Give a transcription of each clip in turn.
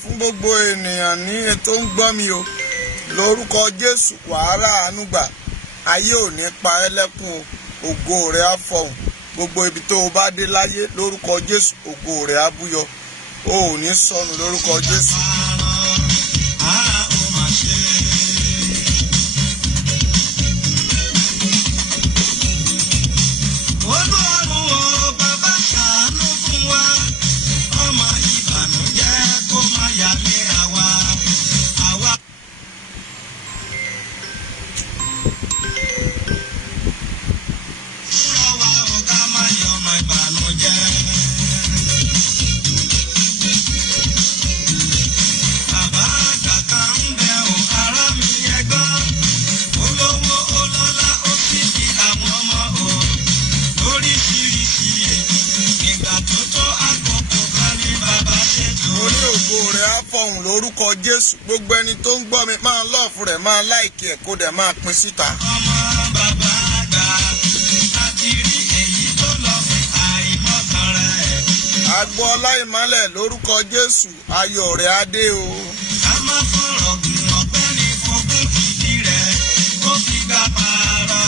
fún gbogbo ènìyàn ní tó ń gbọ́ mi o. Lórúkọ Jésù wàhálà àánú gbà. Ayé ò ní pa ẹ́ lẹ́kún o. Ògo rẹ̀ á fọhùn. Gbogbo ibi tó o bá dé láyé lórúkọ Jésù ògo rẹ̀ á búyọ. O ò ní sọnù lórúkọ Jésù. Lórúkọ Jésù gbogbo ẹni tó ń gbọ́ mi máa lọ́ọ̀fù rẹ̀ máa láìkì ẹ̀ kó dẹ̀ máa pín síta. ọmọ bàbá àgbà àti rí èyí tó lọ fún àìmọ̀kan rẹ̀. Agbo Ọláìmọ́lẹ̀ lórúkọ Jésù ayọ̀ rẹ̀ á dé o. ká má fọ̀rọ̀ gùn ọ̀gbẹ́ni fogún ìdí rẹ̀ kó fi gbà pààrọ̀.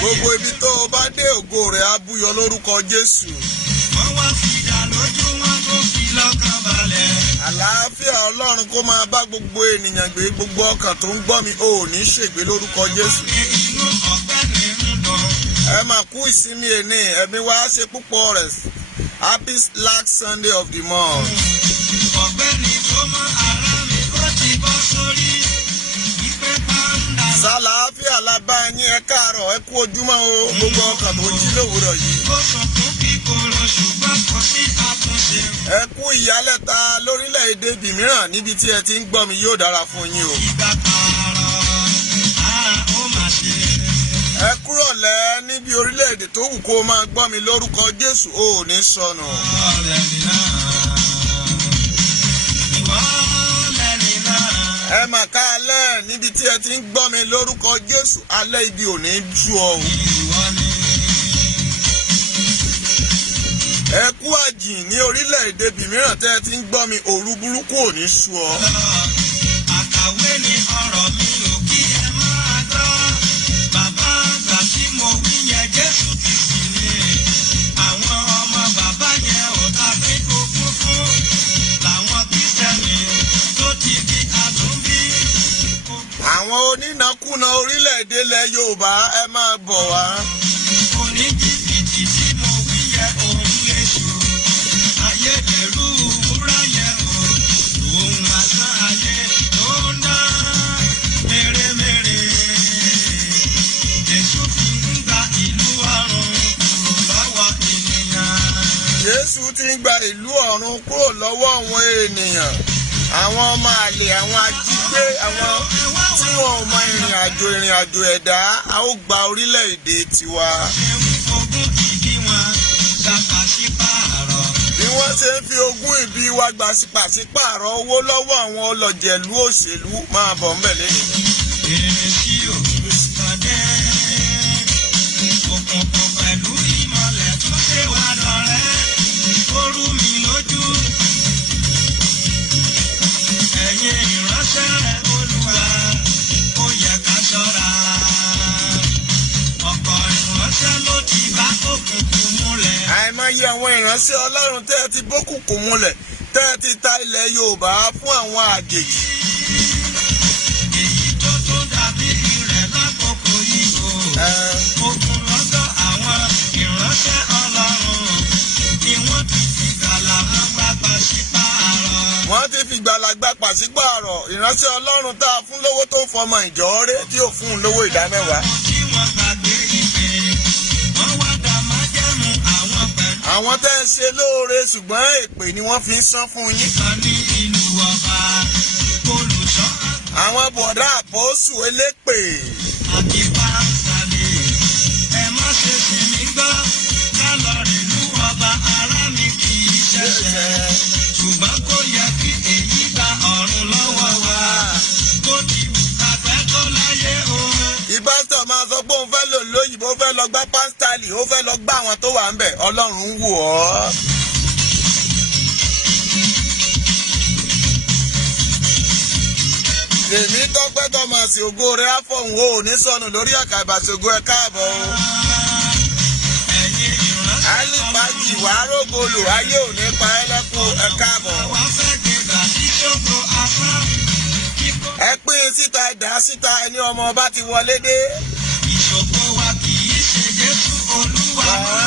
Gbogbo ibi tó o bá dé ògo rẹ̀ á búyọ lórúkọ Jésù. wọ́n wá fìdá lójú wọn tó fi lọ́kàn balẹ̀. Àlàáfíà Ọlọ́run kó máa bá gbogbo ènìyàn gbé, gbogbo ọkàn tó ń gbọ́ mi ò ní ṣègbé lórúkọ Jésù. inú ọ̀gbẹ́ni ń dùn. Ẹ máa kú ìsinmi èní ẹ̀mí wa ṣe púpọ̀ rẹ̀. Happy last Sunday of the month. ọ̀gbẹ́ni tó mọ ara mi kó ti bọ́ sórí ìpè pàǹdà. Sàlàáfíà la bá yín, ẹ káàárọ̀ ẹ kú ojúmọ́ o gbogbo ọkàn tó jí lówùúrọ̀ yìí. ó sùn fún kíkorò ṣùgbọ́n kò sí àtúnṣe. Ẹ kú ìyálẹ̀ta lórílẹ̀‐èdè bìmíràn níbi tí ẹ ti ń gbọ́ mi yóò dára fún yín o. ìgbà pààrọ̀ ó mà ṣe. Ẹ kúrọ̀lẹ́ níbi orílẹ̀‐èdè tó wù kó o máa gbọ́ mi lórúkọ Jésù ò ní sọnù. ọ̀rẹ́ mi náà ìwọ lẹ́ni náà. Ẹ mà ká alẹ́ níbi tí ẹ ti ń gbọ́ mi lórúkọ Jésù alẹ́ ibi ò ní jú ọ o. ìwọ ni. Ẹ kú àjìn ní orílẹ̀‐èdè bìmíràn tẹ́ ẹ ti ń gbọ́ mi òru burúkú ò ní sú ọ. àkàwé ni ọ̀rọ̀ mi ò kí ẹ máa gbọ́. bàbá àgbà tí mo wí yẹn Jésù ti sì ní. àwọn ọmọ bàbá yẹn ò tàbí kókó fún. làwọn Kristẹni tó ti di àtúnbí. Àwọn onínàkúnà orílẹ̀‐èdè ilẹ̀ Yorùbá ẹ máa bọ̀ wá. oníjìbìtì tí mo wí yẹn òun lè ṣù. ayédèrú wúrà yẹn ò lòun àṣà ayé tó ń dá mèremère. Jésù fi ń gba ìlú ọ̀run kúrò lọ́wọ́ ènìyàn. Jésù ti ń gba ìlú ọ̀run kúrò lọ́wọ́ àwọn ènìyàn. Àwọn ọmọ àlè, àwọn ajígbé, àwọn tí wọn ò mọ ìrìn àjò ẹ̀dá a ó gba orílẹ̀‐èdè tiwa. ṣé ń fogún ìbí wọn ṣàkà sí pààrọ̀. Bí wọ́n ṣe ń fi ogún ìbí wa gbà pàṣípààrọ̀ owó lọ́wọ́ àwọn ọlọ́jẹ̀lú òṣèlú máa bọ̀ ń bẹ̀ lẹ́yìn. èrè tí òkú sọdẹ́ òkùnkùn pẹ̀lú ìmọ̀lẹ̀ tó ṣe wá lọ́rẹ́ ó rú mi lójú. ẹ̀yin ìránṣẹ́ Olúwa ó yẹ ká ṣọ́ra. ọ̀pọ̀ ìránṣẹ́ ló ti bá òkùnkùn múlẹ̀. Àìmọye àwọn ìránṣẹ́ Ọlọ́run tẹ́ ẹ ti bókùnkùn múlẹ̀ tẹ́ ẹ ti ta ilẹ̀ Yorùbá fún àwọn àjèjì. èyí tó tún dàbí rẹ̀ lákòókò yìí o. ogun lọ́dọ̀ àwọn ìránṣẹ́ Ọlọ́run ni wọ́n ti fi gbàlà wọn gbà pàṣípààrọ̀. Wọ́n ti fi gbàlagbà pàṣípààrọ̀ ìránṣẹ́ Ọlọ́run tá a fún lówó tó fọmọ ìjọ rẹ̀ tí ò fún un lówó ìdámẹ́wàá. tí wọ́n gbàgbé ìpè wọ́n wá dá májẹ̀mú àwọn pẹ̀lú. Àwọn tẹ́ ẹ ṣe lóore ṣùgbọ́n èpè ni wọ́n fi ń san fún yín. kan ní ìlú ọba olùṣọ́ Àwọn bọ̀dá àpọ́sù elépè. àti pàṣẹlẹ̀ ẹ má ṣe sì mí gbọ́ ká lọ rìlú ọba ará mi kì í ṣẹ̀ṣẹ̀ ṣùgbọ́n kò yẹ kí èyí gba ọ̀run lọ́wọ́ wa kó di kàfẹ́ tó láyé o. Ìpásítọ̀ máa sọ pé òun fẹ́ lò lóyìnbó, ó fẹ́ lọ gbá pásítálì, ó fẹ́ lọ gbá àwọn tó wà ń bẹ̀. Ọlọ́run ń wò ọ́. Tèmi Tọ́pẹ́ Thomas ògo rẹ̀ á fọ̀hún o ní sọnù lórí àkàbà ṣògo ẹ káàbọ̀ o. Alífàjì wàá rógolò ayé ò ní pa ẹ́ lẹ́kùn ẹ káàbọ̀. Ẹ pín síta ẹ̀dá síta ẹni ọmọ ọba ti wọlé dé. Ìṣògo wa kì í ṣe Jésù Olúwa mọ́.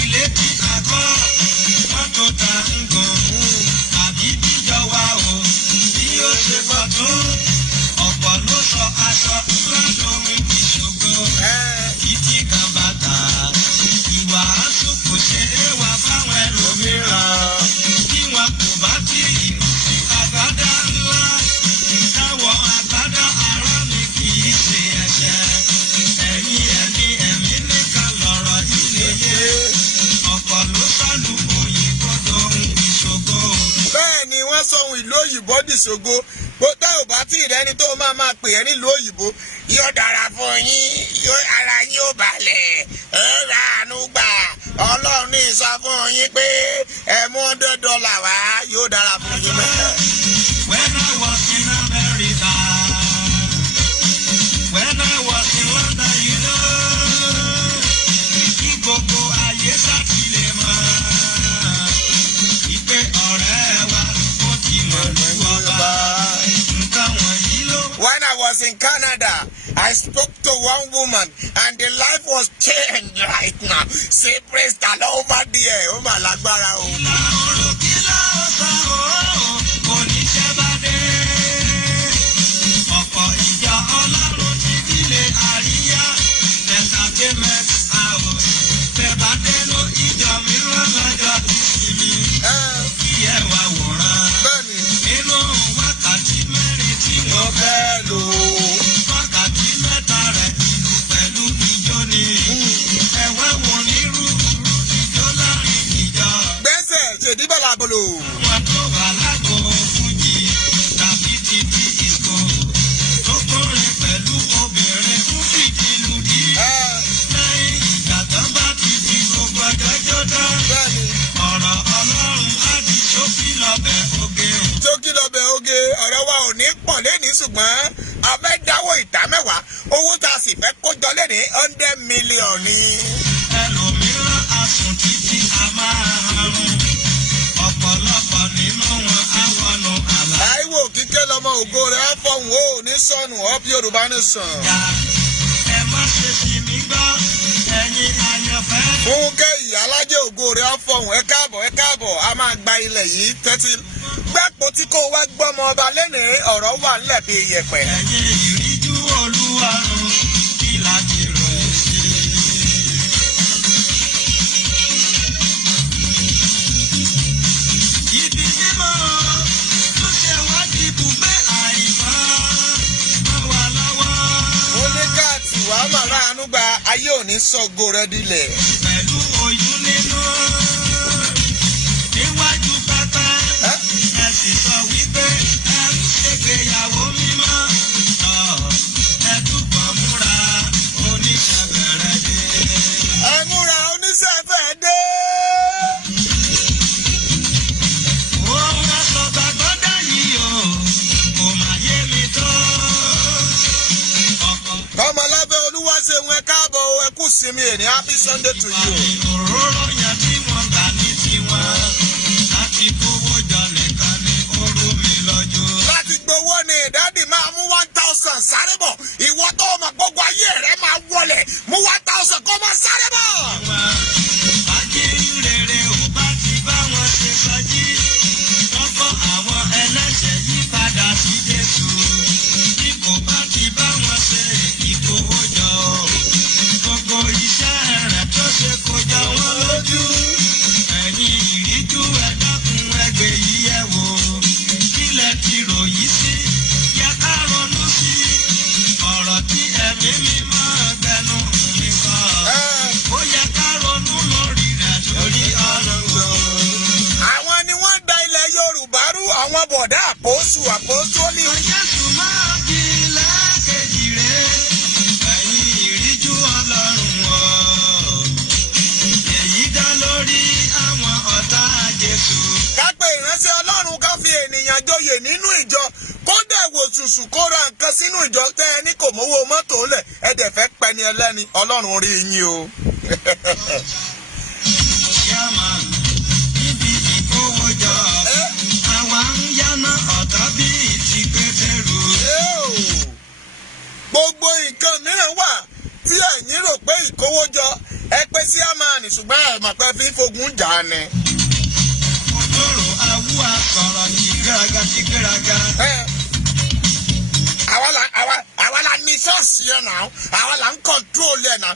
Ilé tí a kọ́, mọ́tò tá ń gùn. Tàbí bíjọ wa o, bí ó ṣe pọ̀ tó. Ọ̀pọ̀ ló sọ aṣọ lọ́dún ìṣògo. Títí kan bàtà, ìwàásù kò ṣe é wà fáwọn ẹlòmíràn. Bí wọn kò bá tí ìlú sí àgbádá ńlá. Táwọn àgbádá ara mi kì í ṣe ẹ̀ṣẹ̀. Ẹ̀mí nìkan lọ̀rọ̀ ilé yé. Ọ̀pọ̀ ló sálù òyìnbó dohun ìṣògo. Bẹ́ẹ̀ ni wọ́n sọ ohun ìlú òyìnbó dìṣògo. Bó tá ò bá tí ìrẹ́ni tó máa pè ẹ́ nílùú òyìnbó yóò dára fún yín, ara yín ó balẹ̀, ẹ ra àánú gbà. Ọlọ́run ní sọ fún yín pé ẹ mú $100 wá yóò dára fún yín mẹ́ta. When I was in America, when I was in London, you know, kí gbogbo ayé ṣàtìlẹ́ mọ́. Ìpè ọ̀rẹ́ wa ó ti mọ̀ lọ́wọ́ bá. Nǹkan wọ̀nyí ló. When I was in Canada, I spoke to one woman and the life was changed right now. Say praise the Lord over there. Ó mà lágbára o. Ìlà oòrùn kí la ó sá o, oníṣẹ́ bá dé. Ọ̀pọ̀ ìjọ Ọlọ́run ti dílé àríyá. Entertainment house. Bẹ́ẹ̀ bá dénú ìjọ mìíràn lọ́jọ́ ìsinmi. Kí ẹ wá wòran. Bẹ́ẹ̀ni. Nínú wákàtí mẹ́rin tí wọ́n fẹ́ lò. Wákàtí mẹ́ta rẹ̀ ìlú pẹ̀lú ìjó ni. Ẹ̀wẹ́ wo nírú ìjó láàrin ìjọ. Gbẹ́sẹ̀ ṣèdí bàlàbòlò. Wọ́n tó wà lágbo fújì tàbí títí ìgò. Tó kórè pẹ̀lú obìnrin fún fìdí lùdí. Lẹ́yìn ìgbà tán bá ti fi gbogbo ọjọ́ jó tán. Bẹ́ẹ̀ni. Ọ̀rọ̀ Ọlọ́run á di ṣókí lọ́bẹ̀ oge o. Jókí lọ́bẹ̀ oge ọ̀rọ̀ wa ò ní pọ̀ lẹ́ni ṣùgbọ́n a fẹ́ dáwọ́ ìdá mẹ́wàá owó tá a sì fẹ́ kójọ lẹ́ni $100 million ni. Ẹlòmíràn á sùn títí a máa harun. Ọ̀pọ̀lọpọ̀ nínú wọn á wọnú àlá. Táíwò Kíkẹ́ lọmọ ògo rẹ̀ á fọ̀hún o ní sọnù up Yorùbá Nation. Ẹ má ṣe sì mí gbọ́, ẹ̀yin àyànfẹ́. Fúnkẹ́ Ìyálájẹ́ ògo rẹ̀ á fọ̀hún ẹ káàbọ̀ a máa gba ilẹ̀ yìí tẹ́tí. Gbẹ́pọ̀ tí kò wá gbọ́mọ ọba lẹ́nìí ọ̀rọ̀ wà nílẹ̀ bí iyẹ̀pẹ̀. Ẹ̀yin ìríjú Olúwarun kí láti rọ̀ ẹ́ sí. Ibi mímọ́ tó ṣe wá di ibùgbé àìmọ́ mọ́ wa lọ́wọ́. Oníkàtì wàá màrá àánú gba ayé òní sọ̀gò rẹ̀ dilẹ̀. Pẹ̀lú oyún nínú níwájú pẹpẹ. Ẹ sì sọ wípé ẹ ń ṣègbéyàwó mímọ́. Ẹ túbọ̀ múra oníṣẹ́ bẹ̀rẹ̀ dé. Ẹ múra oníṣẹ́ fẹ́ dé. Ohun àsọgbàgbọ́ dẹ́yìn o, kò má yé mi tó. Ọmọlábẹ́ Olúwaṣeun ẹ káàbọ̀ o ẹ kú sinmi èní happy Sunday to you. Òróró yẹn tí wọ́n gbà ní tiwọn. Láti kówó jọ nìkan ni ó rú mi lójú. Láti gbowó ni ìdádì máa mú 1000 sáré bọ̀. Ìwọ tó mọ̀ gbogbo ayé rẹ̀ máa wọlẹ̀ mú 1000 kó máa sáré bọ̀. Ajínrere ò bá ti bá wọn ṣe sọjí. Wọ́n kọ́ àwọn ẹlẹ́ṣẹ̀ yí padà sí Jésù. Bí kò bá ti bá wọn ṣe ìkówójọ. Gbogbo iṣẹ́ rẹ̀ tó ṣe kó jọ wọ́n lójú. Ẹ̀yin ìríjú ẹ dákun ẹgbẹ́ yìí ẹ wò. Kílẹ̀ ti ròyìn sí, yẹ ká ronú sí. Ọ̀rọ̀ tí ẹ̀mí mímọ́ gbẹnu mi kọ́. Ó yẹ ká ronú lórí rẹ̀ torí Ọlọ́run. Àwọn ni wọ́n da ilẹ̀ Yorùbá rú àwọn bọ̀dá àpòsólì. Jésù máa di lẹ́ẹ̀kejì rẹ̀. Ẹ̀yin ìríjú Ọlọ́run wọ̀. Èyí dá lórí àwọn ọ̀tá Jésù. Ká pé ìránṣẹ́ Ọlọ́run ká fi ènìyàn joyè nínú ìjọ kódà wò ṣùṣù kó ra nǹkan sínú ìjọ tẹ́ ẹ ní kò mówó mọ́tò lẹ̀ ẹ dẹ̀ fẹ́ pẹni ẹlẹ́ni ọlọ́run rí yín o. níbi ìkówójọ àwa ń yáná ọ̀tá bíi ti Pétérù. gbogbo nǹkan mìíràn wà tí ẹ̀yin rò pé ìkówójọ ẹ pé sí àmàlì ṣùgbọ́n ẹ̀ mọ̀ pé fi fogun jà ni. òdòrò awú akọ̀rọ̀ ti gbéraga. àwa la ní ṣọ́ọ̀ṣì yẹn náà àwa la ń kọ́ńtrólì ẹ̀ náà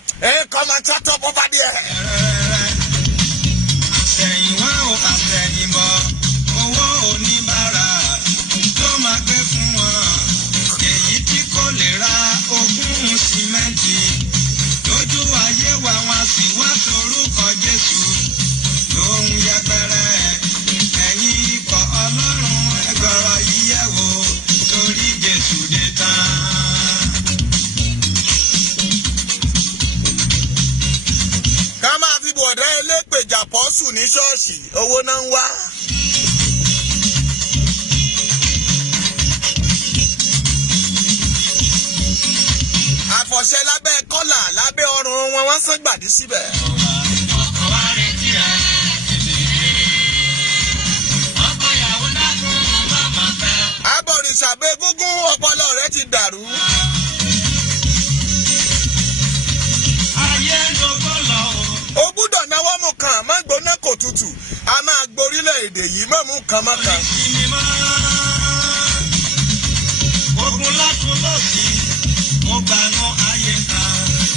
kọ́ máa ṣàtọ̀ bọ́ bá díẹ̀. àtẹ̀yìnwá o àtẹ̀yìnbọ̀ owó oníbàárà ló máa gbé fún wọn. èyí tí kò lè ra ogún sìmẹ́ǹtì lójú ayé wa wọn sì wá torúkọ Jésù lóhun yẹpẹrẹ. ẹ̀yin ikọ̀ Ọlọ́run ẹgbọ̀rọ̀ yíyẹ̀wò torí Jésù dé tán. ká máa fi bọ̀dá elépèjà pọ́sù ní ṣọ́ọ̀ṣì owó náà ń wá. àfọ̀ṣẹ lábẹ́ kọ́là lábẹ́ ọrùn wọn wọ́n sán gbàdí síbẹ̀. ọkọ̀ wa retí ẹ̀ ọkọ̀ ìyàwó dákun màmá fẹ́. abọ̀rìṣàbẹ̀ gúngún ọpọlọ rẹ ti dàrú. ayé ló gbọ́ lọ o. ó gbúdọ̀ náwó mú kan má gbóná kò tutù a máa gborílẹ̀-èdè yìí mọ̀ mú kan mọ́ kan. Ìsinmi ogun látún lọ́sí mo gbanú ayé kan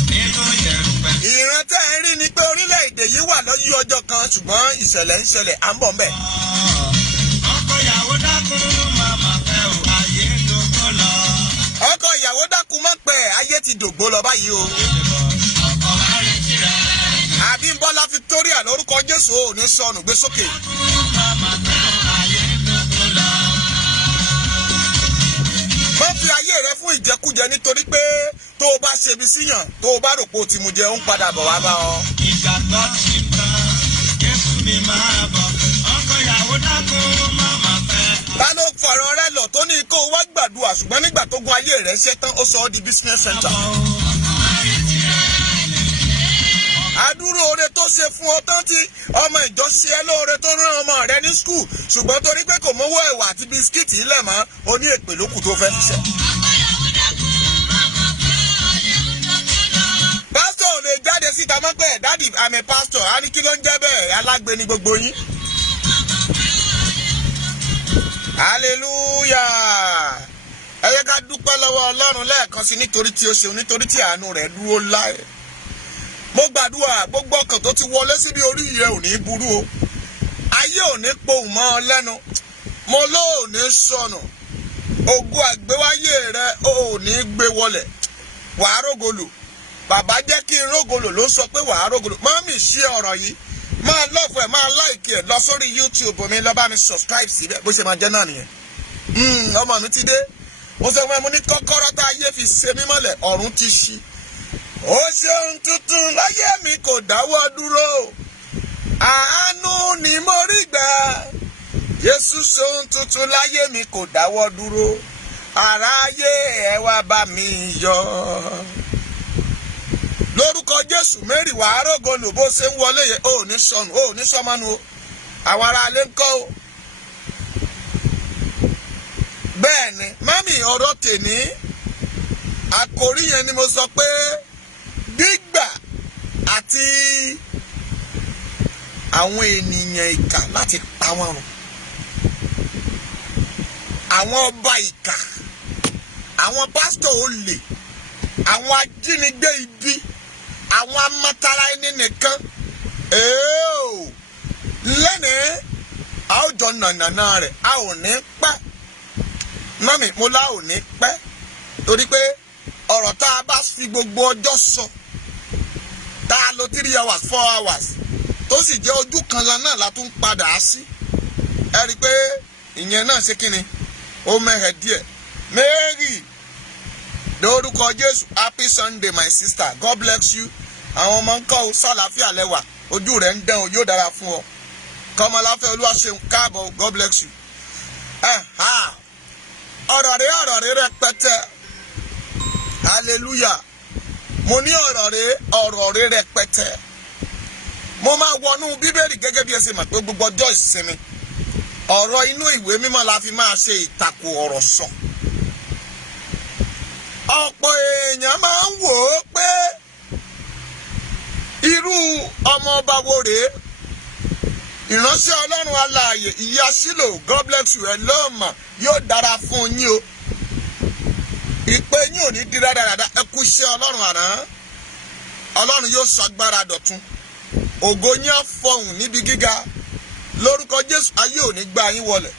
nínú yẹ̀rùpẹ̀. ìran tẹ́ ẹ rí ni pé orílẹ̀-èdè yìí wà lọ́yí ọjọ́ kan ṣùgbọ́n ìṣẹ̀lẹ̀ ń ṣẹlẹ̀ à ń bọ̀ mbẹ̀. ọkọ ìyàwó dákun màmá fẹ́ o ayé ló gbọ́ lọ. ọkọ ìyàwó dákun mọ́ pẹ́ ayé ti dògbó lọ báyìí o. ọkọ̀ wa retí rẹ̀. Abímbọ́lá Victoria lórúkọ Jésù ò ní sọnù gbé sókè. màmá fẹ́ o ayé ló gbọ́ lọ. má fi ayé rẹ fún ìjẹkújẹ nítorí pé tó o bá ṣebi síyàn tó o bá rò pé o ti mu jẹ ń padà bọ̀ wá bá ọ. ìgbàgbọ́ ti ń bá Jésù mi máa bọ̀ ọkọ ìyàwó dákun màmá fẹ́. ta ló fọ̀rọ̀ rẹ lọ tó ní kó o wá gbàdúrà ṣùgbọ́n nígbà tó gun ayé rẹ ṣe tán ó sọ ọ́ di business center. àdúró oore tó ṣe fún ọ tán tí ọmọ ìjọ ṣe ẹ́ lóore tó rán ọmọ rẹ ní skul ṣùgbọ́n torí pé kò mówó ẹ̀wà àti bisikíìtì ilẹ̀ mọ́ o ní èpè lókù tó fẹ́ ṣiṣẹ́. pásítọ̀ ò lè jáde síta mọ́ pé dáàdì àmì pásítọ̀ á ní kí ló ń jẹ́ bẹ́ẹ̀ alágbe ni gbogbo yín. hallelujah ẹ yẹ ká dúpẹ́ lọ́wọ́ Ọlọ́run lẹ́ẹ̀kan sí nítorí tí ó ṣeun nítorí tí àánú rẹ̀ dúró láé. mo gbàdúrà gbogbo ọkàn tó ti wọlé síbi orí rẹ ò ní burú o ayé ò ní pohùn mọ́ ọ lẹ́nu mo ló ò ní sọnù ògo àgbéwáyé rẹ ò ní gbé wọlẹ̀ wàá rógolò bàbá jẹ́ kí n rógolò ló sọ pé wàá rógolò mọ́mì ṣe ọ̀rọ̀ yìí máa lọ́ọ̀fù ẹ̀ máa láìkì ẹ̀ lọ sórí YouTube mi lọ bá mi subscribe síbẹ̀ bó ṣe máa jẹ́ náà nìyẹn ọmọ mi ti dé mo sọ fún ẹ mo ní kọ́kọ́rọ́ tá ayé fi ṣe mí mọ́lẹ̀ ọ̀run ti ṣí. ó ṣeun tuntun láyé mi kò dáwọ́ dúró àánú ni mo rí gbà Jésù ṣeun tuntun láyé mi kò dáwọ́ dúró aráyé ẹ wá bá mi yọ̀ lórúkọ Jésù Mary wàá rógolò bó ṣe ń wọlé yẹn ò ní sọnù ò ní sọmọnù o àwọn ará ilé ń kọ́ o bẹ́ẹ̀ ni mami ọ̀rọ̀ tèmi àkòrí yẹn ni mo sọ pé gbígbà àti àwọn ènìyàn ìkà láti pa wọ́n run àwọn ọba ìkà àwọn pásítọ̀ olè àwọn ajínigbé ibi àwọn amátara ẹni nìkan lẹ́nìí a ó jọ nànàná rẹ̀ a ò ní pẹ́ mọ́mì mo lá ò ní pẹ́ torí pé ọ̀rọ̀ tá a bá fi gbogbo ọjọ́ sọ tá a lo 3 hours 4 hours tó sì jẹ́ ojú kan náà la tún padà á sí ẹ rí i pé ìyẹn náà ṣe kí ni ó mẹ́hẹ̀ díẹ̀ Mary lórúkọ Jésù happy Sunday my sister God bless you àwọn ọmọ ń kọ́ ọ sọ́láfíà lẹ́wà ojú rẹ̀ ń dán o yóò dára fún ọ kọ́mọláfẹ́ Olúwaṣeun káàbọ̀ God bless you. ọ̀rọ̀ rẹ̀ rẹpẹtẹ. Hallelujah. Mo ní ọ̀rọ̀ rẹ̀ rẹpẹtẹ. Mo máa wọnú Bíbélì gẹ́gẹ́ bí ẹ ṣe mọ̀ pé gbogbo ọjọ́ ìsinmi ọ̀rọ̀ inú ìwé mímọ́ la fi máa ṣe ìtakò ọ̀rọ̀ sọ. Ọ̀pọ̀ èèyàn máa ń wò ó pé irú ọmọ ọba wo rèé, ìránṣẹ́ Ọlọ́run alààyè ìyá Sílò, God bless you, ẹ lọ́ọ̀mà yóò dára fún yín o. Ìpè yín ò ní di dáradára, ẹ kú iṣẹ́ Ọlọ́run àná. Ọlọ́run yóò sọ agbára dọ̀tun. Ògo yín á fọhùn níbi gíga. Lórúkọ Jésù, ayé ò ní gbá yín wọlẹ̀.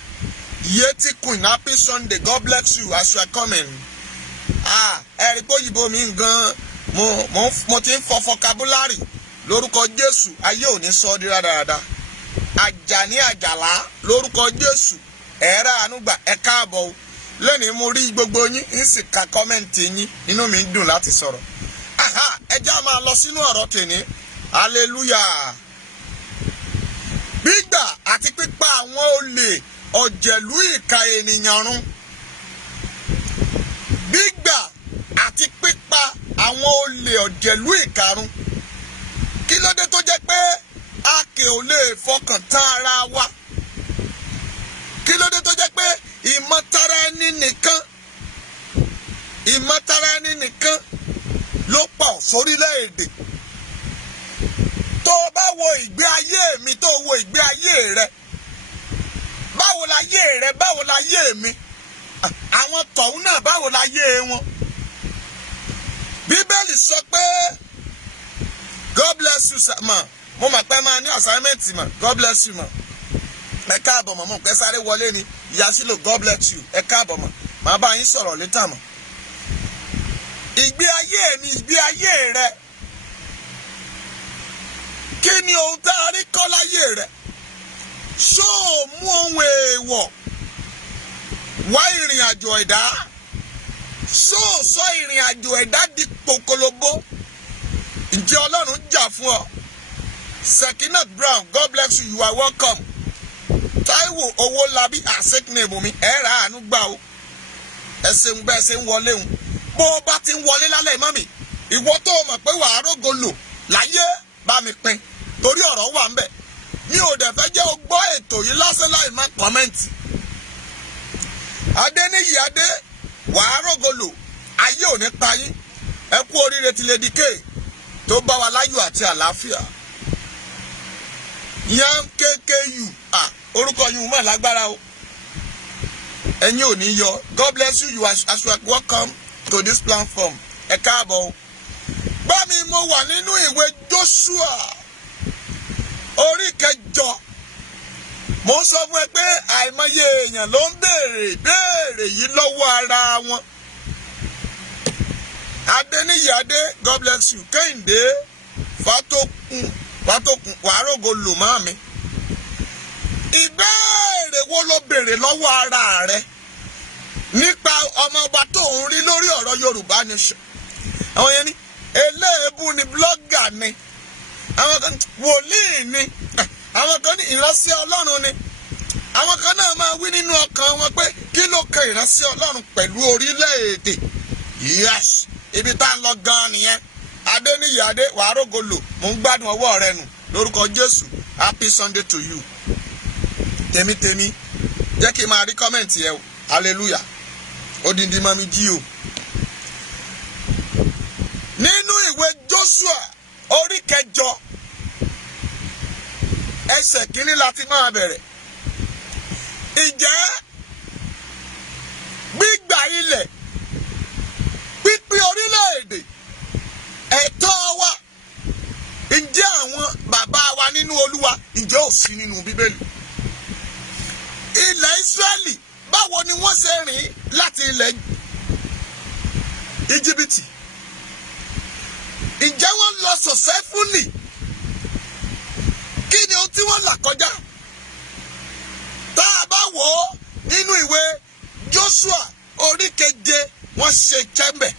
Yeti Queen, happy Sunday, God bless you as you are coming. Ẹ̀rí pé òyìnbó mi gan, mo ti ń fọ vocabulary. Lórúkọ Jésù, ayé ò ní sọ ọ́ di rádaràda. Àjàní àjàlá, lórúkọ Jésù, ẹ̀rá ànúgbà, ẹ káàbọ̀ o. Lónìí mo rí gbogbo yín, ń sì ka kọ́mẹ́ǹtì yín, inú mi ń dùn láti sọ̀rọ̀. Ẹ já máa lọ sínú ọ̀rọ̀ tèmi. Hallelujah. Gbígbà àti pípa àwọn olè ọ̀jẹ̀lú ìka ènìyàn run. Gbígbà àti pípa àwọn olè ọ̀jẹ̀lú ìka run. Kí ló dé tó jẹ́ pé a kì ò lè fọkàn tán ara wa? Kí ló dé tó jẹ́ pé ìmọ̀tara ẹni nìkan ló pọ̀ sórílẹ̀-èdè? Tó o bá wo ìgbé ayé mi, tó o wo ìgbé ayé rẹ, báwo láyé rẹ, báwo láyé mi? Àwọn tọ̀hún náà báwo láyé wọn? Bíbélì sọ pé God bless you sir ma. Mo mọ̀ pé máa ní assignment ma. God bless you ma. Ẹ káàbọ̀ mọ̀, mo pẹ́ sáré wọlé ni. Ìyá Sílò, God bless you. Ẹ káàbọ̀ mọ̀. Màá bá yín sọ̀rọ̀ létà mọ̀. Ìgbé ayé mi, ìgbé ayé rẹ. Kí ni ohun tá a rí kọ́ láyé rẹ? Ṣó o mú ohun èèwọ̀ wá ìrìn àjò ẹ̀dá? Ṣó o sọ ìrìn àjò ẹ̀dá di pokolobo? Ǹjẹ́ Ọlọ́run jà fún ọ? Sekinat Brown, God bless you, you are welcome. Táíwò Owólabí, àṣekínèmù mi, ẹ ra àánú gbà o. Ẹ ṣeun bẹ́ẹ̀ ṣe ń wọlé òun. Bó o bá ti ń wọlé lálẹ́ mọ́ mi, ìwọ tó o mọ̀ pé wàá rógo lò láyé bá mi pín. Torí ọ̀rọ̀ wà ń bẹ̀. Mi ò dẹ̀ fẹ́ jẹ́ o gbọ́ ètò yìí lásán láì má kọ́mẹ́ǹtì. Adéníyì Adé, wàá rógo lò, ayé ò ní pa yín. Ẹ kú oríire ti Lady K tó bá wa láyọ̀ àti àlàáfíà. Yan KKU, orúkọ yín mọ̀ lágbára o. Ẹ̀yin ò ní yọ. God bless you, you as you are welcome to this platform. Ẹ káàbọ̀ o. Bá mi mo wà nínú ìwé Joshua orí 8. Mo ń sọ fún ẹ pé àìmọye èèyàn ló ń béèrè yìí lọ́wọ́ ara wọn. Adéníyì Adé, God bless you. Kẹ́hìndé Fátókun wàá rógo lò má mi. Ìbéèrè wo ló béèrè lọ́wọ́ ara rẹ nípa ọmọ ọba tó ń rí lórí ọ̀rọ̀ Yorùbá Nation? Àwọn yẹn ní eléèbú ni blọ́gà ni, àwọn kan wòlíì ni, àwọn kan ní ìránṣẹ́ Ọlọ́run ni. Àwọn kan náà máa wí nínú ọkàn wọn pé kí ló kan ìránṣẹ́ Ọlọ́run pẹ̀lú orílẹ̀-èdè? Yes, ibi tá a lọ gan-an nìyẹn. Adéníyì Adé, wàá rógo lò, mò ń gbádùn ọwọ́ rẹ nù lórúkọ Jésù. Happy Sunday to you. Tèmi jẹ́ kí n máa rí kọ́mẹ̀ntì ẹ o. Hallelujah. Odindi mami jí o. Nínú ìwé Joshua orí 8 ẹsẹ̀ 1 láti máa bẹ̀rẹ̀. Ǹjẹ́ gbígbà ilẹ̀, pípín orílẹ̀-èdè, ẹ̀tọ́ wa, ǹjẹ́ àwọn bàbá wa nínú Olúwa, ǹjẹ́ ò sí nínú Bíbélì? Ilẹ̀ Ísírẹ́lì, báwo ni wọ́n ṣe rìn láti ilẹ̀ Íjíbítì? Ǹjẹ́ wọ́n lọ successfully? Kí ni ohun tí wọ́n là kọjá? Tá a bá wò ó nínú ìwé Joshua orí 7, wọ́n ṣe chẹ́mbẹ̀.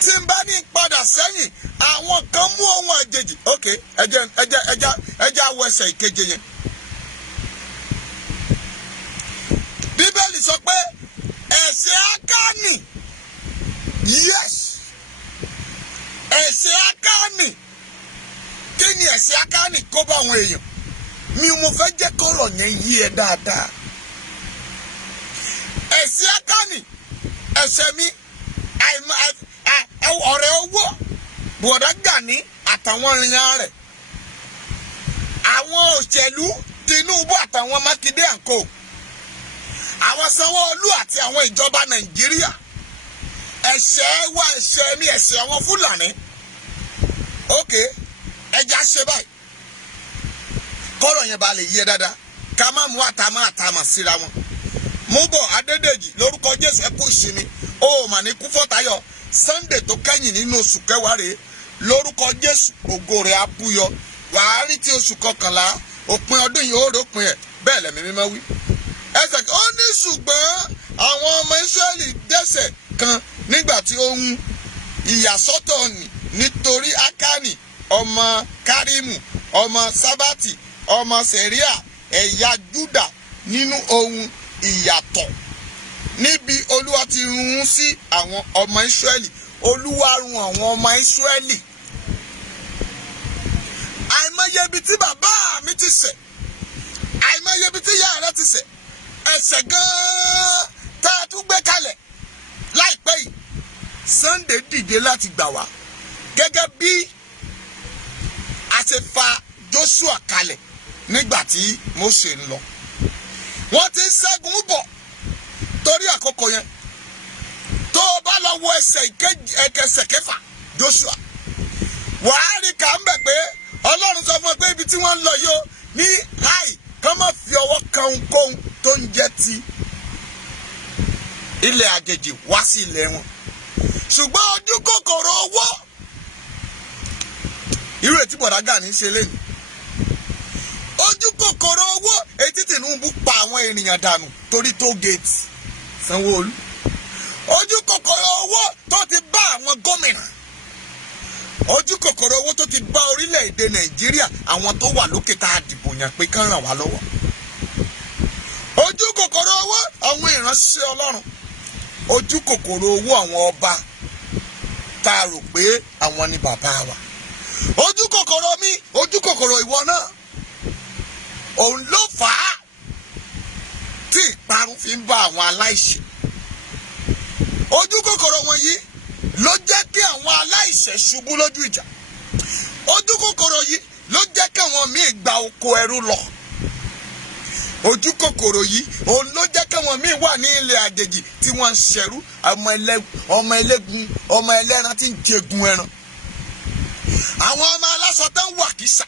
Tí n bá ní padà sẹ́yìn, àwọn kan mú ohun àjèjì. Ok, ẹja wọ ẹsẹ̀ 7 yẹn. Bíbélì ẹ̀ṣẹ̀ Ákánì, yes, ẹ̀ṣẹ̀ Ákánì. Kí ni ẹ̀ṣẹ̀ Ákánì kó bá àwọn èèyàn? Mi mo fẹ́ jẹ́ kọ́rọ̀ yẹn yí ẹ dáadáa. Ẹ̀ṣẹ̀ Ákánì, ẹ̀ṣẹ̀ mi, ọ̀rẹ́ owó, Bọ̀dá Gani àtàwọn èèyàn rẹ̀, àwọn òṣèlú Tinubu àtàwọn Mákindé àǹkó, àwọn Sanwó-Olú àti àwọn ìjọba Nàìjíríà. Ẹ̀ṣẹ̀ wa, ẹ̀ṣẹ̀ mi, ẹ̀ṣẹ̀ àwọn Fúlàní. Okay, ẹja ṣe báyìí kọ́rọ̀ yẹn bá lè yé dáadáa, ká má mú àtàmà síra wọn. Mú bọ̀ Adédèjì, lórúkọ Jésù ẹ kú ìsinmi. Ó mà ní kú Fọ́tayọ̀. Sunday tó kẹ́yìn nínú oṣù kẹwàá rèé, lórúkọ Jésù ògo rẹ̀ á búyọ. Wàá rí tí oṣù kọkànlá òpin ọdún yìí ó rópin ẹ̀, bẹ́ẹ̀ lẹ̀mí mímọ́ wí. Ẹsẹ̀ ó ní ṣùgbọ́n àwọn ọmọ Ísírẹ́lì dẹ́ṣẹ̀ kan nígbà tí ó ń ìyàsọ́tọ̀ nítorí Ákánì ọmọ Kárímù ọmọ Sábàtì ọmọ Sẹ̀ríà ẹ̀yà Júdà nínú ohun ìyàtọ̀. Níbi Olúwa ti run sí àwọn ọmọ Ísírẹ́lì, Olúwa run àwọn ọmọ Ísírẹ́lì. Àìmọye ibi tí bàbá mi ti ṣẹ̀, àìmọye ibi tí ìyá rẹ ti ṣẹ̀, ẹ̀ṣẹ̀ gan-an tá a tún gbé kalẹ̀ láìpẹ́ yìí. Sunday dìde láti gbà wá gẹ́gẹ́ bí a ṣe fa Joshua kalẹ̀ nígbà tí Mósè ń lọ. Wọ́n ti ń ṣẹ́gun bọ̀ torí àkókò yẹn. Tó o bá lọ wo ẹsẹ̀ kẹfà Joshua, wàá rí ká ń bẹ̀ pé Ọlọ́run sọ fún ẹ pé ibi tí wọ́n ń lọ yìí ó ní láì kán má fi ọwọ́ kan ohunkóhun tó ń jẹ́ ti ilẹ̀ àjèjì wá sí ilẹ̀ wọn. Ṣùgbọ́n ojú kòkòrò owó, irú ètí Bọ̀dá Gani ṣe lẹ́nu. Ojú kòkòrò owó etí Tinubu pa àwọn ènìyàn dànù torí toll gate Sanwó-Olú. Ojú kòkòrò owó tó ti bá àwọn gómìnà. Ojú kòkòrò owó tó ti bá orílẹ̀-èdè Nàìjíríà, àwọn tó wà lókè tá a dìbò yàn pé kán ràn wá lọ́wọ́. Ojú kòkòrò owó àwọn ìránṣẹ́ Ọlọ́run. Ojú kòkòrò owó àwọn ọba tá a rò pé àwọn ni bàbá wa. Ojú kòkòrò mi, ojú kòkòrò ìwọ náà. Òun ló fà á tí ìparun fi ń bá àwọn aláìṣẹ̀. Ojú kòkòrò wọ̀nyí ló jẹ́ kí àwọn aláìṣẹ̀ ṣubú lójú ìjà. Ojú kòkòrò yìí ló jẹ́ kí àwọn míì gba oko ẹrú lọ. Ojú kòkòrò yìí òun ló jẹ́ kí àwọn míì wà ní ilẹ̀ àjèjì tí wọ́n ń ṣẹrú, ọmọ ẹlẹ́gùn, ọmọ ẹlẹ́ran tí ń jẹgun ẹran. Àwọn ọmọ aláṣọ tó ń wà kìsà.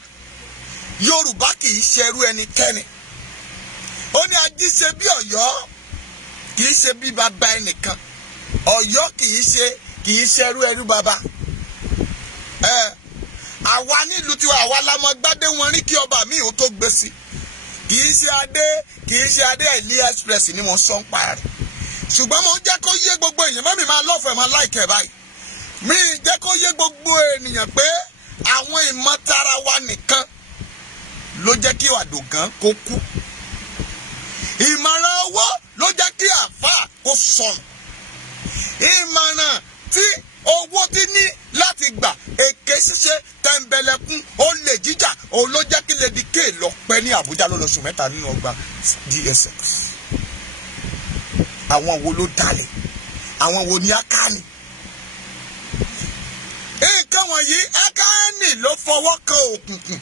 Yorùbá kì í ṣẹrú ẹnikẹ́ni. Ó ní ají ṣe bí Ọ̀yọ́, kì í ṣe bí bàbá ẹnìkan. Ọ̀yọ́ kì í ṣẹrú ẹrú bàbá. Àwa nílùú tiwa, àwa la mọ gbádé wọn rí kí ọba mi ò tó gbé sí. Kì í ṣe adé Elí Express ni mo sọ ń pa rẹ̀. Ṣùgbọ́n mo jẹ́ kó yé gbogbo èèyàn, mọ́ mi máa lọ́fẹ̀ẹ́ máa láìkẹ́ báyìí. Mi jẹ́ kó yé gbogbo ènìyàn pé àwọn ìmọ̀tara wa nìkan ló jẹ́ kí Àdògán kó kú. Ìmọ̀ràn owó ló jẹ́ kí àfáà kó sọnù. Ìmọ̀ràn tí owó ti ní láti gbà, èké ṣíṣe, tẹ̀m̀bẹ̀lẹ̀kún, olè jíjà, òun ló jẹ́ kí Lady K lọ pẹ́ ní Àbújá lọ́lọ́sùn 3 nínú ọgbà DSS. Àwọn wo ló dalẹ̀? Àwọn wo ni Ákánì? Nǹkan wọ̀nyí Ákánì ló fọwọ́ kan òkùnkùn.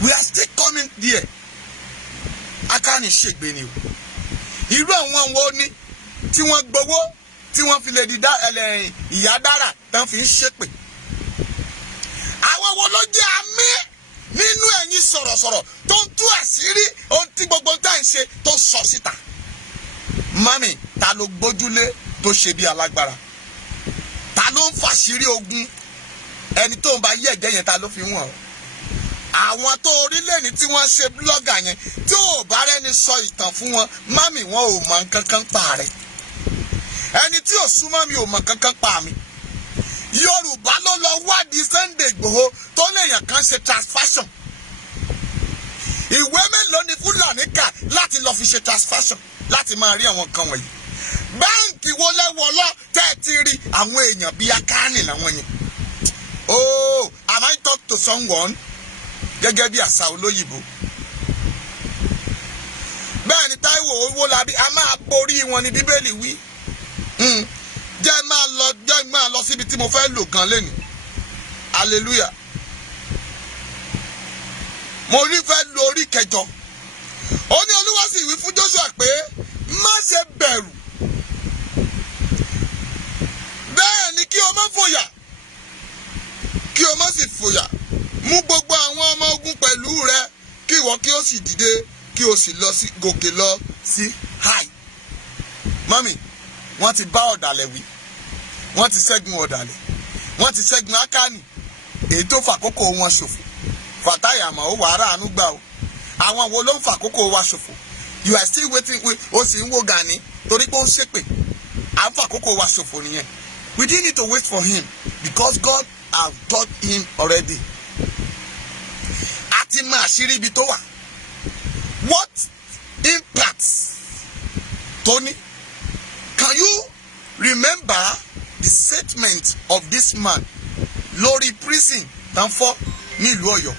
We are still coming there. Ákánì ṣègbè ni o. Irú àwọn wo ni tí wọ́n gbowó tí wọ́n fi lè di ìyá dára tán fi ń ṣépè. Àwọn wo ló jẹ́ àmì nínú ẹ̀yin sọ̀rọ̀sọ̀rọ̀ tó ń tú àṣírí ohun tí gbogbo tá à ń ṣe tó sọ síta. Mami, ta ló gbójúlé tó ṣe bí alágbára? Ta ló ń fàṣírí ogun? Ẹni tó ń bá yí ẹ̀jẹ̀ yẹn ta ló fi wọ̀n? Àwọn tó orílẹ̀-èdè tí wọ́n ṣe blọ́gà yẹn tí ò bá rẹ́ni sọ ìtàn fún wọn, mami wọn ò mọ nǹkan kan pa rẹ̀. Ẹni tí ò súnmọ́ mi ò mọ nǹkan kan pa mi. Yorùbá ló lọ wádìí Sunday Igboho tó léèyàn kan ṣe transfaction. Ìwé mélòó ni Fúlàní kà láti lọ fi ṣe transfaction láti máa rí àwọn nǹkan wọ̀nyí? báǹkì wo lẹ́wọ̀ lọ tẹ́ ẹ ti rí àwọn èèyàn bíi akáàní làwọn yẹn. Oh, am I talk to someone? Gẹ́gẹ́ bí àṣà olóyìnbó. Bẹ́ẹ̀ ni Táíwò Owólabí a máa borí wọn ní Bíbélì wí. Jẹ́ máa lọ síbi tí mo fẹ́ lò gan lẹ́nu. Hallelujah. Mo rí fẹ́ lo orí kẹjọ. Ó ní Olúwa sì wí fún Joshua pé má ṣe bẹ̀rù. Bẹ́ẹ̀ ni kí o má fòyà. Kí o má sì fòyà. Mú gbogbo àwọn ọmọ ogun pẹ̀lú rẹ kí ìwọ kí o sì dìde kí o sì lọ sí gòkè lọ sí Ai. Mami, wọ́n ti bá ọ̀dàlẹ̀ wí. Wọ́n ti ṣẹ́gun ọ̀dàlẹ̀. Wọ́n ti ṣẹ́gun Ákánì. Èyí tó fàkókò wọn ṣòfò. Fàtáì àmọ́ ó wàá ráàánú gbà o. Àwọn wo ló ń fàkókò wa ṣòfò? You are still waiting o sì ń wo Gani torí pé ó ń ṣépè. À ń fàkókò wa ṣòfò nìyẹn. We didn't need to wait for him because God have taught him already. A ti mọ àṣírí ibi tó wà. What impact, Tony? Can you remember the statement of this man lórí prison tán fọ́ ní ìlú Ọ̀yọ́?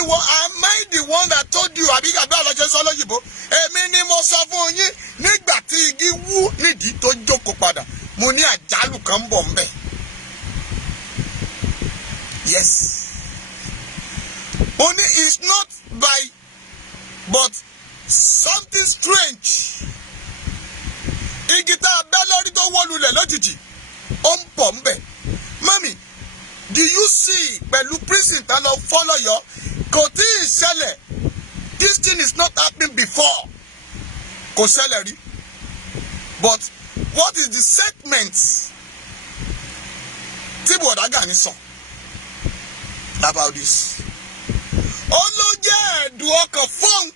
Am I the one that told you? Àbí àbí àlọ́jẹ́ sọ lóyìnbó. Èmi ni mo sọ fún yín nígbà tí igi wú nídìí tó jókòó padà. Mo ní àjálù kan bọ̀ ńbẹ̀. Yes. Mo ní it's not by but something strange. Igi tá a bẹ́ lórí tó wó lulẹ̀ lójijì. Ó ń bọ̀ ńbẹ̀. Mami, do you see pẹ̀lú prison tá lọ fọ́ lọ́yọ́? Kò tí ì ṣẹlẹ̀. This thing is not happening before. Kò ṣẹlẹ̀ rí. But what is the statement tí Bọ̀dá Gani sọ about this? Ó ló jẹ́ ẹ̀dùn ọkàn fún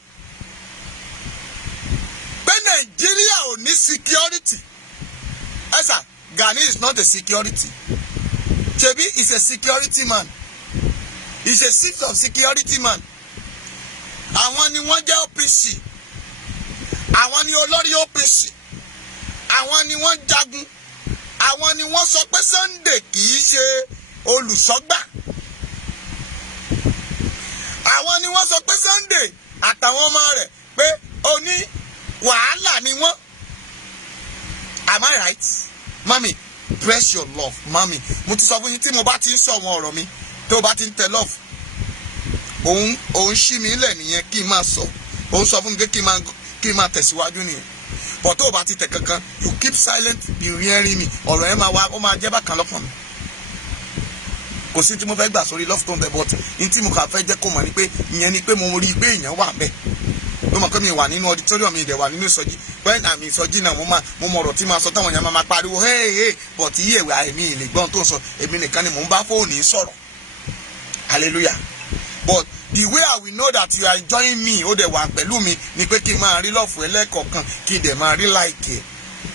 pé Nàìjíríà ò ní security. Ẹ sà, Gani is not a security. Shebi is a security man. He's a chief of security man. Àwọn ni wọ́n jẹ́ OPC. Àwọn ni olórí OPC. Àwọn ni wọ́n jagun. Àwọn ni wọ́n sọ pé Sunday kì í ṣe olùṣọ́gbà. Àwọn ni wọ́n sọ pé Sunday àtàwọn ọmọ rẹ̀ pé oní wàhálà ni wọ́n. Am I right? Mami, press your love. Mami, mo ti sọ fún yín tí mo bá ti ń sọ àwọn ọ̀rọ̀ mi tó bá ti ń tẹ love. Òun ṣí mi lẹ̀ nìyẹn kí n máa sọ. Òun sọ fún mi pé kí n máa tẹ̀síwájú nìyẹn. But tó o bá ti tẹ̀ kankan, you keep silent, you hearing me. Ọ̀rọ̀ yẹn ó máa jẹ́ bákan lọ́kàn mi. Kò sí tí mo fẹ́ gbà sórí love tó ń bẹ but ní tí mo kà fẹ́ jẹ́ kó mọ̀ ni pé ìyẹn ni pé mo rí i pé èèyàn wà bẹ́ẹ̀. Ló mọ̀ pé mi wà nínú auditorium mi ìdẹ̀ wà nínú ìsọjí. When àmì ìsọjí náà mo mọ ọ̀rọ̀ tí máa sọ táwọn èèyàn máa pariwo hey but iye ìwé àìmí ìlè gbọ́n tó ń sọ èmi nìkan ni mò ń bá fóònù sọ̀rọ̀. Hallelujah. But the way I will know that you are enjoying me ó dẹ̀ wà pẹ̀lú mi ni pé kí n máa rí lọ́ọ̀fù ẹlẹ́kọ̀ọ̀kan kí n dẹ̀ máa rí láìkè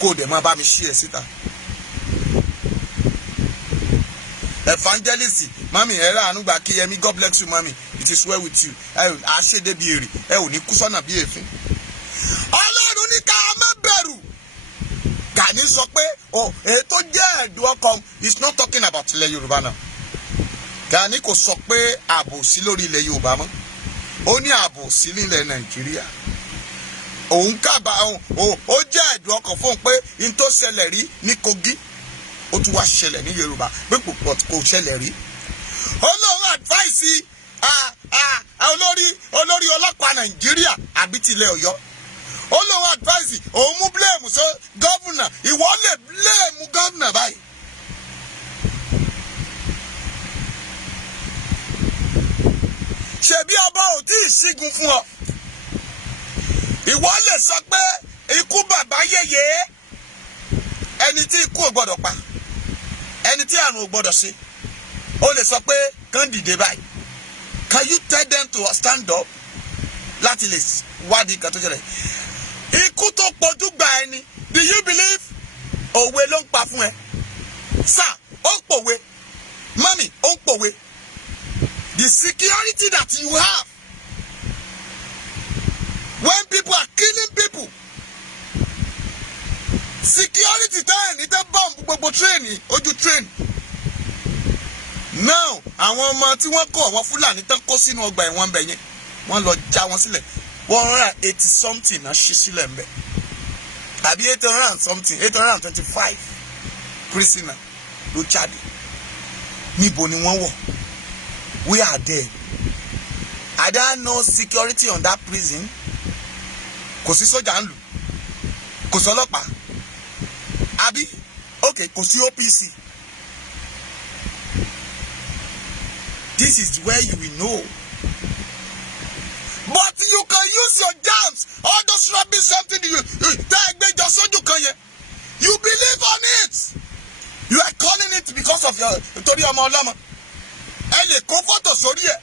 kó dẹ̀ máa bá mi share síta. Evangelist mami ẹ ráàánú gbà kí Yẹmí, God bless you mami, it is well with you. A ṣe débi èrè ẹ ò ní kú sọ́nà bí èéfín. Ọlọ́run ní ká má bẹ̀rù. Gani sọ pé èyí tó jẹ́ ẹ̀dùn ọkàn is not talking about ilẹ̀ Yorùbá náà. Gani kò sọ pé ààbò sí lórí ilẹ̀ Yorùbá mọ́. Ó ní ààbò sí nílẹ̀ Nàìjíríà. Òun kábà ó jẹ́ ẹ̀dùn ọkàn fún un pé n tó ṣẹlẹ̀ rí ní Kogi ó tún wá ṣẹlẹ̀ ní Yorùbá pé kò ṣẹlẹ̀ rí. Olóhùn advice olórí ọlọ́pàá Nàìjíríà àbí tilẹ̀ Ọ̀yọ́. Olóhùn advice òun mú blame sọ gọ́vùnà. Ìwọ lè blame gọ́vùnà báyìí. Ṣebí ọba ò tí ì ṣígun fún ọ. Ìwọ lè sọ pé ikú bàbá yèyé ẹni tí ikú ò gbọdọ̀ pa ẹni tí àrùn ò gbọdọ̀ ṣe ó lè sọ pé kán dìde báyìí. Can you tell them to stand up láti lè wádìí nǹkan tó ṣẹlẹ̀? Ikú tó pọ̀jù gba ẹni, do you believe òwe ló ń pa fún ẹ? Sir, ó ń pòwe. Mami, ó ń pòwe. The security that you have when people are killing people, security time ní tẹ́ bomb gbogbo train ojú train. Now àwọn ọmọ tí wọ́n kó àwọn Fúlàní tán kó sínú ọgbà ẹ̀wọ̀n bẹ̀ yẹn wọ́n lọ já wọn sílẹ̀ 180 something náà ṣí sílẹ̀ ń bẹ̀ àbí 800 something 825 prisoner ló jáde. Níbo ni wọ́n wọ̀? We are there. Are there no security on that prison? Kò sí sójà ń lù, kò sí ọlọ́pàá, àbí okay kò sí OPC. This is where you will know. But you can use your jams, all those rubbish something you believe on it. You are calling it because of your torí ọmọ ọlọ́mọ. Ẹ lè kó fọ́tò sórí ẹ̀.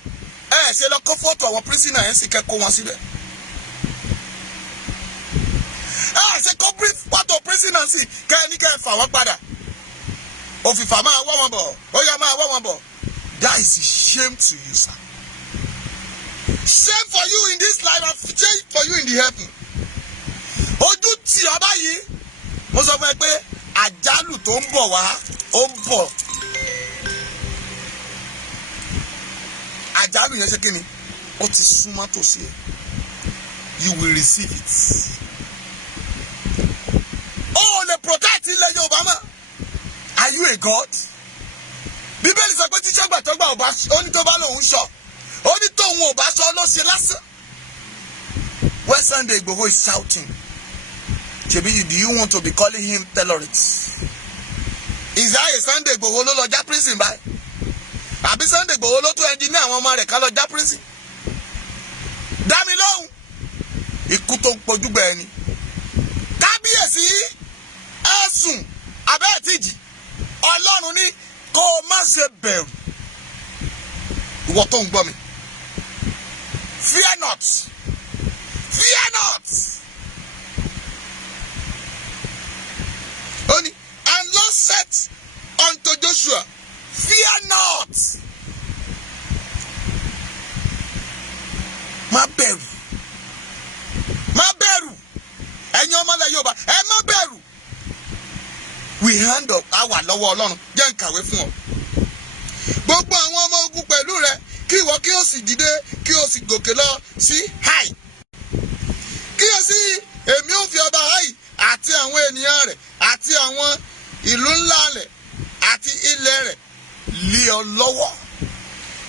Ẹ ṣe lọ kó fọ́tò àwọn prisoner yẹn sì kẹ́kọ̀ọ́ wọn síbẹ̀. Ẹ ṣe kó fọ́tò prisoner sí kẹ́ ní kẹ́ fà wọ́n padà. Òfìfà máa wọ́ wọn bọ̀, ó yá máa wọ́ wọn bọ̀. That is a shame to you, sir. Shame for you in this life and shame for you in the heaven. Ojú tí ọ báyìí, mo sọ fún ẹ pé àjálù tó ń bọ̀ wá, ó ń bọ̀. Àjálù yẹn ṣe kí ni? Ó ti súnmọ́ tòsí ẹ. You will receive it. Ó lè protect ilẹ̀ Yorùbá mọ́. Are you a God? Bíbélì sọ pé tíṣẹ́ gbàtọ́gbà ò bá ó ní tó bá lòun sọ. Ó ní tóun ò bá sọ ló ṣe lásán. When Sunday Igboho is shouting, Shebi, do you want to be calling him terrorist? Is that a Sunday Igboho ló lọ já prison báyìí? Àbí Sunday Igboho ló tún engineer àwọn ọmọ rẹ̀ ká lọ já prison? Dá mi lóhùn. Ikú tó ń pojú gbẹ ẹni. Kábíyèsí ẹ̀sùn abẹ́ ẹ̀tìjì. Ọlọ́run ní kó o má ṣe bẹ̀rù. Ìwọ tó ń gbọ́ mi. Fear not. Fear not. Only, and Lord said unto Joshua, fear not. Má bẹ̀rù. Má bẹ̀rù. Ẹ̀yin ọmọ ilẹ̀ Yorùbá, ẹ má bẹ̀rù. We hand up àwa lọ́wọ́ Ọlọ́run. Jẹ́ n kàwé fún ọ. Gbogbo àwọn ọmọ ogun pẹ̀lú rẹ kí ìwọ kí o sì dìde kí o sì gòkè lọ sí Hai. Kí o sì èmi ò fi ọba Hai àti àwọn ènìyàn rẹ̀ àti àwọn ìlú ńlá rẹ̀ àti ilẹ̀ rẹ̀ lé ọ lọ́wọ́.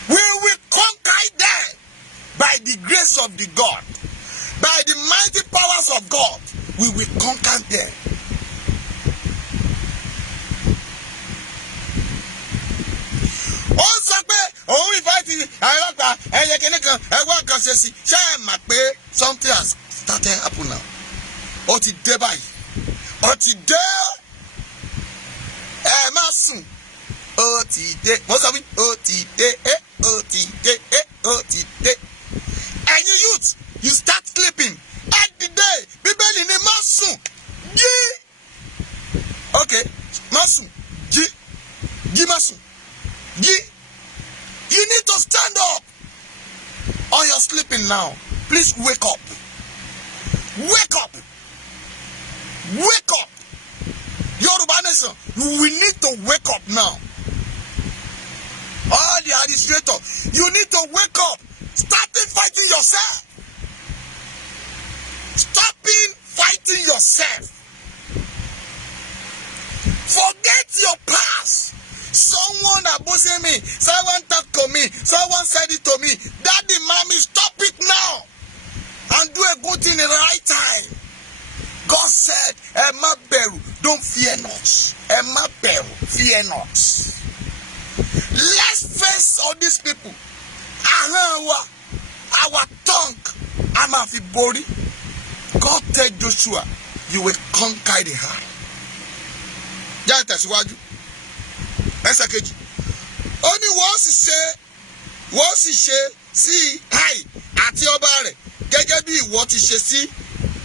We will conquer them by the grace of the God, by the mighty powers of God. We will conquer them. Ó sọ pé òun ìfàtí àìrọ́pàá ẹ̀yẹ kìíní kan ẹ̀wọ́n kan ṣe sí ṣé ẹ̀ mà pé something has started happen now. Ó ti dé báyìí. Ó ti dé. Ẹ má sùn. Ó ti dé. Mo sọ fún mi. Ó ti dé. Ó ti dé. Ó ti dé. Ẹ̀yin youth, you start sleeping. Ẹ dìde. Bíbélì ni má sùn. Jí. Okay. Má sùn. Jí. Jí má sùn. Jí. You need to stand up. Or you're sleeping now. Please wake up. Wake up. Wake up. Yoruba Nation, we need to wake up now. All the administrators, you need to wake up. Starting fighting yourself. Stopping fighting yourself. Forget your past. Someone abusing me. Someone talked to me. Someone said it to me. Daddy, mommy, stop it now. And do a good thing in the right time. God said, ẹ má bẹ̀rù, don't fear not. Ẹ má bẹ̀rù, fear not. Let's face all these people. Our tongue, a máa fi borí. God tell Joshua, you will conquer the high. Jẹ́ tẹ̀síwájú. Ẹsẹ̀ kejì. Ó ní wọ́n sì ṣe sí Hai àti ọba rẹ̀ gẹ́gẹ́ bí ìwọ ti ṣe sí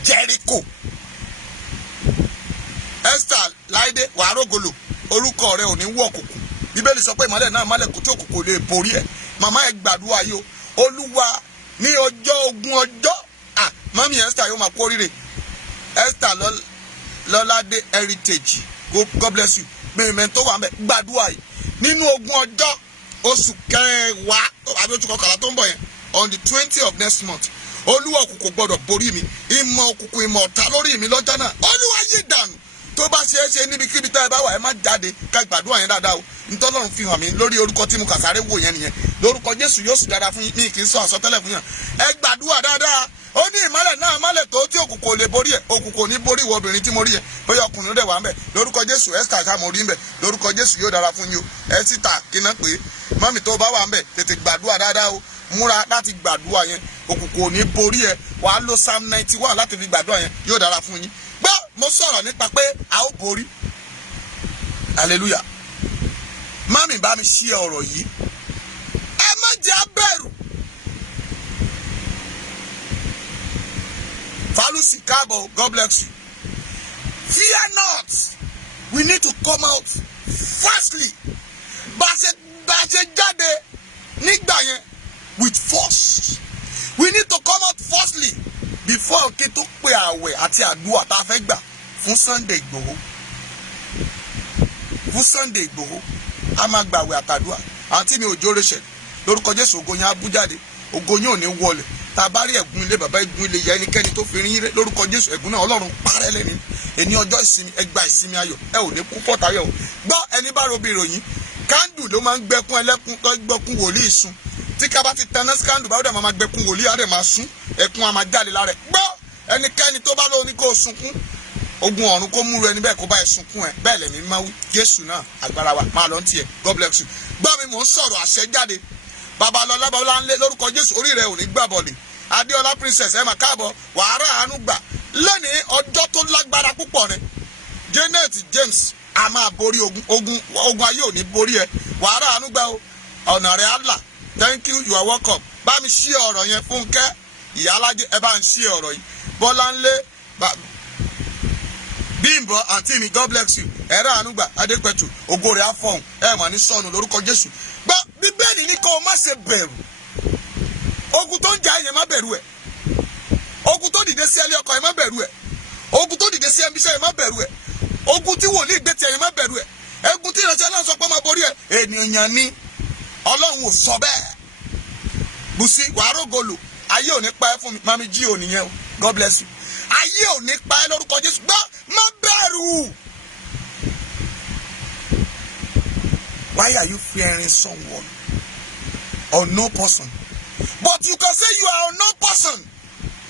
Jericho. Esther Láìdé wàrógolo orúkọ rẹ ò ní wọ òkùnkùn. Bíbélì sọ pé ìmọ́lẹ̀ náà mọ́lẹ̀ kò tí òkùnkùn lè borí ẹ̀. Màmá ẹ gbàdúrà yìí o. Olúwa ní ọjọ́ ogun ọjọ́ mami Esther yóò máa kú oríire. Esther Lọ́ládé Heritage, God bless you. Gbẹ̀mẹ̀ tó wà mẹ́ gbàdúrà yìí nínú ogún ọjọ́ oṣù kẹwàá àbí oṣù kọkànlá tó ń bọ̀ yẹn on the 20th of next month. Olúwa òkùnkùn gbọdọ̀ borí mi, ìmọ̀ òkùnkùn ìmọ̀ ọ̀tá lórí mi lọ́jọ́ náà. Olúwa yé dànù. Tó bá ṣe é ṣe níbikíbi tá ẹ bá wà ẹ má jáde ká gbàdúrà yẹn dáadáa o. Ntọ́lọ́run fi hàn mí lórí orúkọ tí mo kà sáré wò yẹn nìyẹn. Lórúkọ Jésù yóò sì dára fún yín, mi kì í sọ àsọtẹ́lẹ̀ fún yàn. Ẹ gbàdúrà dáadáa. Ó ní ìmọ́lẹ̀ náà mọ́lẹ̀ tó tí òkùnkùn ò lè borí ẹ̀. Òkùnkùn ò ní borí ìwọ obìnrin tí mo rí ẹ̀. Bóyá ọkùnrin rẹ̀ wà ń bẹ̀. Lórúkọ Jésù Esther ká mo rí ń bẹ̀. Lórúkọ Jésù yóò dára fún yín o. Ẹ síta kí ná pé mọ́mì tó bá wà ń bẹ̀ tètè gbàdúrà dáadáa o. Múra láti gbàdúrà yẹn. Òkùnkùn ò ní borí ẹ̀. Wàá lo Psalm 91 láti fi gbàdúrà yẹn. Yóò dára fún yín. Gbọ́ mo sọ̀rọ̀ nípa pé a ó borí. Hallelujah. Mami bá mi ṣí ọ̀rọ̀ yìí. Ẹ má jẹ́ abẹ̀rù. Falusi Kabo, God bless you. Fear not. We need to come out fastly. Bá ṣe jáde nígbà yẹn with force. We need to come out fastly before kí tó pé àwẹ̀ àti àdúrà tá a fẹ́ gbà fún Sunday Igboho. Fún Sunday Igboho a máa gbàwẹ̀ àtàdúrà. Àǹtí mi òjò rẹ̀ṣẹ̀ lórúkọ Jésù ògo yẹn á bú jáde. Ògo yẹn ò ní wọlẹ̀. Tá bá rí ẹ̀gún ilé bàbá ẹ̀gún ilé ya ẹnikẹ́ni tó fi rin yín lórúkọ Jésù ẹ̀gún náà Ọlọ́run parẹ́ lẹ́ni. Ẹni ọjọ́ ìsinmi ẹ gba ìsinmi ayọ̀ ẹ ò ní kú fọ́tayọ̀. Gbọ́ ẹni bá robi ìròyìn kándù ló máa ń gbẹ́kún ẹlẹ́kún tó gbọ́kún wòlíì sun. Tí ká bá ti tanná sí kándù báwo dẹ̀ máa gbẹ́kún wòlíì á dẹ̀ máa sún ẹkún á máa jáde lára ẹ̀. Gbọ́ ẹnikẹ́ni tó bá lóní kó sunkún ogun ọ̀run kó múru ẹni bẹ́ẹ̀ kó bá ẹ sunkún ẹ bẹ́ẹ̀ lẹ̀mí máa wí Jésù náà agbára wa máa lọ ń tiẹ̀ God bless you. Gbọ́ mi mò ń sọ̀rọ̀ àṣẹ jáde Babalọlá Babaláńlé lórúkọ Jésù orí rẹ ò ní gbàbọ̀dẹ̀. Adéọlá princess ẹ mà káàbọ̀ wàhálà àánú gbà lónìí ọjọ́ tó lágbára púpọ̀ ni. Janet James a máa borí ogun ayé ò ní borí ẹ wàhálà àánú gbà o ọ̀nà rẹ̀ àlà thank you you are welcome. Bá mi ṣí ọ̀rọ̀ yẹn Fúnkẹ́ Ìyálájé ẹ bá ń ṣí ọ̀rọ̀ yìí Bọ́láńlé Bímbọ́ àǹtí mi God bless you ẹ̀rọ àánú gbà Adépẹ̀tù ògo rẹ̀ á fọ̀hún ẹ̀ mà ní sọnù lórúkọ Jésù. Gbọ́ Bíbélì ní kó o má ṣe bẹ̀rù. Ogun tó ń jà yẹn má bẹ̀rù ẹ̀. Ogun tó dìde sí ẹlẹ́ ọkọ yẹn má bẹ̀rù ẹ̀. Ogun tó dìde sí ẹbíṣẹ́ yẹn má bẹ̀rù ẹ̀. Ogun tí wòlíì gbé tiẹ̀ yẹn má bẹ̀rù ẹ̀. Egun tí ìránṣẹ́ náà sọ pé máa borí ẹ̀. Ènìyàn ni Ọlọ́run ò sọ bẹ́ẹ̀. Bùsí wàrógolo ayé ò ní pa ẹ́ fún mi. Mami jí òní yẹn o God bless you. Ayé ò ní pa ẹ́ lórúkọ Jésù. Gbọ́ má bẹ̀rù. Why are you fearing someone or no person? But you can say you are a unknown person.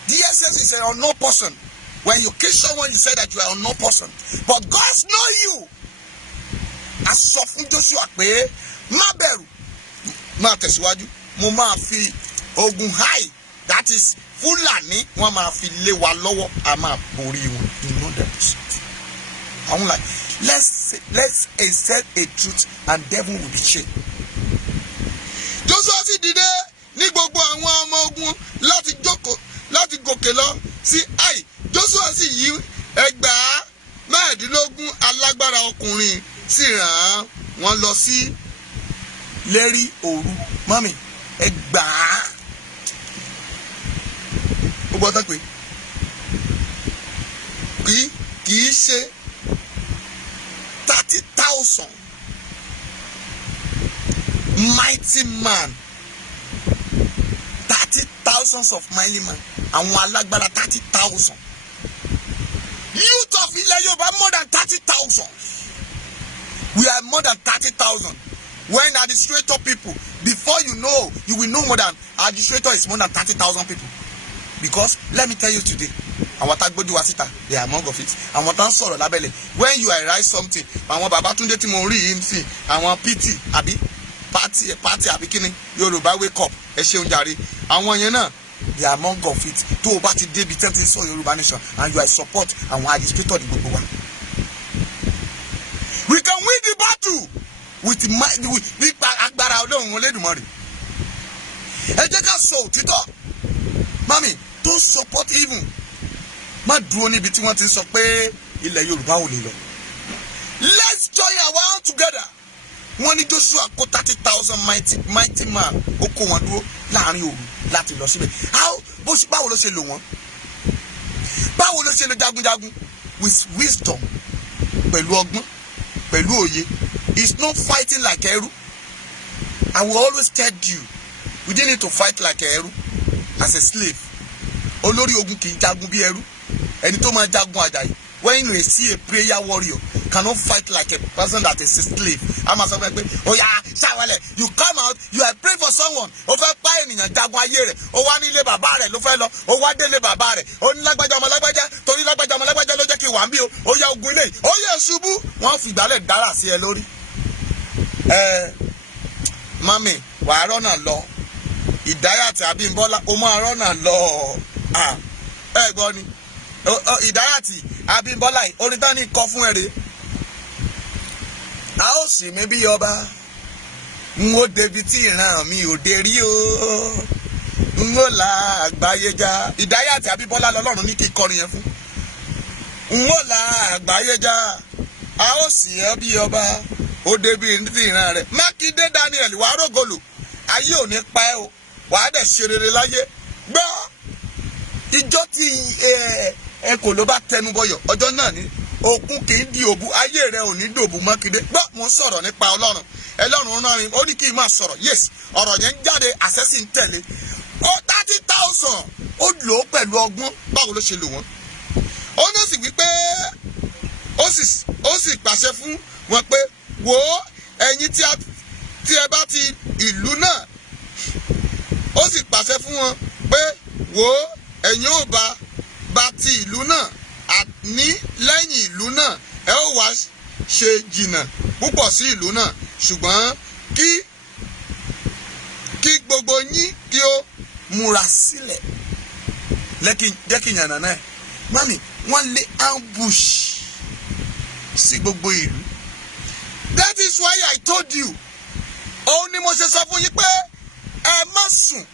The essence is an unknown person. When you kill someone, you say that you are an unknown person. But God knows you. A sọ fún Joshua pé má bẹ̀rù. Máa tẹ̀síwájú. Mo máa fi ogun high. That is Fúlàní. Wọ́n máa fi lé wa lọ́wọ́. A máa borí wọn. You know that. I'm like, let's accept a truth and devil will be chained. Joshua sì dìde ní gbogbo àwọn ọmọ ogun láti gòkè lọ sí Ai. Joshua sì yí ẹgbàá mẹ́ẹ̀ẹ́dínlógún alágbára ọkùnrin sì rán wọn lọ sí lérí òru. Mami ẹgbàá ó gbọ́dọ̀ pé kì í ṣe 30,000 mighty man 30,000 of mighty man àwọn alágbára 30,000 youth of ilẹ̀ Yorùbá more than 30,000 we are more than 30,000 when administrator people before you know you will know more than administrator is more than 30,000 people because let me tell you today àwọn tá gbójú wa síta they are among of it àwọn tá ń sọ̀rọ̀ lábẹ́lẹ̀ when you write something àwọn Babátúndé tí mo rí yìí sí àwọn pt àbí party àbí kíni Yorùbá wake up ẹ ṣeun jàre àwọn yẹn náà they are among of it tó o bá ti débi tẹ́tí sọ Yorùbá nation and you are support àwọn administrator ní gbogbo wa. We can win the battle with nípa agbára Ọlọ́run Olódùmarè. Ẹ jẹ́ ká sọ òtítọ́ mami tó support even má dúró níbi tí wọ́n ti sọ pé ilẹ̀ Yorùbá ò lè lọ. Let's join our hand together. Wọ́n ní Joshua kó 30,000 mighty man ó kó wọn dúró láàrin òru láti lọ síbẹ̀. Báwo ló ṣe lò wọ́n? báwo ló ṣe lè jagunjagun? With wisdom, pẹ̀lú ọgbọ́n, pẹ̀lú òye. It's not fighting like ẹrú. I will always tell you, we didn't need to fight like ẹrú as a slave. Olórí ogun kì í jagun bí ẹrú. Ẹni tó máa jagun Àjàyí, when you see a prayer warrior, cannot fight like a person that is a slave. I'm sọ pé oh yeah, ṣàwálẹ̀, you come out, you are praying for someone. Ó fẹ́ pa ènìyàn jagun ayé rẹ̀. Ó wá nílé bàbá rẹ̀ ló fẹ́ lọ. Ó wá délé bàbá rẹ̀. Ó ní lágbájá ọmọ lágbájá, torí lágbájá ọmọ lágbájá ló jẹ́ kí wà ń bí o. Ó yá ogun ilé. Ó yẹ ṣubú. Wọ́n fi ìgbálẹ̀ dára sí ẹ lórí. Mami, wàá rọ́nà lọ. Ìdáyàtì Abímbọ́lá, ó máa rọ́nà lọ. Ẹ gbọ́ ni. Ìdáyàtì Abímbọ́lá yìí, orin tán ní kọ fún ẹ̀rẹ́. A ó sì mí bí ọba, n ó débi tí ìran mi ò dé rí o, n ó la àgbáyé já. Ìdáyàtì Abímbọ́lá lọ́lọ́run ní kí kọrin yẹn fún. N ó la àgbáyé já, a ó sì ẹ́ bí ọba, ó débi tí ìran rẹ̀. Mákindé Daniel wàá rògolo, ayé ò ní pa ẹ́ o, wàá dẹ̀ ṣe rere láyé. Gbọ́ ìjọ tí ẹ kò ló bá tẹnu bọyọ̀, ọjọ́ náà ni òkun kì í di òbu, ayé rẹ ò ní dòbu Mákindé. Gbọ́ mo ń sọ̀rọ̀ nípa Ọlọ́run. Ọlọ́run rán mi, ó ní kí n máa sọ̀rọ̀. Yes, ọ̀rọ̀ yẹn ń jáde, àṣẹ sì ń tẹ̀lé. Ó 30,000 ó lò ó pẹ̀lú ọgbọ́n. Báwo ló ṣe lò wọ́n? Ó ní sì wípé ó sì pàṣẹ fún wọn pé wò ó ẹ̀yin tí ẹ bá ti ìlú náà. Ó sì pàṣẹ fún wọn pé wò ó ẹ̀yin ò bá ti ìlú náà ní lẹ́yìn ìlú náà ẹ ó wá ṣe jìnnà púpọ̀ sí ìlú náà, ṣùgbọ́n kí gbogbo yín kí ó múra sílẹ̀. Jẹ́ kí yànnà náà mami wọ́n lé ambush sí gbogbo ìlú. That is why I told you. Òun ni mo ṣe sọ fún yín pé ẹ má sùn,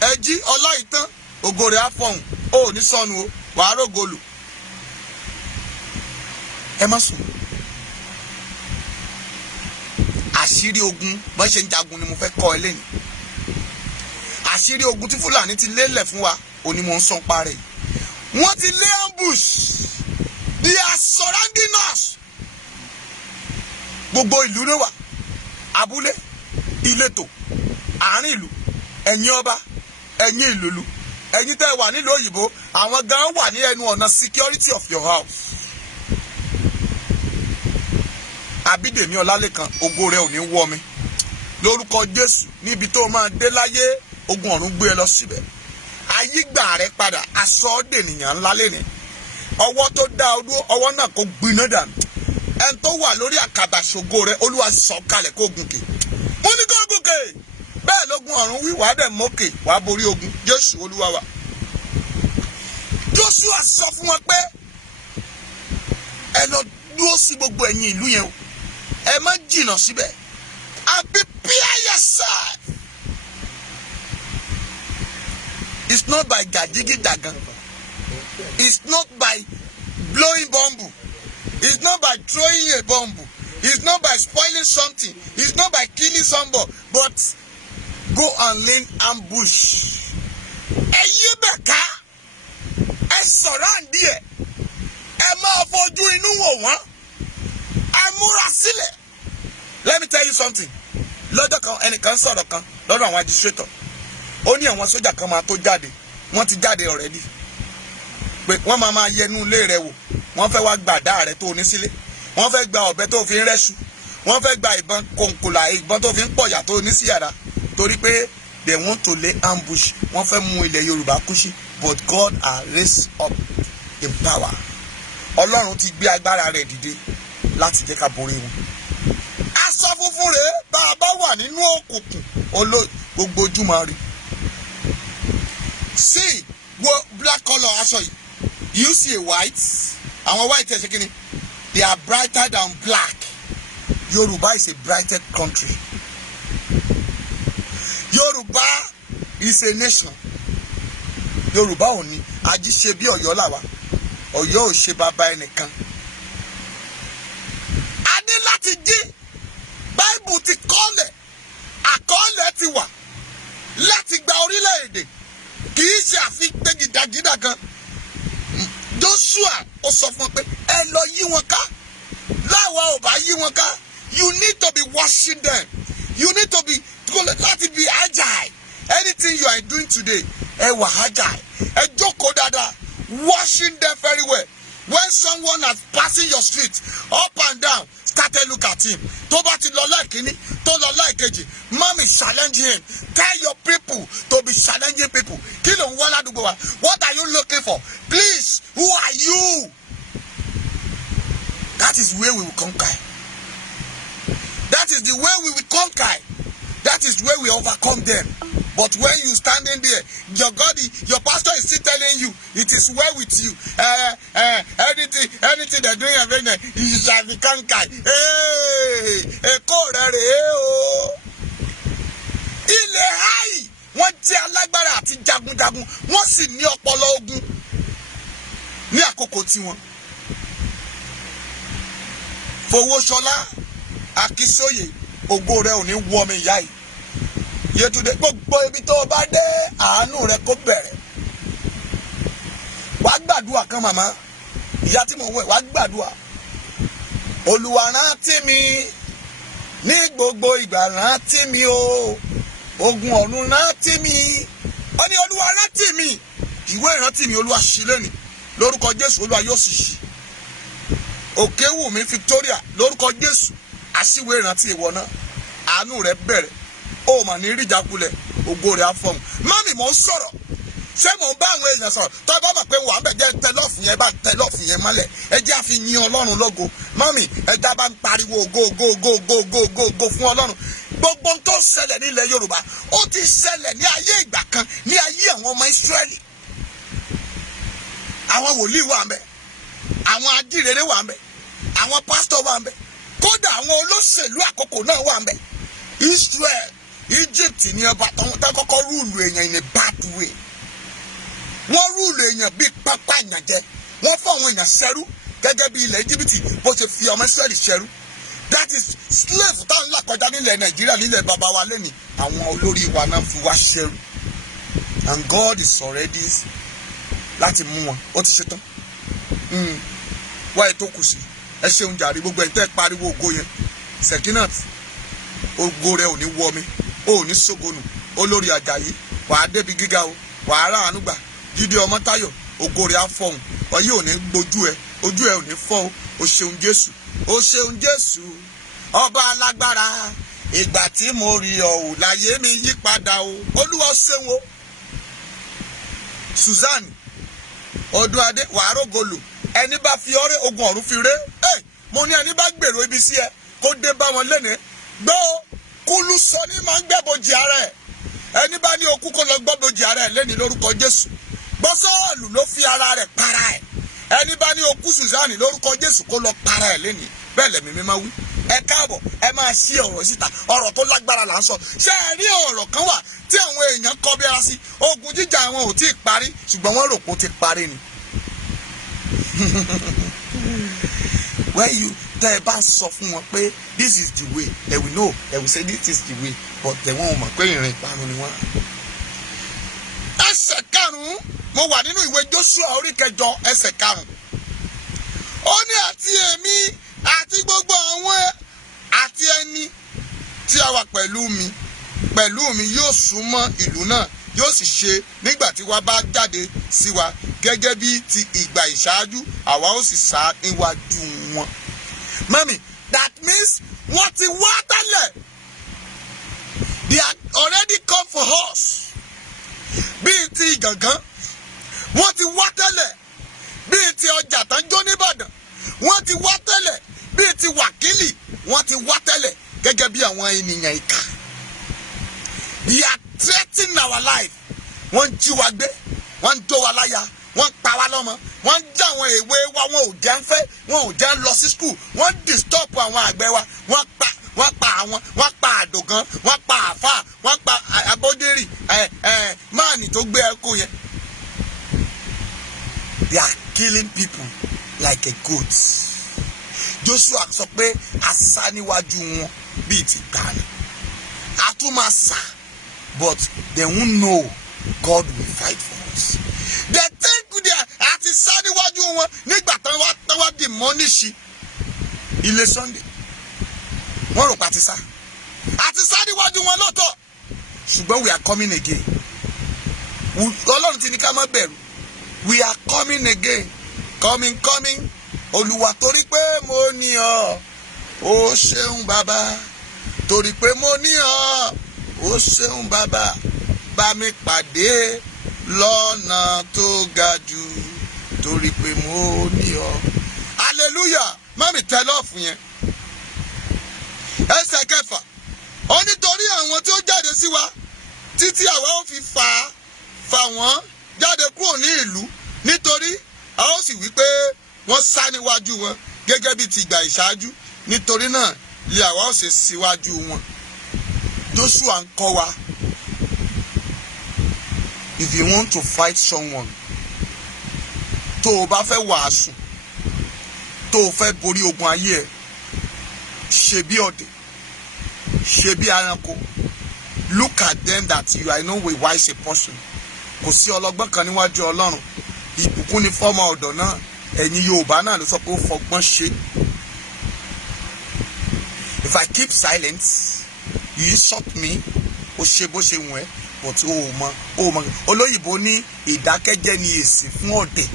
ẹ jí ọlá ìtàn ògo rẹ̀ á fọhùn, ó ní sọnù o, wàá rògolù. Ẹ má sùn. Àṣírí ogun bọ́n ṣe ń jagun ni mo fẹ́ kọ́ ẹ lẹ́yìn. Àṣírí ogun tí Fúlàní ti lélẹ̀ fún wa òní mo ń sọ parẹ́. Wọ́n ti lé ambush. They are surrounding us. Gbogbo ìlú ló wà. Abúlé, ìletò, àárín ìlú, ẹ̀yin ọba, ẹ̀yin ìlúlu, ẹ̀yin tẹ́ wà nílùú òyìnbó, àwọn gan wà ní ẹnu ọ̀nà security of your house. Abídèmí Ọlálékan, ògo rẹ ò ní wọ́ mi. Lórúkọ Jésù, níbi tó máa dé láyé, ogun ọ̀run gbé ẹ lọ síbẹ̀. Ayígbà rẹ padà, aṣọ dènìyàn ńlá lẹ́nìí. Ọwọ́ tó dá ọ dúró, ọwọ́ náà kó gbiná dànù. Ẹni tó wà lórí àkàbà ṣògo rẹ, Olúwa sọ̀kalẹ̀ kó gùnkè. Mo ní kó gùnkè. Bẹ́ẹ̀ lógun ọ̀run wí, wàá dẹ̀ mókè, wàá borí ogun. Jésù Olúwa wa. Jóṣúà sọ fún wọn pé ẹ lọ dúró sí gbogbo ẹ̀yìn ìlú yẹn o. Ẹ má jìnnà síbẹ̀. And prepare yourself. It's not by gàdígídàgan. It's not by blowing bomb. It's not by throwing a bomb. It's not by spoiling something. It's not by killing somebody. But go and lay ambush. Ẹ yí bẹ̀ ká. Ẹ surround díẹ̀. Ẹ máa fojú inú wò wọ́n. Ẹ múra sílẹ̀. Let me tell you something. Lọ́dọ̀ kan ẹnìkan sọ̀rọ̀ kan lọ́dọ̀ àwọn administrator. Ó ní àwọn sójà kan máa tó jáde. Wọ́n ti jáde already. Pé wọ́n máa yẹnu ilé rẹ̀ wò. Wọ́n fẹ́ wá gbàdá rẹ̀ tó ní sílé. Wọ́n fẹ́ gba ọ̀bẹ tó fi ń rẹ́ṣu. Wọ́n fẹ́ gba ìbọn kòǹkòlà ìbọn tó fi ń pọ̀yà tó ní sí yàrá. Torí pé they want to lay ambush. Wọ́n fẹ́ mú ilẹ̀ Yorùbá kúṣí. But God has raised up in power. Ọlọ́run ti gbé agbára rẹ̀ dìde láti jẹ́ ká borí wọn. Aṣọ funfun rèé bá a bá wà nínú òkùnkùn gbogbo ojúmọ́ rí. See, wo black colour aṣọ yìí. You see a white? Àwọn white ẹ̀ ṣe kí ni? They are brighter than black. Yoruba is a brighter country. Yoruba is a nation. Yoruba ò ní ají ṣe bí Ọ̀yọ́ làwà. Ọ̀yọ́ ò ṣe bàbá ẹnìkan. A ní láti jí. Bible ti kọ́lẹ̀. Àkọọ́lẹ̀ ti wà. Láti gba orílẹ̀-èdè. Kì í ṣe àfi gbégidàgídà kan. Joshua ó sọ fún wọn pé ẹ lọ yí wọn ká. Láwa ò bá yí wọn ká. You need to be watching them. You need to be láti be agile. Anything you are doing today, ẹ wà agile. Ẹ jókòó dáadáa. Watching them very well. When someone is passing your street up and down, start to look at him. Tó bá ti lọ lẹ́ẹ̀kínní, tó lọ lẹ́ẹ̀kejì, mommy challenge him. Tell your people to be challenging people. Kí ló ń wá ládùúgbò wa? What are you looking for? Please, who are you? That is where we will conquer. That is the way we will conquer. That is where we overcome them. But when you standing there, your God, your pastor is still telling you, it is well with you. Anything they're doing, you shall be conquered. Ilẹ̀ háì, wọ́n jẹ́ alágbára àti jagunjagun, wọ́n sì ní ọpọlọ ogun ní àkókò tiwọn. Fowóṣọlá Akínsóyè, ògo rẹ̀ ò ní wọ mi ìyá yìí. Yétúndé, gbogbo ibi tó bá dé, àánú rẹ kó bẹ̀rẹ̀. Wàá gbàdúrà kan màmá, ìyá tí mo wẹ̀, wàá gbàdúrà. Olúwa rántí mi ní gbogbo ìgbà, rántí mi o. Ogun ọ̀run rántí mi. Ó ní Olúwa rántí mi. Ìwé ìrántí mi Olúwa ṣí lónìí. Lórúkọ Jésù Olúwa yóò sì ṣí. Òkèwùmí Victoria, lórúkọ Jésù, àṣìwé ìrántí ìwọ náà. Àánú rẹ bẹ̀rẹ̀. Ó mà ní ríjàkulẹ̀, ògo rẹ̀ á fọhùn. Mami, mò ń sọ̀rọ̀. Ṣé mò ń bá àwọn èèyàn sọ̀rọ̀? Tó bá mọ̀ pé wà á bẹ̀ jẹ́ tẹ́lọ̀fù yẹn bá tẹ́lọ̀fù yẹn mọ́lẹ̀. Ẹ jẹ́ àfi yin Ọlọ́run lógo. Mami, ẹja bá ń pariwo ògo fún Ọlọ́run. Gbogbo tó ṣẹlẹ̀ nílẹ̀ Yorùbá, ó ti ṣẹlẹ̀ ní ayé ìgbà kan, ní ayé àwọn ọmọ Ísírẹ́lì. Àwọn wòlíì wà ń bẹ̀. Àwọn ajíhìnrere wà ń bẹ̀. Àwọn pásítọ̀ wà ń bẹ̀. Kódà àwọn olóṣèlú àkókò náà wà ń bẹ̀. Israel, Egypt ni ọba tó kọ́kọ́ rúùlù èèyàn in a bad way. Wọ́n rúùlù èèyàn bíi pápá ìyànjẹ. Wọ́n fọ́ àwọn èèyàn ṣẹ́rú gẹ́gẹ́ bí ilẹ̀ Egypt bó ṣe fi ọmọ Israẹli ṣẹ́rú. That is slave táwọn ńlá kọjá nílẹ̀ Nàìjíríà nílẹ̀ bàbá wa lẹ́nìí. Àwọn olórí wa náà fi wá ṣẹ́rú. And God is already láti mú wọn. Ó ti ṣetán. Wáyé tó kù sí. Ẹ ṣeun jàre gbogbo ẹ̀ tẹ́ pariwo ògo yẹn. Sekinat, ògo rẹ ò ní wọ mi. Ó ní ṣògonù. Olórí Àjàyí, wàá débi gíga o. Wàá rà àánú gbà. Jídé Ọmọ́táyọ̀, ògo rẹ̀ á fọhùn. Ọyẹ́ ò ní gbójú ẹ. Ojú ẹ ò ní fọ́ o. O ṣeun Jésù. O ṣeun Jésù. Ọba alágbára. Ìgbà tí mo rí ọ ò láyé mi yí padà o. Olúwa ṣeun o. Suzanne Odúadé, wàá rógolù. Ẹni bá fi ọrẹ ogun ọ̀run fi ré. Mo ní ẹni bá gbèrò ibi sí ẹ kó dé bá wọn lénìí. Gbọ́ kúlú sọ ní máa ń gbẹ́bojì ara ẹ̀. Ẹni bá ní okú kó lọ gbọ́bojì ara ẹ̀ lénìí lórúkọ Jésù. Gbọ́sọ́ọ̀lù ló fi ara rẹ̀ para ẹ̀. Ẹni bá ní okú Suzanne lórúkọ Jésù kó lọ para ẹ̀ lénìí. Bẹ́ẹ̀ lẹ̀mí mi máa wí. Ẹ káàbọ̀, ẹ máa ṣí ọ̀rọ̀ síta. Ọ̀rọ̀ tó lágbára là ń sọ. Ṣé ẹ rí ọ̀rọ̀ kan wà tí àwọn èèyàn kọ bí ara sí? Ogun jíjà wọn ò tí ì parí ṣùgbọ́n wọ́n rò pé ó ti parí ni. When you tẹ́ ẹ bá sọ fún wọn pé this is the way, they will know, they will say this is the way, but they won't mọ̀ pé ìrìn ìparun ni wọ́n. Ẹsẹ̀ karùn-ún, mo wà nínú ìwé Joshua orí kẹjọ ẹsẹ̀ karùn-ún. Ó ní àti èmi àti gbogbo àwọn àti ẹni tí a wà pẹ̀lú mi yóò súnmọ́ ìlú náà, yóò sì ṣe nígbà tí wàá bá jáde sí wa gẹ́gẹ́ bí ti ìgbà ìṣáájú, àwa ó sì sá níwájú wọn. Mami, that means wọ́n ti wá tẹ́lẹ̀. They had already come for us. Bíi ti Ìgàngán, wọ́n ti wá tẹ́lẹ̀. Bíi ti ọjà tán jó nìbàdàn, wọ́n ti wá tẹ́lẹ̀. Bíi ti wákìlì, wọ́n ti wá tẹ́lẹ̀ gẹ́gẹ́ bí àwọn ènìyàn ìkà. They are threatening our life. Wọ́n jí wa gbé, wọ́n jó wa láya, wọ́n pa wá lọ́mọ, wọ́n já àwọn èwe wa, wọn ò jẹ́ ń fẹ́, wọn ò jẹ́ ń lọ sí school, wọ́n disturb àwọn àgbẹ̀ wa, wọ́n pa àwọn, wọ́n pa àdògán, wọ́n pa àfà, wọ́n pa abódérì, máàní tó gbé ẹkọ yẹn. They are killing people like a goat. Joshua sọ pé asá níwájú wọn bíi ti gbàlè. A tún máa sá, but they won't know God will fight for us. They think they are ti sá níwájú wọn nígbà tán wá demolish ilé Sunday. Wọ́n rò pa ti sá. Àti sá níwájú wọn lọ́tọ̀. Ṣùgbọ́n we are coming again. Ọlọ́run ti ní ká má bẹ̀rù. We are coming again. Coming. Olúwa torí pé mo ní ọ. Ó ṣeun bàbá. Torí pé mo ní ọ. Ó ṣeun bàbá. Bá mi pàdé lọ́nà tó ga jù. Torí pé mo ní ọ. Hallelujah. Mami tẹ lọ́ọ̀fù yẹn. Ẹsẹ̀ kẹfà. Ó nítorí àwọn tí ó jáde sí wa títí àwa ó fi fà wọ́n jáde kúrò ní ìlú, nítorí a ó sì wí pé wọ́n sá níwájú wọn gẹ́gẹ́ bí ti ìgbà ìṣáájú, nítorí náà lè àwa ó ṣe síwájú wọn. Joshua ń kọ́ wa, if you want to fight someone, tó o bá fẹ́ wàásù, tó o fẹ́ borí ogun ayé ẹ̀, ṣe bí ọ̀dẹ̀, ṣe bí ẹranko. Look at them that you are no way wise a person. Kò sí ọlọ́gbọ́n kan níwájú Ọlọ́run. Ìbùkún ni fọ́mọ ọ̀dọ̀ náà. Ẹ̀yin Yorùbá náà ló sọ pé ó fọgbọ́n ṣe. If I keep silent, you insult me. Ó ṣe bó ṣe wọ̀n ẹ́, but ó mọ. Olóyìnbó ní ìdákẹ́jẹ́ ni èsì fún ọ̀dẹ̀.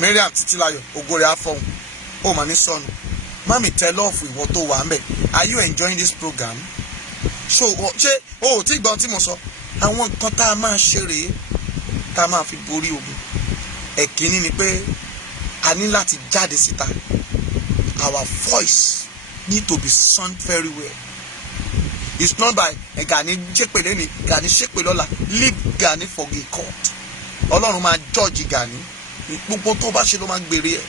Mariam Títílayọ̀, ògo rẹ̀ á fọhùn. Ó mà ní sọnù. Mami tẹ lọ́ọ̀fù ìwọ tó wà ń bẹ̀. Are you enjoying this program? Ṣé o ò tí gbọ́n tí mo sọ? Àwọn nǹkan tá a máa ṣe rèé tá a máa fi borí ogun. Ẹ̀kíní ni pé a ní láti jáde síta. Our voice need to be sound very well. It's not by Gani ṣépè lẹ́ni, Gani ṣépè lọ́la. Leave Gani for the court. Ọlọ́run máa judge Gani. Gbogbo tó bá ṣe ló máa gbèrè ẹ̀.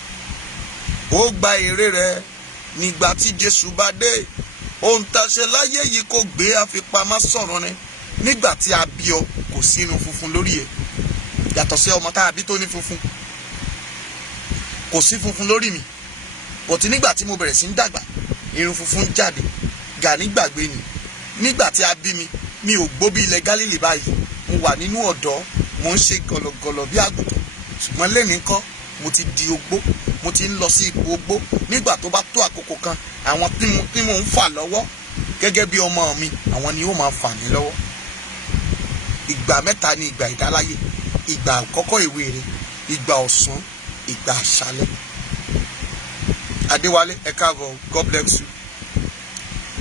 Ó gba èrè rẹ̀ nígbà tí Jésù bá dé. Ohun tá a ṣe láyé yìí kò gbé àfipamọ́ sọ̀rọ̀ ni. Nígbà tí a bí ọ kò sí irun funfun lórí ẹ̀. Yàtọ̀ sí ọmọ tá a bí tó ní funfun. Kò sí funfun lórí mi. Bọ̀tí nígbà tí mo bẹ̀rẹ̀ sí ń dàgbà, irun funfun jáde. Gani gbàgbé ni. Nígbà tí a bí mi, mi ò gbó bí ilẹ̀ Gálílì báyìí. Mo wà nínú ọ̀dọ́, mo ń ṣe gọ̀lọ̀gọ̀lọ̀ bí àgùntàn. Ṣùgbọ́n lẹ́ni ńkọ́, mo ti di ogbó, mo ti ń lọ sí ipò ogbó. Nígbà tó bá tó àkókò kan, àwọn tí mo ń fà lọ́wọ́ gẹ́gẹ́ bí ọmọ mi, àwọn ni ó máa fà mí lọ́wọ́. Ìgbà mẹ́ta ni ìgbà ìdáláyé. Ìgbà àkọ́kọ́ ìwé rẹ̀, ìgbà ọ̀sán, ìgbà àṣálẹ́. Adéwálé, ẹ káàbọ̀, God bless you.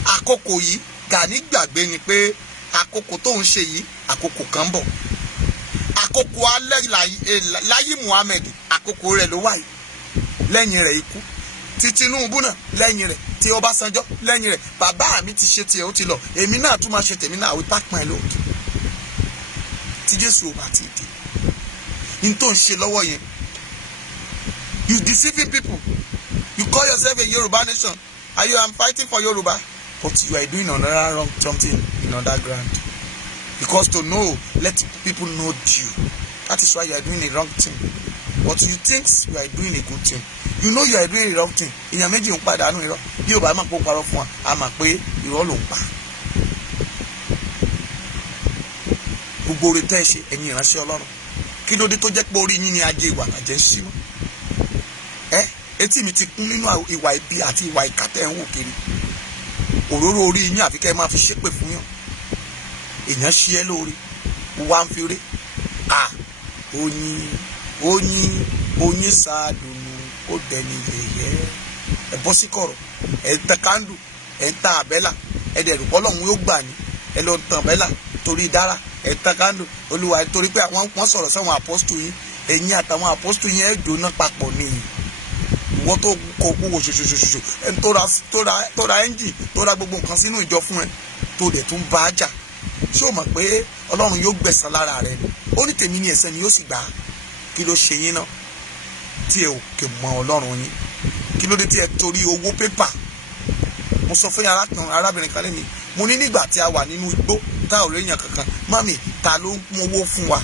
Àkókò yìí, Gani gbàgbé ni pé àkókò tó ń ṣe yìí, àkókò kan bọ̀. Àkókò alẹ́ láyé Muhammed, àkókò rẹ̀ ló wà yìí. Lẹ́yìn rẹ̀ ikú. Ti Tinubu náà lẹ́yìn rẹ̀, ti Ọbásanjọ́ lẹ́yìn rẹ̀. Bàbá mi ti ṣe tiẹ̀ ó ti lọ. Èmi náà tún máa ṣe tèmi náà, àwípá pọn ẹ lóòótọ́. Tí Jésù ò bá ti dé. In tó ń ṣe lọ́wọ́ yẹn. You deceiving people. You call yourself a Yoruba nation. I'm fighting for Yoruba. But you are doing another wrong something in underground. Because to know, let people know you. That is why you are doing a wrong thing. But you think you are doing a good thing. You know you are doing a wrong thing. Ìyàn méjì ń padà nù irọ́. Bí o bá máa kó parọ́ fún wa, a máa pé irọ́ ló ń pa. Gbogbo oore tẹ́ ẹ ṣe ẹ̀yin ìránṣẹ́ Ọlọ́run. Kí ló dé tó jẹ́ pé orí yín ni ajé ìwà àjẹ́ ń ṣí mọ́? Etí mi ti kún nínú ìwà ibi àti ìwà ìkà tẹ́ ẹ ń wò kiri. Òróró orí yín àfi kẹ́ ẹ máa fi ṣépè fún yàn. Èèyàn ṣí ẹ lóore. Wá ń fi ré. Oyin sáàdùnú ó dẹni yẹ̀yẹ́. Ẹ bọ́ sí kọ̀rọ̀. Ẹ tẹ kándù. Ẹ ń ta àbẹ́là. Ẹ dẹ̀ rò pọ́lọ́hún yóò gbà ní. Ẹ lọ tàn àbẹ́là torí dára. Ẹ tẹ kándù. Olúwa torí pé wọ́n sọ̀rọ̀ sáwọn àpọ́stù yín. Ẹ̀yin àtàwọn àpọ́stù yín ẹ̀ jóná papọ̀ nìyí. Wọ́n tó kọ gbogbo ṣoṣoṣoṣo. Ẹ tó ra ẹ́ńjì tó ra gbogbo nǹkan sínú ìjọ fún ẹ. Tó dẹ̀ tún bá a jà. Ṣé o mọ̀ pé Ọlọ́run yóò gbẹ̀san lára rẹ ni? Ó ní tèmi ní ẹ̀san ni yóò sì gbà á. Kí ló ṣe yín náà tí ẹ ò kè mọ Ọlọ́run yín? Kí ló dé tí ẹ torí owó pépà? Mo sọ fún arábìnrin kan lẹ́ni, mo ní nígbà tí a wà nínú igbó tá ò réyàn kankan, mami ta ló ń mú owó fún wa?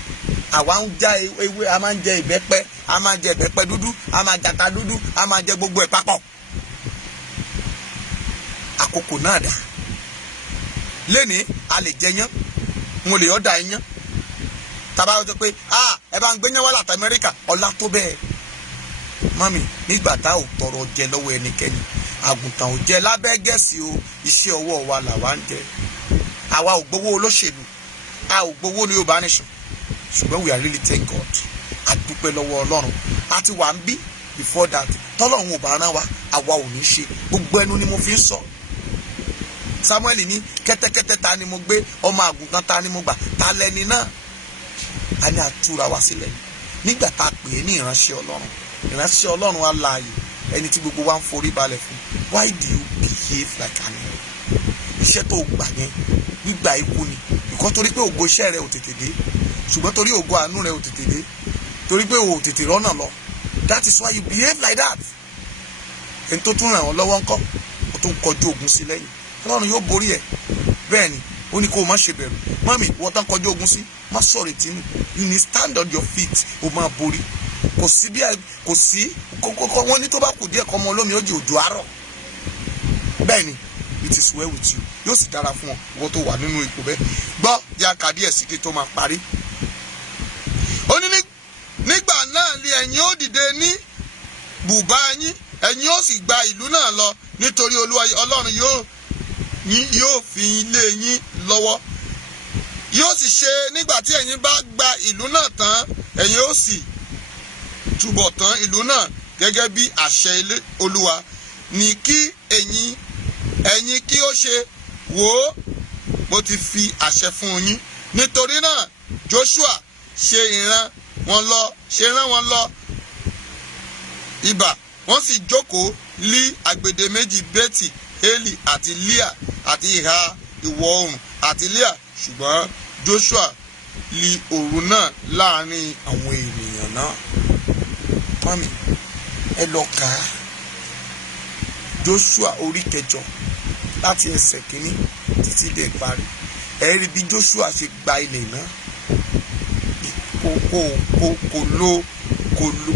Àwa ń já ewé, a máa ń jẹ ìbẹ́pẹ, a máa jẹ ìbẹ́pẹ dúdú, a máa jata dúdú, a máa jẹ gbogbo ẹ̀ papọ̀. Àkókò náà dà. Lẹ́ni a lè jẹ yán, mo lè ọ̀dà iyán. tàbá wọ́n tó pé ẹ bá ń gbé yẹn wá láti Amẹ́ríkà ọlá tó bẹ́ẹ̀. mọ́mì nígbà tá ò tọrọ jẹ lọ́wọ́ ẹnikẹ́ni àgùntàn ò jẹ lábẹ́ gẹ̀ẹ́sì o, iṣẹ́ ọwọ́ wa làwa ń jẹ. àwa ò gbowó olóṣèlú, a ò gbowó ní Yorùbá nation, ṣùgbọ́n we are really thank God. a dúpẹ́ lọ́wọ́ Ọlọ́run. a ti wà ń bí before that. tọ́lọ́run ò bá rán wa àwa ò ní ṣe. gbogbo ẹnu ni mo fi ń sọ. Samuel ní kẹ́tẹ́kẹ́tẹ́ ta ni mo gbé, ọmọ àgùntàn ta ni mo gbà, ta lẹni náà. a ní àtúra wa sílẹ̀ nígbà tá a pè é ní ìránṣẹ́ Ọlọ́run alààyè, ẹni tí gbogbo wa ń forí balẹ̀ fún. Why do you behave like an animal? iṣẹ́ tó gbà yẹn gbígbà ikú ni, ìkọ́ torí pé ògo iṣẹ́ rẹ ò tètè dé, ṣùgbọ́n torí ògo àánú rẹ ò tètè dé, torí pé ò tètè rọ́nà lọ. That is why you behave like that. ẹni tó tún ràn ọ́ lọ́wọ́ ńkọ́, ó tún kọjú ogun sí lẹ́yìn. Ọlọ́run yóò borí ẹ̀. bẹ́ẹ̀ ni ó ní kó o má ṣe bẹ̀rù. mọ́mì wọ́n tán kọjú ogun sí, má sọ̀rọ̀ ìtìnú. you need stand on your feet, o máa borí. kò sí wọ́n ní tó bá kù díẹ̀ kọ́ ọmọ olómi ó di òjò àárọ̀. bẹ́ẹ̀ ni it is well with you, yóò sì dára fún ọ wọ́n tó wà nínú ipò bẹ́ẹ̀. gbọ́ jẹ́ àkàdé ẹ̀sìn kí tó máa parí. ó ní nígbà náà ni ẹ̀yin ó dìde ní bùbá yín, ẹ̀yin ó sì gba ìlú náà lọ, nítorí Olúwa Ọlọ́run yóò fi ilé yín lọ́wọ́. yóò sì ṣe nígbà tí ẹ̀yin bá gba ìlú náà tán, ẹ̀yin ó sì túbọ̀ tán ìlú náà gẹ́gẹ́ bí àṣẹ ilé Olúwa ní kí ẹ̀yin kí ó ṣe. wò ó, mo ti fi àṣẹ fún yín. nítorí náà Joshua rán wọn lọ ibà, wọ́n sì jókòó lí agbede méjì Bẹ́tì Élì àti Líà àti ìhà ìwọ̀ oòrùn àti Líà, ṣùgbọ́n Joshua lí òru náà láàrin àwọn ènìyàn náà. mọ́mì ẹ lọ kà á, Joshua orí 8 láti ẹsẹ̀ kìíní títí dé ìparí. ẹ rí bí Joshua ṣe gba ilẹ̀ náà.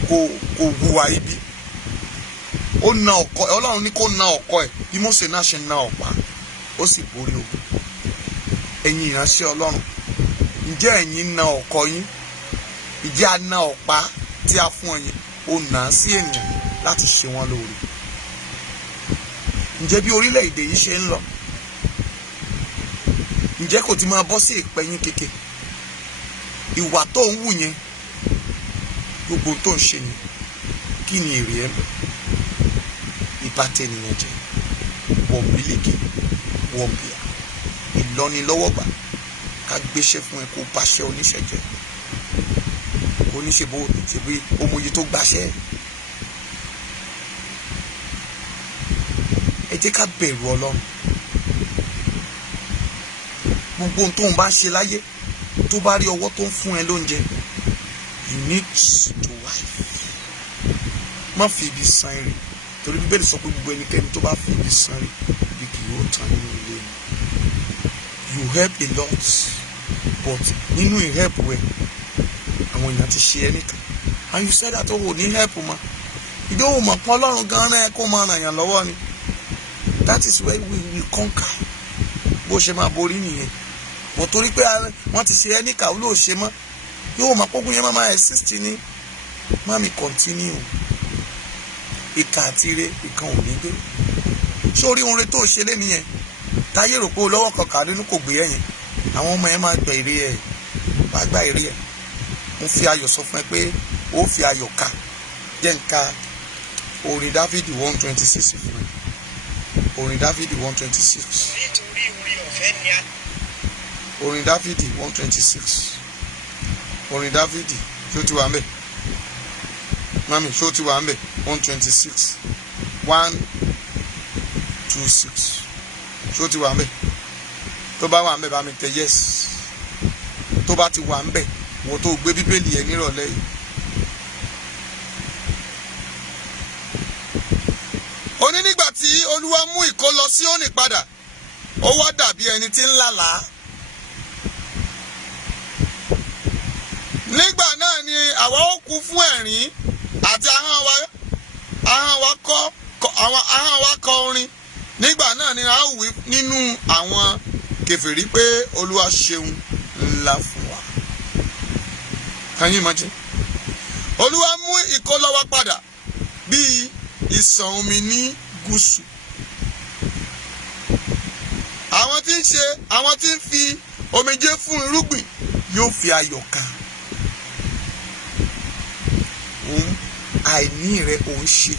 kò hùwà ibi. ó na ọ̀kọ̀, Ọlọ́run ní kó na ọ̀kọ̀ ẹ̀ bí Mósè náà ṣe na ọ̀pá, ó sì borí ogun. ẹ̀yin ìránṣẹ́ Ọlọ́run, ǹjẹ́ ẹ̀yin na ọ̀kọ̀ yín? ǹjẹ́ a na ọ̀pá tí a fún ẹ̀yin ó nà á sí ènìyàn láti ṣe wọ́n lóore? ǹjẹ́ bí orílẹ̀-èdè yìí ṣe ń lọ, ǹjẹ́ kò ti máa bọ́ sí ìpẹ́yín kéke? ìwà tó ń wù yẹn, gbogbo tó ń ṣe yẹn, kí ni èrè ẹ̀? ìbátẹ́ ènìyàn jẹ́, wọ̀nbílíkì, wọ̀nbíà, ìlọ́nilọ́wọ́gbà, ká gbéṣẹ́ fún ẹ kó báṣẹ́ oníṣẹ́ jẹ́, kó ní ṣe bí omoye tó gbàṣẹ́. ẹ jẹ́ ká bẹ̀rù Ọlọ́run. gbogbo ohun tó ń bá ṣe láyé, tó bá rí ọwọ́ tó ń fún ẹ lóúnjẹ, you need to wife. má fi ibi san èrè, torí Bíbélì sọ pé gbogbo ẹnikẹ́ni tó bá fi ibi san èrè bí kì yóò tán nínú ilé mi. you help a lot, but nínú ìhelp ẹ àwọn èèyàn ti ṣe ẹnìkan, and you said that o ní help ma. ìdóhùn mọ̀ pọ́n Ọlọ́run gan rẹ̀ kó máa ràn yàn lọ́wọ́ ni. that is where we will conquer. bó ṣe máa borí nìyẹn. wọ́n torí pé wọ́n ti ṣe ẹnìkan ó lóò ṣe mọ́, yóò mọ̀ pọ́gùn yẹn máa exist ní. mami continue. ìka àti ire ìkan ò ní gbé. sórí ohun rẹ tó ṣe lé nìyẹn, táyé rò pé o lọ́wọ́ kankan nínú kò gbé ẹ̀yìn, àwọn ọmọ ẹ máa gba èrè ẹ̀, wàá gba èrè ẹ̀. mo fi ayọ̀ sọ fún ẹ pé ó fi ayọ̀ ká. jẹ́ n ka orin Dáfídì 126 fún ẹ. orin Dáfídì 126. nítorí orí ọ̀fẹ́ ni a. orin Dáfídì 126. orin Dáfídì ṣó ti wà ń bẹ̀? mami ṣó ti wà ń bẹ̀? 126 126 ṣó ti wà ń bẹ̀? tó bá wà ń bẹ̀ bá mi tẹ yes. tó bá ti wà ń bẹ̀ wọ́n tó gbé Bíbélì ẹ nírọ̀lẹ́ yìí. ó ní nígbà tí Olúwa mú ìkólọ Síónì padà, ó wá dàbí ẹni tí ń lálàá. nígbà náà ni àwa ó kún fún ẹ̀rín àti ahọ́n wa kọ orin. nígbà náà ni a ó wí nínú àwọn kèfèrí pé Olúwa ṣeun ńlá fún wa. Can you imagine? Olúwa mú ìkólọ wa padà bí ìsàn omi ní gúúsù. Àwọn tí ń fi omijé fún irúgbìn yóò fi ayọ̀ ká. Àìní rẹ̀ ò ń ṣe.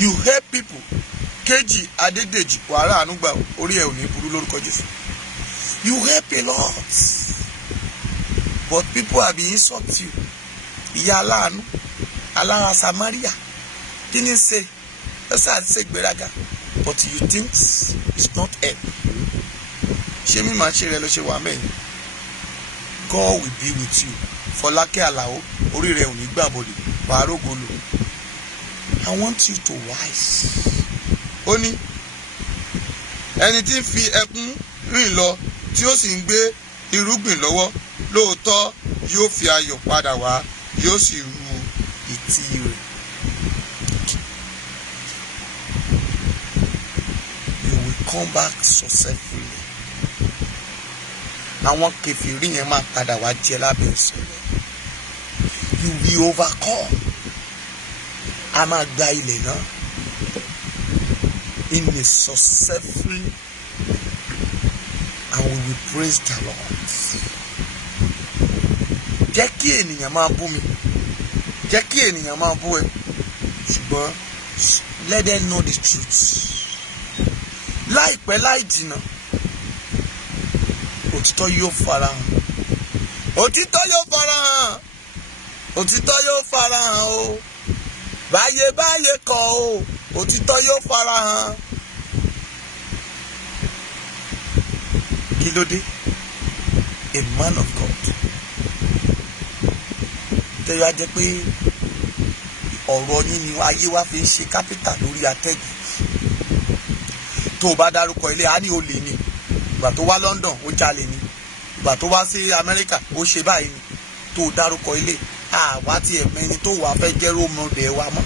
You help people. Kejì Adédèjì wàrà ànúgbà orí ẹ̀ ò ní burú lórúkọ Jésù. You help a lot, but people have been insult you. Ìyá aláàánú alára Samaria kí ni ṣe ẹsẹ̀ àti ṣe gbéraga, but you think it's not help. Ṣé mi máa ṣe rẹ ló ṣe wà mẹ́yìn? God will be with you. Fọlákẹ́ Àlàó orí rẹ̀ ò ní gbàbọ̀dẹ̀ wàá rógolo. I want you to wise. Ó ní ẹni tí ń fi ẹkún rìn lọ tí ó sì ń gbé irúgbìn lọ́wọ́ lóòótọ́ yóò fi ayọ̀ padà wá, yóò sì ru ìtì rẹ̀. You will come back successfully. Àwọn kèfèrí yẹn máa padà wá jẹ lábẹ́ ẹsẹ̀ rẹ̀. You will overcome. A máa gba ilẹ̀ náà in a successful, and we will praise the Lord. Jẹ́ kí ènìyàn máa bú mi, jẹ́ kí ènìyàn máa bú ẹ, ṣùgbọ́n let them know the truth. Láìpẹ́ láì jìnnà òtítọ́ yóò farahàn. Òtítọ́ yóò farahàn. Òtítọ́ yóò farahàn o. Báyé kọ́ o. Òtítọ́ yóò farahàn. Kí ló dé? A man of God. Tẹ́lẹ̀ á jẹ́ pé ọ̀rọ̀ yín ni ayé wa fi ń ṣe kápítà lórí atẹ́gùn. Tó o bá dárúkọ ilé á ní olè ni. Ìgbà tó wá London ó jalè ni. Ìgbà tó wá sí Amẹ́ríkà ó ṣe báyìí ni. Tó o dárúkọ ilé àwa tí ẹ̀mẹ́ni tó wà fẹ́ jẹ́ rómọdé wa mọ́.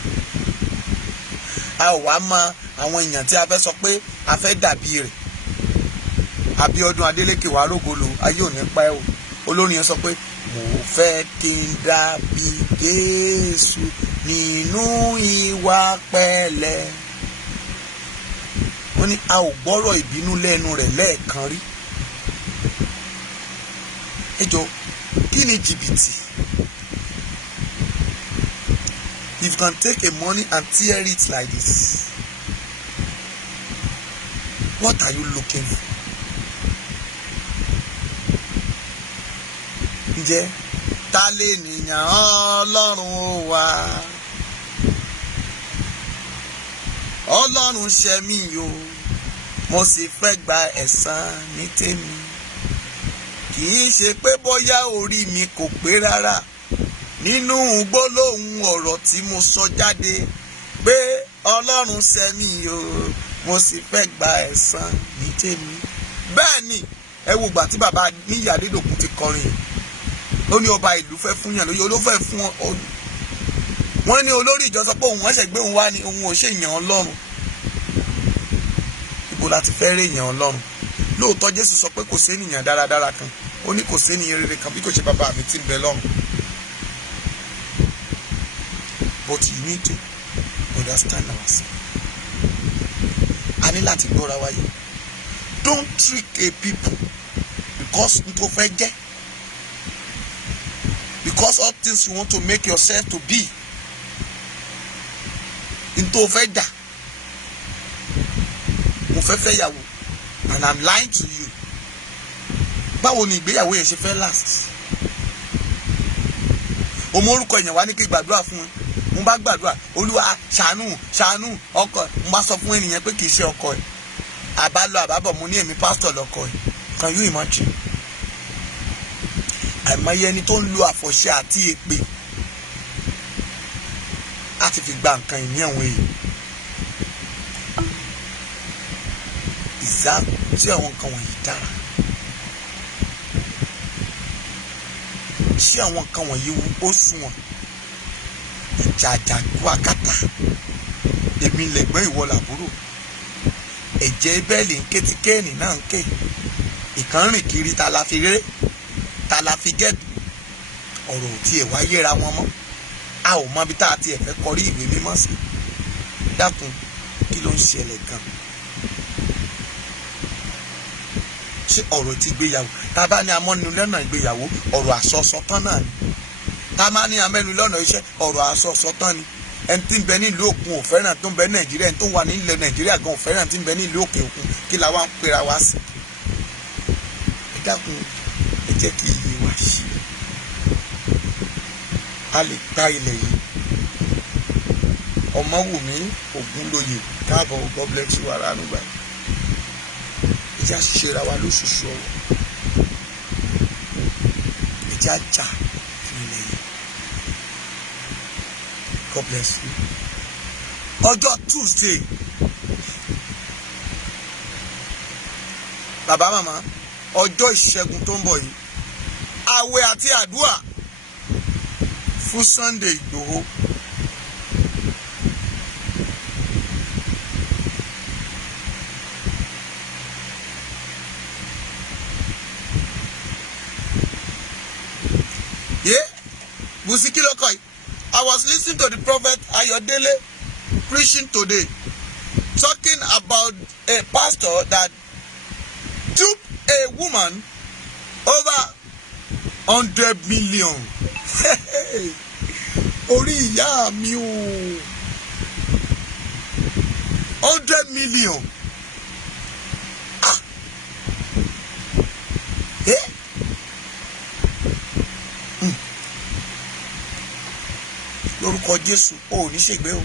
A ò wá mọ àwọn èèyàn tí a fẹ́ sọ pé a fẹ́ dàbí rẹ̀. Abíọ́dún Adélékè wà rógolo ayé ò ní pẹ́ o. Olórin yẹn sọ pé mo fẹ́ kí n dàbí Jésù nínú ìwà pẹ̀lẹ́. Ó ní a ò gbọ́rọ̀ ìbínú lẹ́nu rẹ̀ lẹ́ẹ̀kan rí. Ẹ jọ̀ọ́ kí ni jìbìtì? If you can take a money and tear it like this, what are you looking for? Ǹjẹ́ ta lè nìyàn Ọlọ́run wá? Ọlọ́run ṣẹ̀ mí o, mo sì fẹ́ gba ẹ̀san ní tèmi. Kì í ṣe pé bóyá orí mi kò pé rárá. Nínú gbólóhùn ọ̀rọ̀ tí mo sọ jáde pé Ọlọ́run ṣẹ̀ mí o, mo sì fẹ́ gba ẹ̀san ní tèmi. Bẹ́ẹ̀ ni ẹ wo ìgbà tí bàbá Níyì Adédòkun ti kọrin yìí. Ó ní ọba ìlú fẹ́ fún yàn lóye, olófẹ́ fún ọ. Wọ́n ní olórí ìjọ sọ pé òun ẹ̀ṣẹ̀ gbé òun wá ní òun ò ṣe èèyàn Ọlọ́run. Ibo la ti fẹ́ rí èèyàn Ọlọ́run? Lóòótọ́ Jésù sọ pé kò sí ènìyàn dáradára kan. Ó ní kò sí ènìyàn rere kan bí kò ṣe bàbá mi tí ń bẹ lọ́run. But you need to understand ourselves. A ní láti gbọ́ra wáyé. Don't trick a people because n tó fẹ́ jẹ́. Because all things you want to make yourself to be. N tó fẹ́ dà. Mo fẹ́ fẹ́ yàwó and I'm lying to you. Báwo ni ìgbéyàwó yẹn ṣe fẹ́ last? O mọ orúkọ èèyàn wá ní kí gbàdúrà fún ẹ. Mo bá gbàdúrà Olúwa ṣàánú ọkọ mo bá sọ fún ènìyàn pé kì í ṣe ọkọ ẹ. Àbálọ àbábọ̀ mo ní èmi pásítọ̀ lọ́kọ ẹ. Can you imagine? Àìmọye ẹni tó ń lo àfọ̀ṣẹ àti èpè láti fi gba nǹkan ìní àwọn èèyàn. Ìsá tí àwọn nǹkan wọ̀nyí dára. Ṣé àwọn nǹkan wọ̀nyí ó sunwọ̀n? Ìjà àjàkú akátá. Èmi lẹ̀gbọ́n ìwọ làbúrò. Ẹ̀jẹ̀ Bẹ́ẹ̀lì ń ké tí Kéènì náà ń ké. Ìkan rìn kiri ta la fi ré. ta la fi gẹ́gùn ọ̀rọ̀ ò tiẹ̀ wá yéra wọn mọ́ a ò mọ ibi tá a tiẹ̀ fẹ́ kọrí ìwé mímọ́ sí dákun kí ló ń ṣẹlẹ̀ gan ṣé ọ̀rọ̀ ti gbéyàwó tá a bá ní amọ́nu lọ́nà ìgbéyàwó ọ̀rọ̀ àsọsọ tán náà ni tá a máa ní amẹ́nu lọ́nà iṣẹ́ ọ̀rọ̀ àsọsọ tán ni ẹni tí ń bẹ nílùú òkun ò fẹ́ràn tó ń bẹ nàìjíríà ẹni tó wà nílẹ̀ nàìjíríà gan ò fẹ́ràn tí ń bẹ nílùú òkè òkun kí la wá ń pera wá sí. ẹ dákun ẹ jẹ́ kí iye wa ṣí a lè gba ilẹ̀ yìí. Ọmọwùmí Ògúnlóye káàbọ̀ God bless you ara ànúgbà ẹ jẹ́ àṣìṣe ra wa lóṣooṣù ọwọ́ ẹ jẹ́ àjà fún ilẹ̀ yìí. God bless you. Ọjọ́ Tuesday bàbá màmá ọjọ́ ìṣẹ́gun tó ń bọ̀ yìí àwẹ̀ àti àdúrà fún Sunday Ìgbòho. I was listening to the prophet Ayodele preaching today, talking about a pastor that took a woman over 100 million. Orí ìyá mi o, 100 million. Lórúkọ Jésù ò ní ṣègbé o.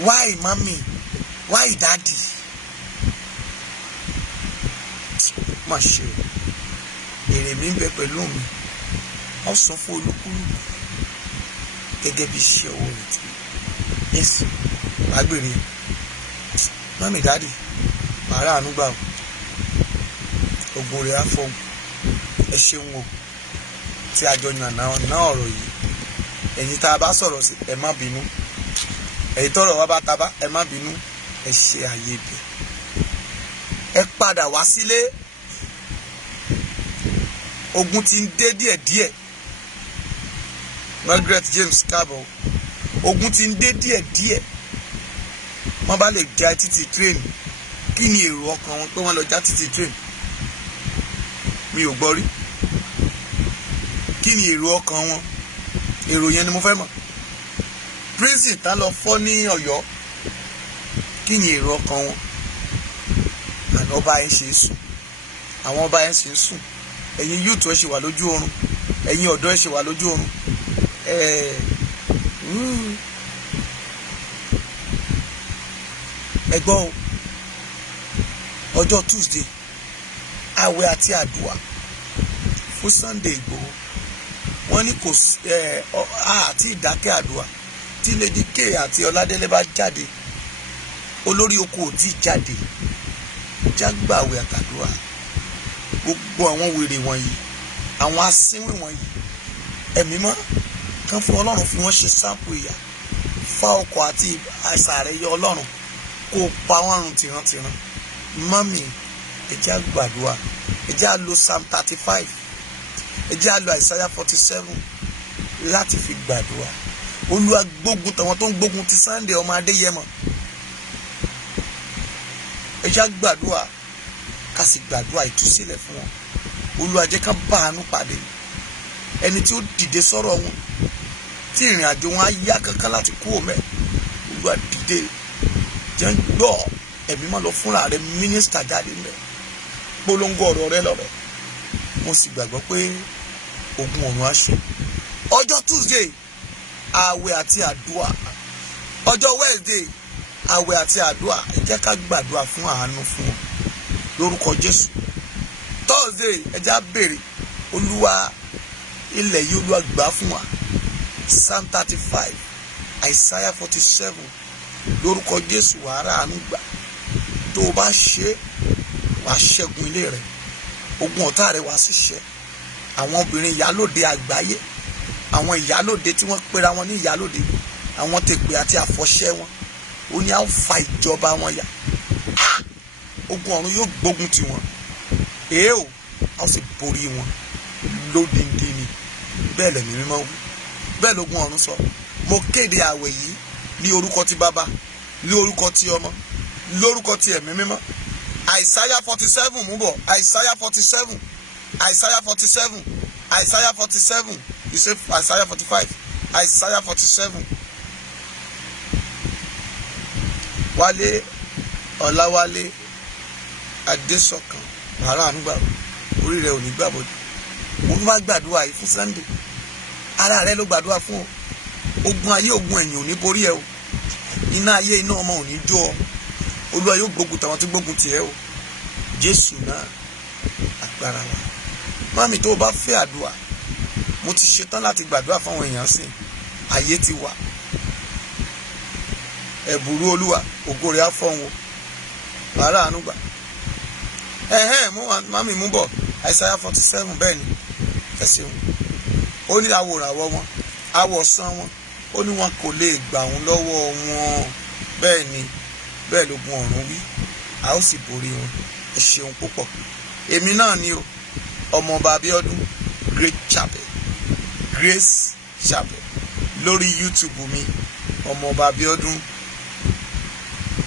Why mommy? Why daddy? Má ṣe o. Èrè mi ń bẹ pẹ̀lú mi. Wọ́n sọ fún olúkúlùkù gẹ́gẹ́ bí iṣẹ́ owó rẹ̀ ti. Yes, agbèrè. Mommy daddy, màrá àánú gbà o. Ogun rẹ̀ á fọ́n. Ẹ ṣeun o. Tí a jọ yàn náà ọ̀rọ̀ yìí. Ẹ̀yin tá a bá sọ̀rọ̀ sí ẹ má bínú. Ẹ̀yin tọ́rọ̀ wá bá ta bá ẹ má bínú. Ẹ ṣe àyè ibẹ̀. Ẹ padà wá sílé. Ogun ti ń dé díẹ̀díẹ̀. Margaret James káàbọ̀. Ogun ti ń dé díẹ̀díẹ̀. Wọ́n bá lè já títì train. Kí ni èrò ọkàn wọn pé wọ́n lọ já títì train? Mi ò gbọ́ rí. Kí ni èrò ọkàn wọn? Èrò yẹn ni mo fẹ́ mọ̀. Prison tá lọ fọ́ ní Ọ̀yọ́. Kí ni èrò ọkàn wọn? Àná ọba yẹn ṣe é sùn. Àwọn ọba yẹn ṣe é sùn. Ẹ̀yin youth ẹ ṣe wà lójú oorun. Ẹ̀yin ọ̀dọ́ ẹ ṣe wà lójú oorun. Ẹ gbọ́ o. Ọjọ́ Tuesday àwẹ̀ àti àdúà fún Sunday Ìgbòho. Wọ́n ní kò àti ìdákẹ́ àdúà tí Lady K àti Ọládélé bá jáde olórí oko ò tí jáde jágbà àwẹ̀ àtàdúà. Gbogbo àwọn wèrè wọ̀nyí àwọn asínwìn wọ̀nyí ẹ̀mí mọ́ kán fún Ọlọ́run fi wọ́n ṣe sáàpù ìyà fa ọkọ̀ àti àìsàn rẹ̀ yọ Ọlọ́run kó pa wọ́n run tìrantìran. Mọ́mì ẹ jẹ́ á gbàdúrà ẹ jẹ́ á lo Psalm 35 ẹ jẹ́ á lo Isaiah 47 láti fi gbàdúrà. Olúwa gbógun tàwọn tó ń gbógun ti Sunday ọmọ Adéyẹmọ. Ẹ jẹ́ á gbàdúrà ká sì gbàdúrà ìtúsílẹ̀ fún wọn. Olúwa jẹ́ ká bá àánú pàdé ẹni tí ó dìde sọ̀rọ̀ wọn tí ìrìn àjò wọn á yá kankan láti kú òmẹ. Olúwa dìde jẹ́ ń gbọ́ ẹ̀mí máa lọ fúnra rẹ̀ mínísítà jáde mẹ́ polongo ọ̀rọ̀ rẹ̀ lọ́rọ̀. Mo sì gbàgbọ́ pé ogun ọ̀run á ṣe. Ọjọ́ Tuesday àwẹ̀ àti àdúà. Ọjọ́ Wednesday àwẹ̀ àti àdúà. Ẹ jẹ́ ká gbàdúrà fún àánú fún wọn lórúkọ Jésù. Thursday ẹ jẹ́ á béèrè Olúwa ilẹ̀ yìí Olúwa gbà fún wa. Psalm 35 Isaiah 47 lórúkọ Jésù wàrà àánú gbà. Tó o bá ṣe wàá ṣẹ́gun ilé rẹ̀, ogun ọ̀tá rẹ̀ wàá sì ṣẹ́. Àwọn obìnrin ìyálòde àgbáyé, àwọn ìyálòde tí wọ́n pera wọn ní ìyálòde, àwọn tèpè àti àfọ̀ṣẹ́ wọn ó ní a ó fa ìjọba wọn yà. Ogun ọ̀run yóò gbógun tì wọ́n. O a ó sì borí wọn lódindi ni. Bẹ́ẹ̀ lẹ̀mí mímọ́ wí. Bẹ́ẹ̀ lógun ọ̀run sọ. Mo kéde àwẹ̀ yìí ní orúkọ ti Baba, ní orúkọ ti Ọmọ, lórúkọ ti Ẹ̀mí mímọ́. Isaiah 47 mú bọ̀. Isaiah 47. Isaiah 47. Isaiah 47. You say Isaiah 45. Isaiah 47. Wálé Ọláwálé Adésọ̀kan wàrà ànúgbà orí rẹ̀ ò ní gbàbọ̀dé. Mo bá gbàdúrà yìí fún Sunday. Ara rẹ̀ ló gbàdúrà fún ọ. Ogun ayé ogun ẹ̀yìn ò ní borí ẹ o. Iná ayé iná ọmọ ò ní jó ọ. Olúwa yóò gbógun tàwọn tí gbógun tì ẹ́ o. Jésù náà agbára wa. Mami tó o bá fẹ́ àdúrà, mo ti ṣetán láti gbàdúrà fáwọn èèyàn sí. Ayé ti wà. Ẹ̀bùrú Olúwa ògo rẹ̀ á fọ́hun o. Wàrà ànúgbà. Mami mú bọ̀. Isaiah 47 bẹ́ẹ̀ ni. Ẹ ṣeun. Ó ní àwòràwọ̀ wọn, àwọ̀sán wọn. Ó ní wọn kò lè gbà wọn lọ́wọ́ wọn. Bẹ́ẹ̀ ni, bẹ́ẹ̀ lógun ọ̀run wí. A ó sì borí wọn. Ẹ ṣeun púpọ̀. Èmi náà ni o. Ọmọọba Abíọ́dún Great Chapel, Grace Chapel. Lórí YouTube mi, Ọmọọba Abíọ́dún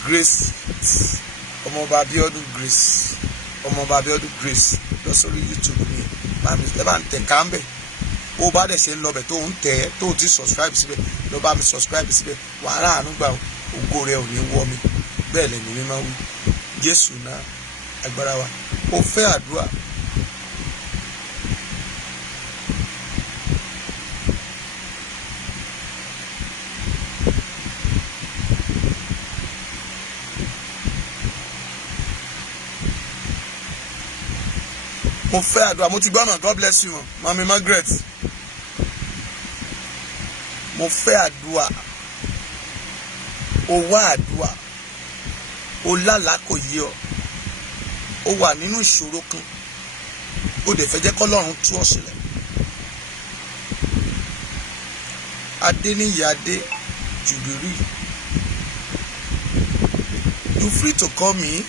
Grace. Ọmọọba Abíọ́dún Grace. Ọmọọba Abíọ́dún Grace. Lọ sórí YouTube mi. Ẹ bá ń tẹ̀ ká ń bẹ̀. Ó bá dẹ̀ ṣe ń lọbẹ̀ tó ń tẹ̀ tó ti subscribe síbẹ̀, lọ bá mi subscribe síbẹ̀. Wàrà ànúgbà ògo rẹ̀ ò ní wọ́ mi. Bẹ́ẹ̀ lẹ̀mí mímọ́ wí. Jésù náà agbára wa. Ó fẹ́ àdúrà. Mo fẹ́ àdúrà. Mo ti gbọ́ náà. God bless you, Mami Margaret. Mo fẹ́ àdúrà. O wá àdúrà. O lálàá kò yé ọ. O wà nínú ìṣòro kan. O dẹ̀ fẹ́ jẹ́ k'Ọlọ́run tú ọ sílẹ̀. Adéníyì Adé Jùbírì. You free to call me.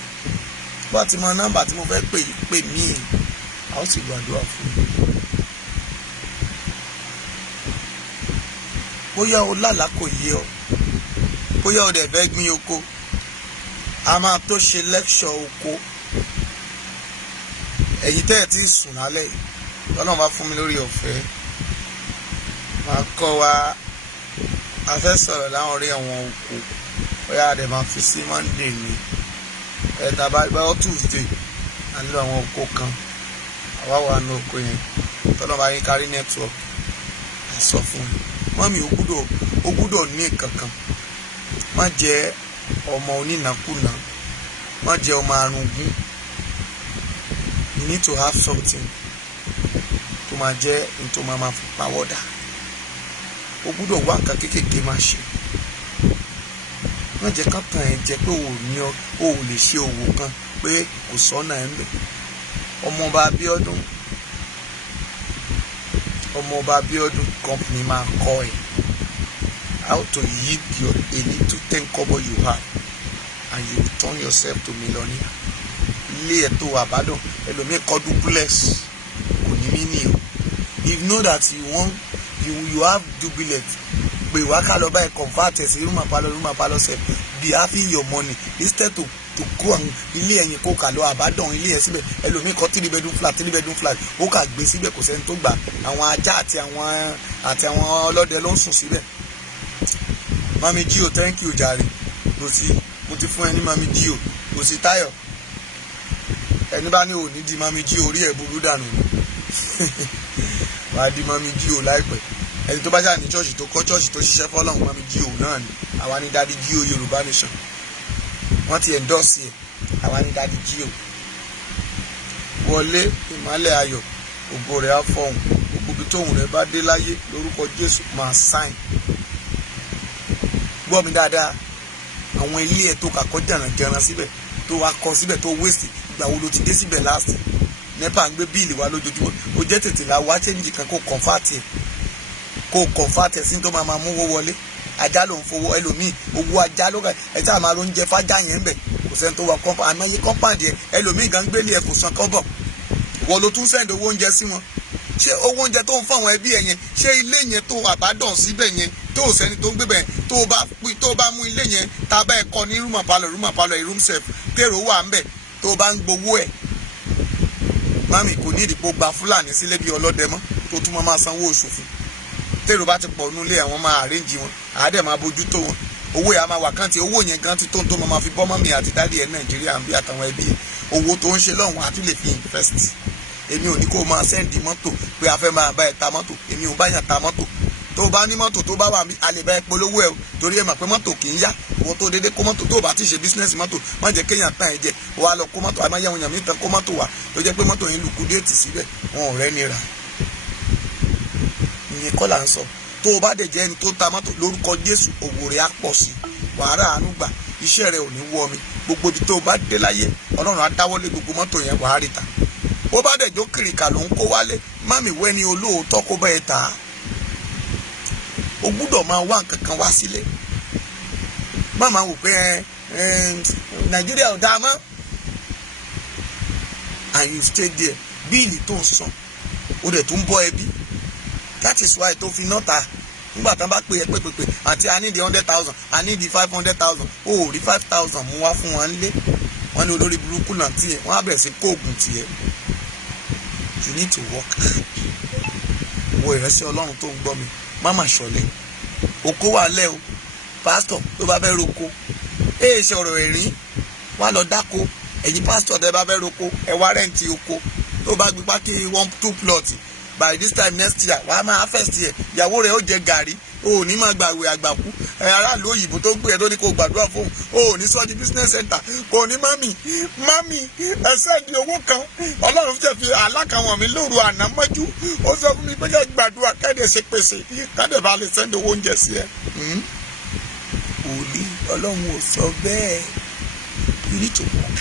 Bá ti mọ nọ́mbà tí mo fẹ́ pè mí. A ó sì gbàdúrà fún mi. Bóyá o lálàá kò yé ọ. Bóyá o dẹ̀ fẹ́ gbin oko. A máa tó ṣe lecture oko. Ẹ̀yin tẹ́ ẹ̀ tí ì sùn lálẹ́ yìí. Ọlọ́run bá fún mi lórí ọ̀fẹ́. Máa kọ́ wa. A fẹ́ sọ̀rọ̀ láwọn orí àwọn oko. Bóyá a dẹ̀ máa fi sí Monday ni. Ẹ̀ta bá gbọ́ Tuesday. A nílò àwọn oko kan. Àwa wà ní oko yẹn. Tọ́lọ́ bá yín kárí network. A sọ fún mi. Mọ́mí o gbúdọ̀ ní kankan. Má jẹ́ ọmọ onínàkúnà. Má jẹ́ ọmọ arúgún. You need to have something tó máa jẹ́ tó máa fi pawọ́dà. O gbúdọ̀ wá nǹkan kéékèèké máa ṣe. Má jẹ́ kántàn ẹ̀ jẹ́ pé o ò lè ṣe òwò kan pé kò sọ́nà ẹ̀ ń bẹ̀. Ọmọọba Abíọ́dún company máa kọ́ ẹ̀ how to yield your a little 10 kobo you have and you turn yourself to millionaire. Ilé ẹ̀ tó àbádàn ẹlòmíì kọ́ duplex kò ní mí ní o. If you know that you have duplex, pé wá ká lọ báyìí convert ẹ̀ sí room apalọ sef be having your money instead to go and ilé ẹ̀yìn kó kà lọ àbádàn ilé ẹ̀ síbẹ̀. Ẹlòmíì kọ́ 3 bedroom flat ó kà gbé síbẹ̀ kò sẹ́ni tó gbà. Àwọn ajá àti àwọn ọlọ́dẹ ló ń sùn síbẹ̀. Mami Gio, thank you jàre. Mo ti fún ẹ ní Mami Gio. Kò sí Táyọ̀. Ẹni bá ní òní di Mami Gio orí ẹ̀ burú dànù. Wàá di Mami Gio láìpẹ́. Ẹni tó bá jà ní chọ́ọ̀ṣì tó kọ́ chọ́ọ̀ṣì tó ṣiṣẹ́ fọ́lọ́run Mami Gio náà ni. Àwa ní Daddy Gio Yorùbá Nation. Wọ́n ti endorse ẹ̀. Àwa ní Daddy Gio. Wọlé ìmọ́lẹ̀ ayọ̀ ògo rẹ̀ á fọ̀hún. Gbogbo ibi tóhùn rẹ̀ bá dé láyé lórúkọ Jésù máa sign. Gbọ́ mi dáadáa. Àwọn ilé ẹ̀ tó kàkọ́ jàrànjàràn síbẹ̀ tó wá kọ síbẹ̀ tó waste ìgbà wo ló ti dé síbẹ̀ last. Nepa ń gbé bíìlì wá lójoojúmọ́. Ó jẹ́ tètè la wá change kan kó convert ẹ̀ sí tó máa mú owó wọlé. ajá ló ń fowó ẹlòmíì owó ajá ló ẹ tí a máa lóúnjẹ fájá yẹn ń bẹ̀ kò sẹ́ni tó wà àmọ́yé kọ́ńpáàdì ẹ ẹlòmíì gan gbélé ẹ kò san kọ́bọ̀ wọ́n ló tún sẹ́ndì owó oúnjẹ sí wọn ṣé owó oúnjẹ tó ń fáwọn ẹbí ẹ yẹn ṣé ilé yẹn tó àbádàn síbẹ̀ yẹn tó sẹ́ni tó ń gbé bẹ̀ tó bá mú ilé yẹn tá a bá ẹ kọ́ ní rúmọ̀ palọ̀ room sef pèrò wà ń bẹ̀ tó bá ń gbowó ẹ̀ mami kò ní ìdìpọ̀ gba fúlàní sílé bí ọlọ́dẹ mọ́ tó tún máa sanwó oṣù fún tèrò bá ti pọ̀ nulẹ̀ àwọn máa àrẹ́ǹjì wọn àádẹ́ máa bójú tó wọn owó yẹn a máa wà káǹtì owó yẹn gan ti tó máa fi bọ́ mọ́mì àti dádì ẹ̀ nàìjíríà ń bí àtàwọn ẹbí owó tó ń ṣe lọ́hùn àti lè fi invest èmi ò ní kó máa sẹ́ǹdì mọ́tò pé a fẹ́ máa bá ẹ ta mọ́tò èmi ò bá yàn ta mọ́tò tó bá ní mọ́tò tó bá wà a lè bá ẹ polówó ẹ torí ẹ mọ̀ pé mọ́tò kì í yá owó tó dédé kó mọ́tò tó bá ti ṣe bísínẹ́sì mọ́tò má jẹ́ kéèyàn tàn ẹ jẹ wà á lọ kó mọ́tò àmọ́ yẹn yàn mí tán kó mọ́tò wà ló jẹ́ pé mọ́tò yẹn lùkú déètì síbẹ̀ wọn ò rẹ́ni rà ìyẹn kọ́ là ń sọ tó o bá dẹ̀ jẹ́ ẹni tó ta mọ́tò lórúkọ Jésù òwò rẹ̀ á pọ̀ sí wàhálà àánú gbà iṣẹ́ rẹ̀ ò ní wọ́ mi gbogbo ibi tó o bá dé láyé Ọlọ́run á dáwọ́lé gbogbo mọ́tò yẹn wàá rí ta ó bá dẹ̀ jó kìrìkà ló ń kó wálé mami wẹ́ni olóòótọ́ kó bá ẹ tà á o gbúdọ̀ máa wá nǹkan kan wá sílẹ̀ má máa wò pé Nàìjíríà ò dáa mọ́ and you stay there bíìlì tó ń san o dẹ̀ tún bọ́ ẹbí that is why tó fi náà ta nígbà tán bá pè é pé àti I need 100,000 I need 500,000 o ò rí 5,000 mú wá fún wọn lé wọn ní olórí burúkú náà tiẹ̀ wọn á bẹ̀rẹ̀ sí kóògùn tiẹ̀ you need to work wo ìrẹsì Ọlọ́run tó ń gbọ́ mi má mà ṣọ̀lẹ oko wà lẹ́ o pásítọ̀ tó bá fẹ́ roko ṣe ọ̀rọ̀ ẹ̀rín wá lọ dáko ẹ̀yin pásítọ̀ tẹ́ bá fẹ́ roko ẹ wá rẹ́ǹtì oko tó bá gbé pákí 1-2 plot by this time next year wàá máa first year ìyàwó rẹ̀ ó jẹ gàrí o ò ní máa gbàwé àgbàkú aráàlú òyìnbó tó gbé ẹ tó ní kó gbàdúrà fóun o ò ní sọ di business center kò ní mami ẹsẹ̀ di owó kan Ọlọ́run fẹ́ fi alákàwọn mi lóru àná mọ́jú ó sọ fún mi pé kẹ́ gbàdúrà kẹ́dẹ̀ ṣe pèsè kẹ́dẹ̀ bá lè sẹ́ndì owó oúnjẹ sí ẹ. òní Ọlọ́run ò sọ bẹ́ẹ̀ you need to work.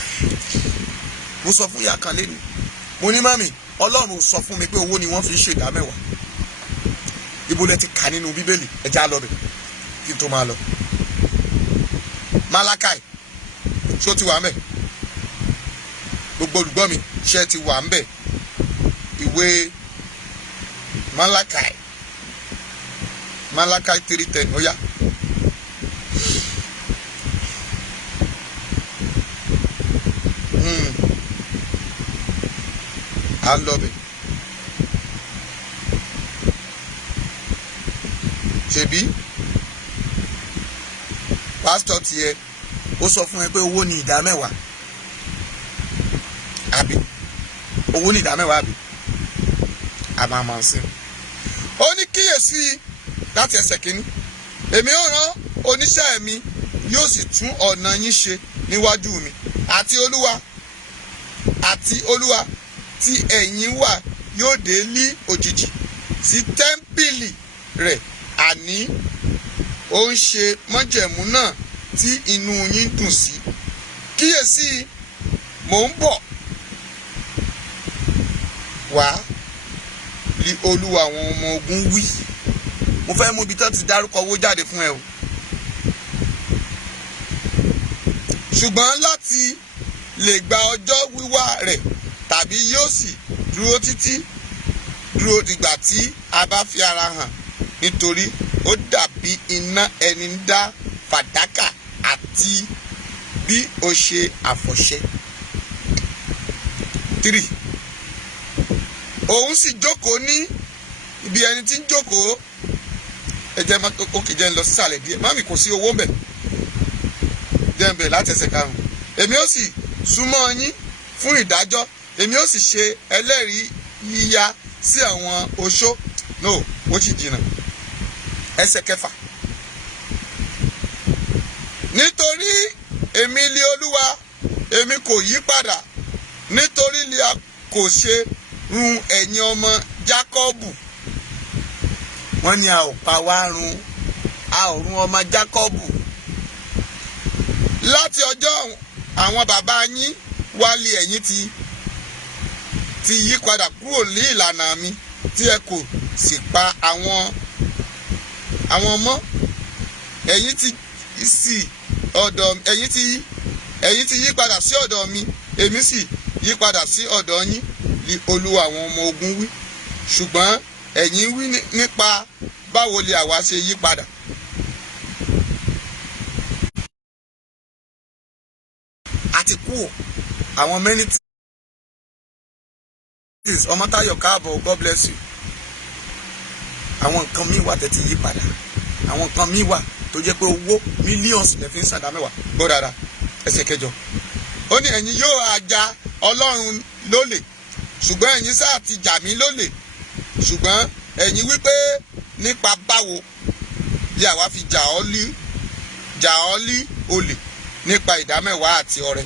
mo sọ fún ìyá kan lẹ́nu mo ní mami Ọlọ́run ò sọ fún mi pé owó ni wọ́n fi ń ṣèdá mẹ́wàá ibo lẹ ti kà nínú bíbélì ẹjẹ á lọ bẹ kí n tó máa lọ Málákì ṣó ti wà ń bẹ gbogbo olùgbọ́ mi ṣe ti wà ń bẹ ìwé Málákì 3:10 ó yá á lọ bẹ. ṣebí pásítọ̀ tiẹ̀ ó sọ fún ẹ pé owó ni ìdá mẹ́wàá àbí owó ni ìdá mẹ́wàá àbí àmàmà sí ó ní kíyèsí láti ẹsẹ̀ kínní èmi ó rán oníṣẹ́ mi yóò sì tún ọ̀nà yín ṣe níwájú mi àti olúwa tí ẹ̀yin wà yóò dé ní òjijì sí tẹ́ḿpìlì rẹ̀ àní ó ń ṣe májẹ̀mú náà tí inú yín dùn sí kíyèsí mò ń bọ̀ wá rí Olúwa àwọn ọmọ ogun wí mo fẹ́ mú ibi tó ti dárúkọ owó jáde fún ẹ o ṣùgbọ́n láti lè gba ọjọ́ wíwá rẹ̀ tàbí yóò sì dúró dìgbà tí a bá fi ara hàn nítorí ó dàbí iná ẹni ń dá fàdákà àti bí ó ṣe àfọ̀ṣẹ. 3 òun sì jókòó ní ibi ẹni tí ń jókòó ẹjẹ òkè jẹ́ ń lọ sísàlẹ̀ díẹ̀ mami kò sí owó mbẹ̀ jẹ́ ń bẹ̀ láti ẹsẹ̀ karùn-ún èmi ó sì súnmọ́ yín fún ìdájọ́ èmi ó sì ṣe ẹlẹ́rìí yíya sí àwọn oṣó ó sì jìnnà. ẹsẹ̀ 6 nítorí èmi lé Olúwa èmi kò yí padà nítorí lé a kò ṣe run ẹ̀yin ọmọ Jákọ́bù wọ́n ní a ò pa wá run a ò run ọmọ Jákọ́bù láti ọjọ́ àwọn bàbá yín wálé ẹ̀yin ti yí padà kúrò ní ìlànà mi tí ẹ kò sì pa àwọn ọmọ ẹ̀yin ti yí padà sí ọ̀dọ̀ mi, èmi sì yí padà sí ọ̀dọ̀ yín, ni Olúwa àwọn ọmọ ogun wí. Ṣùgbọ́n ẹ̀yin wí nípa báwo lè àwa ṣe yí padà. Àti kú àwọn many things. Ọmọ́táyọ̀ káàbọ̀, God bless you. Àwọn nǹkan míì wà tẹ́tí yí padà. Àwọn nǹkan míì wà tó jẹ́ pé owó millions lè fi ń sàdá mẹ́wàá. Gbọ́ dáadáa, ẹsẹ̀ kẹjọ. Ó ní ẹ̀yin yóò àjà Ọlọ́run lólè, ṣùgbọ́n ẹ̀yin sáà ti jà mí lólè. Ṣùgbọ́n ẹ̀yin wípé nípa báwo bí àwa fi jà ọ́ lí olè nípa ìdámẹ́wàá àti ọrẹ.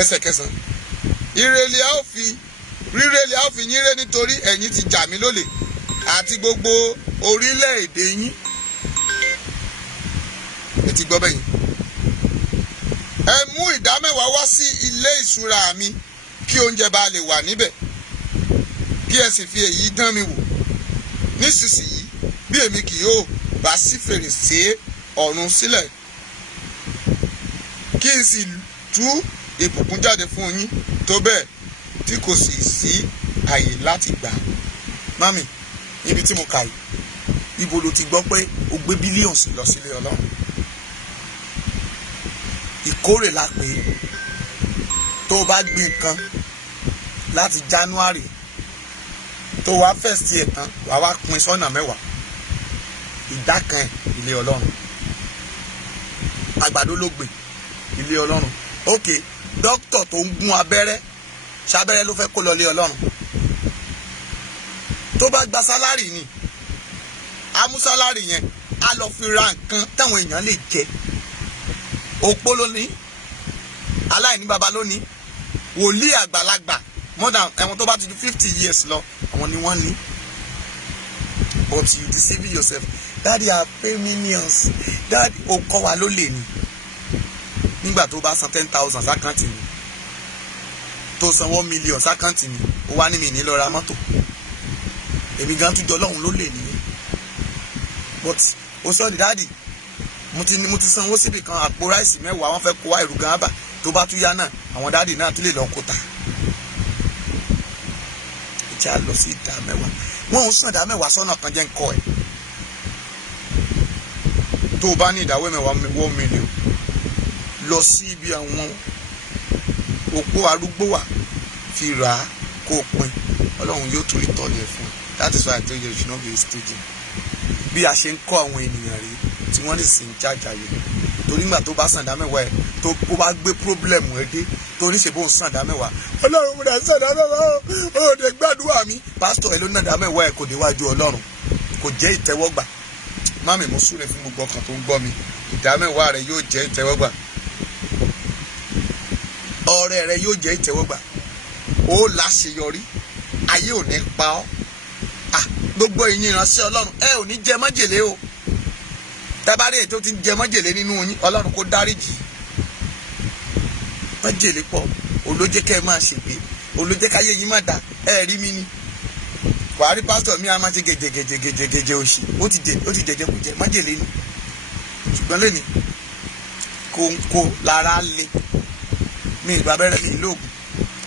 Ẹsẹ̀ kẹsàn-án. Rírẹ́lẹ̀ a ó fi yín ré nítorí ẹ̀yin ti jà mí lólè àti gbogbo orílẹ̀-èdè yín. Ẹ ti gbọ́ bẹ́yìn. Ẹ mú ìdámẹ́wàá wá sí ilé ìṣúra mi kí oúnjẹ bá lè wà níbẹ̀, kí ẹ sì fi èyí dán mi wò. Nísinsìnyí bí èmi kì yóò bá ṣí fèrèsé ọ̀run sílẹ̀, kí n sì tú ìbùkún jáde fún yín tó bẹ́ẹ̀ tí kò sì sí àyè láti gbà. Mami, níbi tí mo kà yìí, ibo ló ti gbọ́ pé o gbé billions lọ sílé Ọlọ́run? Ìkórè la pè é. Tó o bá gbin nǹkan láti January tó wá first year tán, wà wá pín sọ́nà mẹ́wàá, ìdá kan ilé Ọlọ́run. Àgbàdo ló gbìn, ilé Ọlọ́run. Ok, dókítà tó ń gún abẹ́rẹ́, ṣabẹ́rẹ́ ló fẹ́ kó lọ ilé Ọlọ́run. Tó bá gba sálárì ni, a mú sálárì yẹn a lọ fi ra nǹkan táwọn èèyàn lè jẹ. Opó ló ní, aláìní baba ló ní, wòlíì àgbàlagbà more than ẹ̀wọ̀n tó bá ti ju 50 years lọ, àwọn ni wọ́n ní. But you deceive yourself. Daddy I pay millions. Daddy ó kọ́ wa ló lè ní. Nígbà tó bá san 10,000 sákàǹtì mi, tó san 1 million sákàǹtì mi, ó wá ní mi ní lọ ra mọ́tò. Èmi gan tún jọ Ọlọ́run ló lè nìyẹn. But ó sọ ní Daddy mo ti sanwó síbi kan, àpò ráìsì 10 wọ́n fẹ́ kó wá ìrù gan ábà, tó bá tún yá náà àwọn Daddy náà tún lè lọ kó ta. Ìjà lọ sí ìdámẹ́wàá. Wọ́n ń san ìdámẹ́wàá sọ́nà kan jẹ́ ń kọ́ ẹ̀. Tó o bá ní ìdámẹ́wàá 1 million, lọ sí ibi àwọn òpó arúgbó wà, fi rà á kó o pín. Ọlọ́run yóò tún rí tọ́lẹ̀ fún ẹ. That is why I tell you should not be a student. Bí a ṣe ń kọ́ àwọn ènìyàn rí tí wọ́n lè sì ń jájà yìí. Torí nígbà tó bá san ìdámẹ́wàá ẹ̀, tó o bá gbé problem ẹ dé, tó ní ṣe bó ń san ìdámẹ́wàá. Ọlọ́run mo dà san ìdámẹ́wàá ó lè gbàdúrà mi. Pásítọ̀ ẹ ló ná ìdámẹ́wàá ẹ̀ kò déwájú Ọlọ́run. Kò jẹ́ ìtẹ́wọ́gbà. Mami mo súre fún gbogbo ọkàn tó ń gbọ́ mi. Ìdámẹ́wàá rẹ yóò jẹ́ ìtẹ́wọ́gbà. Ọrẹ rẹ yóò jẹ́ ìtẹ́wọ́gbà. Ó láṣeyọrí. Ayé ò ní pa ọ́. Gbogbo ìyìn ìránṣẹ́ Ọlọ́run ẹ ò ní jẹ májèlé o. Tábàrí èyí tó ti ń jẹ májèlé nínú yín, Ọlọ́run kó dáríjì. Májèlé pọ̀, olójẹ́ kẹ́ ẹ máa ṣègbè, olójẹ́ káyé yín má dá, ẹ rí mi ni. Wàá pásítọ̀ mi a máa ti gèjègèjè òṣì, ó ti jẹjẹ kú jẹ májèlé ni. Ṣùgbọ́n lónìí kò lára le. Mi ìgbà bẹ̀rẹ̀ mi ìlóògùn.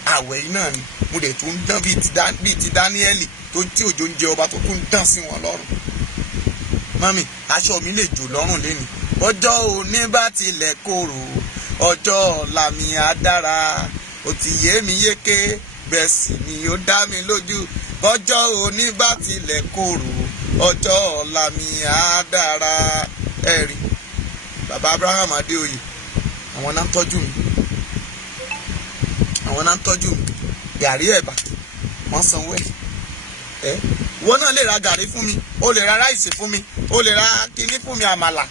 Àwẹ̀ yìí náà ni mo dẹ̀ tún dán bíi ti Dáníẹ́lì tí òjò ń jẹ ọba tó tún dán sí wọn lọ́rùn. Mami, aṣọ mi lè jò lọ́rùn lénìí. Ọjọ́ òní bá tilẹ̀ korò, ọjọ́ ọ̀la mi á dára. Ó ti yé mi yéké, bẹ́ẹ̀ sì ni ó dá mi lójú. Ọjọ́ òní bá tilẹ̀ korò, ọjọ́ ọ̀la mi á dára. Ẹ rí, bàbá Abraham Adéoyè, àwọn náà ń tọ́jú mi. Àwọn náà ń tọ́jú mi. Gàrí ẹ̀bà, wọ́n sanwó ẹ̀. Wọ́n náà lè ra gàrí fún mi, o lè ra ráìsì fún mi, o lè ra kíní fún mi, àmàlà.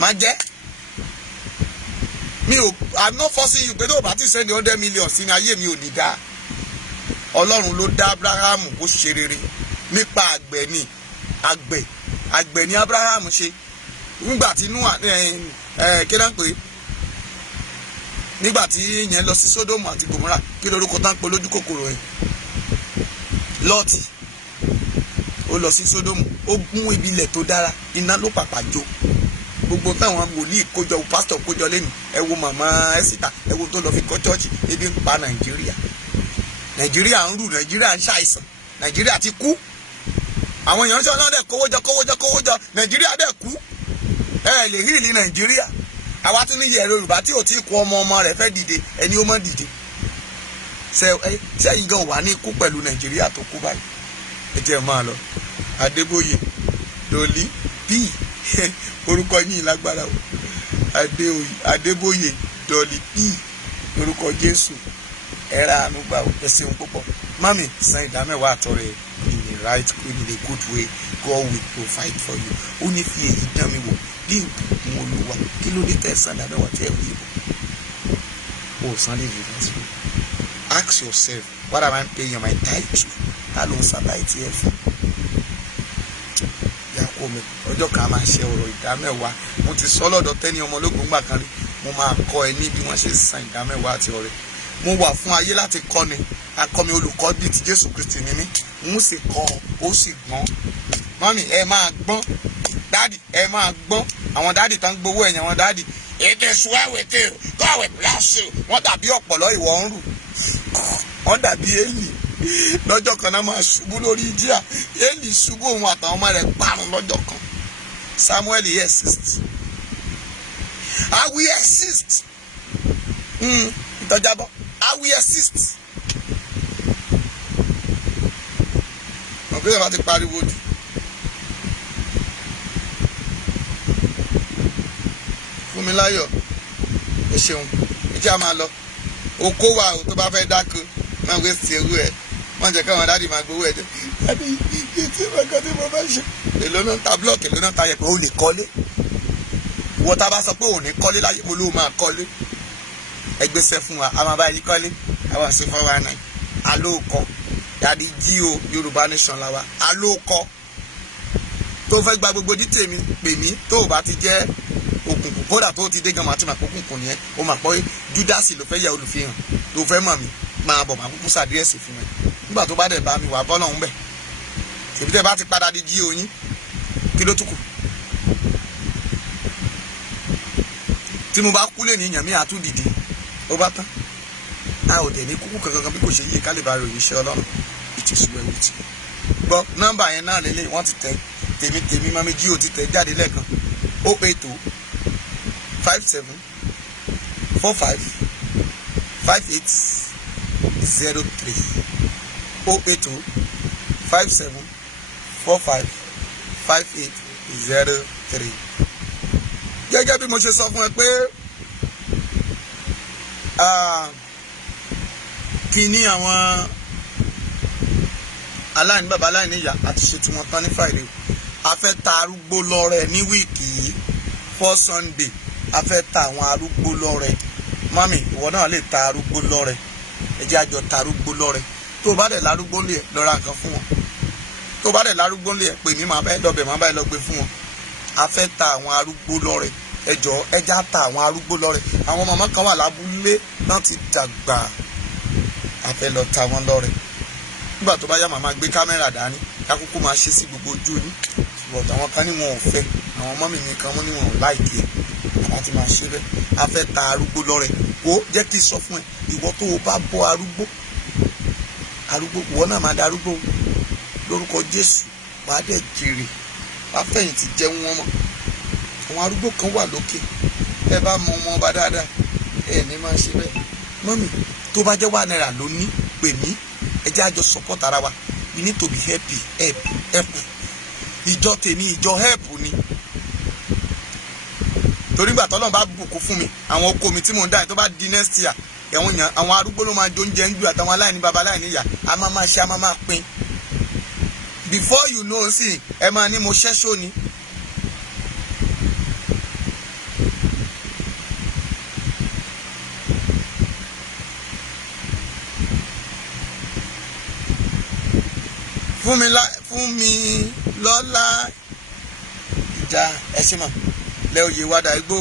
Má jẹ́. I'm not forcing you pé tó o bá ti sẹ́ni 100 million sí ní ayé mi ò ní dá. Ọlọ́run ló dá Abrahamu ó ṣe rere nípa àgbẹ̀ ni. Àgbẹ̀ ni Abrahamu ṣe. Nígbà tí kí ló ń pè é? Nígbà tí yẹn lọ sí Sódómù àti Gòmórà, kí lorúkọ tán pé lójú kòkòrò yẹn? Lọ́ọ̀tì. ó lọ sí Sódómù, ó gún ibi ilẹ̀ tó dára, iná ló pàpà jó. Gbogbo táwọn wòlíì kójọ, pásítọ̀ kójọ lẹ́nu, ẹ wo màmá Ẹ́sítà, ẹ wo tó lọ fi kọ́ chọ́ọ̀chì, ebi ń pa Nàìjíríà. Nàìjíríà ń rù, Nàìjíríà ń ṣàìsàn, Nàìjíríà ti kú. Àwọn èèyàn ṣọ́ náà dẹ̀ kówó jọ, Nàìjíríà dẹ̀ kú. Ẹ lè rí ìlú Nàìjíríà. Àwa tún níyẹ̀ Yorùbá tí ò tí kú ọmọ rẹ̀ fẹ́ dìde, ẹni ó mọ̀ dìde. Sẹ́yìn gan wà ní ikú pẹ̀lú Nàìjíríà tó kú báyìí. Ẹ jẹ́ máa lọ. Adébóyè Dolly P orúkọ yín lágbára o. Adébóyè Dolly P orúkọ Jésù. Ẹ ra àánú gbà o. Ẹ ṣeun púpọ̀. Mami san ìdámẹ́wàá àtọrẹ in the right, in the good way. God will provide for you. Ó ní fi èyí dán mi wò bí ìbùkún Olúwa. Kí ló dé tẹ̀ san ìdámẹ́wàá tẹ̀ wí ibò? O san lè rí i. Ask yourself, what am I paying my tithe to? Ta ló ń sábà tí ẹ fún? Yàkó mi, ọjọ́ kan máa ṣe ọ̀rọ̀ ìdámẹ́wàá. Mo ti sọ lọ́dọ̀ Tẹ́ni ọmọ ológun gbà kan rí. Mo máa kọ́ ẹ ní bí wọ́n ṣe san ìdámẹ́wàá àti ọrẹ. Mo wà fún ayé láti kọ́ ni. Akọ́ mi olùkọ́ bíi ti Jésù Kristi ni mí. Mo sì kọ́ ó sì gbọ́n. Mọ́mì ẹ máa gbọ́n. Dádì ẹ máa gbọ́n. Àwọn dádì tán gbowó ẹ̀yìn àwọn dádì. Ètò ìṣúwà wètè kọ́wé pílásì. Wọ́n dàbí ọ̀pọ̀lọ́ ìwọ̀ ń rù. Wọ́n dàbí Élì. Lọ́jọ́ kan náà máa ṣubú lórí ìjìyà. Élì ṣubú òun àtàwọn ọmọ rẹ̀ parun lọ́jọ́ kan. Samuel yẹ assist. I will assist. Ìtọ́jábọ̀. I will assist. Ọ̀gbìn ìjọba ti pariwo jù. Fúnmiláyọ̀ ẹ ṣeun. Ẹ jẹ́ a máa lọ. Oko wa o tó bá fẹ́ dáko máa wé sí ewu ẹ̀. Wọ́n jẹ́ káwọn dádì máa gbowó ẹ̀ jẹ́. Dádì ìtì ìmọ̀kan tí mo fẹ́ ṣe. Èlò náà ta blọ́ọ̀kì, èlò náà ta yẹ̀pẹ̀, o lè kọ́lé. Ìwọ tá a bá sọ pé ò ní kọ́lé láyé, mo ló máa kọ́lé. Ẹ gbéṣẹ́ fún wa, a máa bá yí kọ́lé. Àwọn àṣẹ 419. Alóòkọ́. Dádì G.O. Yorùbá Nation la wa. Alóòkọ́. Tó fẹ́ gba gbogbo dí tèmi, pè mí tó o bá ti jẹ́ òkùnkùn. Kódà tó ti dé gan máa ti máa kókùnkùn nìyẹn. O máa pọ́ Júdásì ló fẹ́ yẹ olùfihàn. Tó fẹ́ mọ̀ mí, máa bọ̀ máa kúkú sàdírẹ́sì fún mi. Nígbà tó bá dẹ̀ bá mi wà bọ́ lọ́hún bẹ̀. Ṣèbí tẹ́ bá ti padà di G.O. yín, kí ló tún kù? Tí mo bá kú lè ní ìyàn mi àtún dìde, ó bá tán. A ò dẹ̀ ní kúkú kankan bí kò ṣe yí kálí bá ròyìn iṣẹ́ Ọlọ́run. Ìtìsúwẹ̀ wù tí. Gbọ́ nọ́mbà yẹn náà lélẹ̀ wọ́n ti tẹ tèmi mọ́mí G.O. ti tẹ jáde lẹ́ẹ̀kan. 080 57 45 58 03 080 57 45 58 03. Gẹ́gẹ́ bí mo ṣe sọ fún ẹ pé kí ní àwọn aláìní bàbá aláìní ìyá àti ṣe tí wọ́n tán ní Friday. A fẹ́ ta arúgbó lọ́rẹ ní wíìkì yìí for Sunday. A fẹ́ ta àwọn arúgbó lọ́rẹ. Mami ìwọ náà lè ta arúgbó lọ́rẹ. Ẹ jẹ́ àjọ ta arúgbó lọ́rẹ. Tó o bá dẹ̀ lárúgbó lé ẹ̀ lọ ra nǹkan fún wọn. Tó o bá dẹ̀ lárúgbó lé ẹ̀ pè mí máa bá ẹ lọ́bẹ̀ máa bá ẹ lọ gbé fún wọn. A fẹ́ ta àwọn arúgbó lọ́rẹ. Ẹ jọ̀ọ́ ẹ já ta àwọn arúgbó lọ́rẹ. Àwọn màmá kan wà lábúlé náà ti dàgbà. A fẹ́ lọ ta wọn lọ́rẹ. Nígbà tó bá yá màmá gbé kámẹ́rà dání ká kúkú máa ṣe sí gbogbo ojú yín. Ṣùgbọ́n àwọn kan ní wọn ò fẹ́. Àwọn mọ́mì mi kan wọ́n ní wọn ò láìkí ẹ̀. Àbá ti máa ṣe bẹ́ẹ̀. A fẹ́ ta arúgbó lọ́rẹ. Wo jẹ́ kí n sọ fún ẹ, ìwọ tó o bá bọ́ arúgbó ìwọ náà máa da arúgbó lórúkọ Jésù. Wàá dẹ̀ jèrè. Wàá fẹ̀yìntì jẹun wọn mọ́. Àwọn arúgbó kan wà lókè. Ẹ bá mọ wọn bá dáadáa. Ẹ ní máa ṣe bẹ́ẹ̀. Mọ́mì tó bá jẹ́ wà náírà ló ní pè mí. Ẹ jẹ́ àjọ support ara wa. We need to be happy. Help. Ìjọ tèmi ìjọ help ni. Torí gbà tọ́lọ́run bá bùkún fún mi, àwọn oko mi tí mò ń dá yẹn tó bá di next year, àwọn arúgbó ló máa jó oúnjẹ ń ju àtàwọn aláìní baba aláìní ìyá. A máa ṣe, a máa pín. Before you know sí, ẹ máa ní mo ṣẹ́ṣó ni. Fún mi lọ́lá ìjà ẹ̀sìn mọ̀ lẹ́ oyè wádà igbó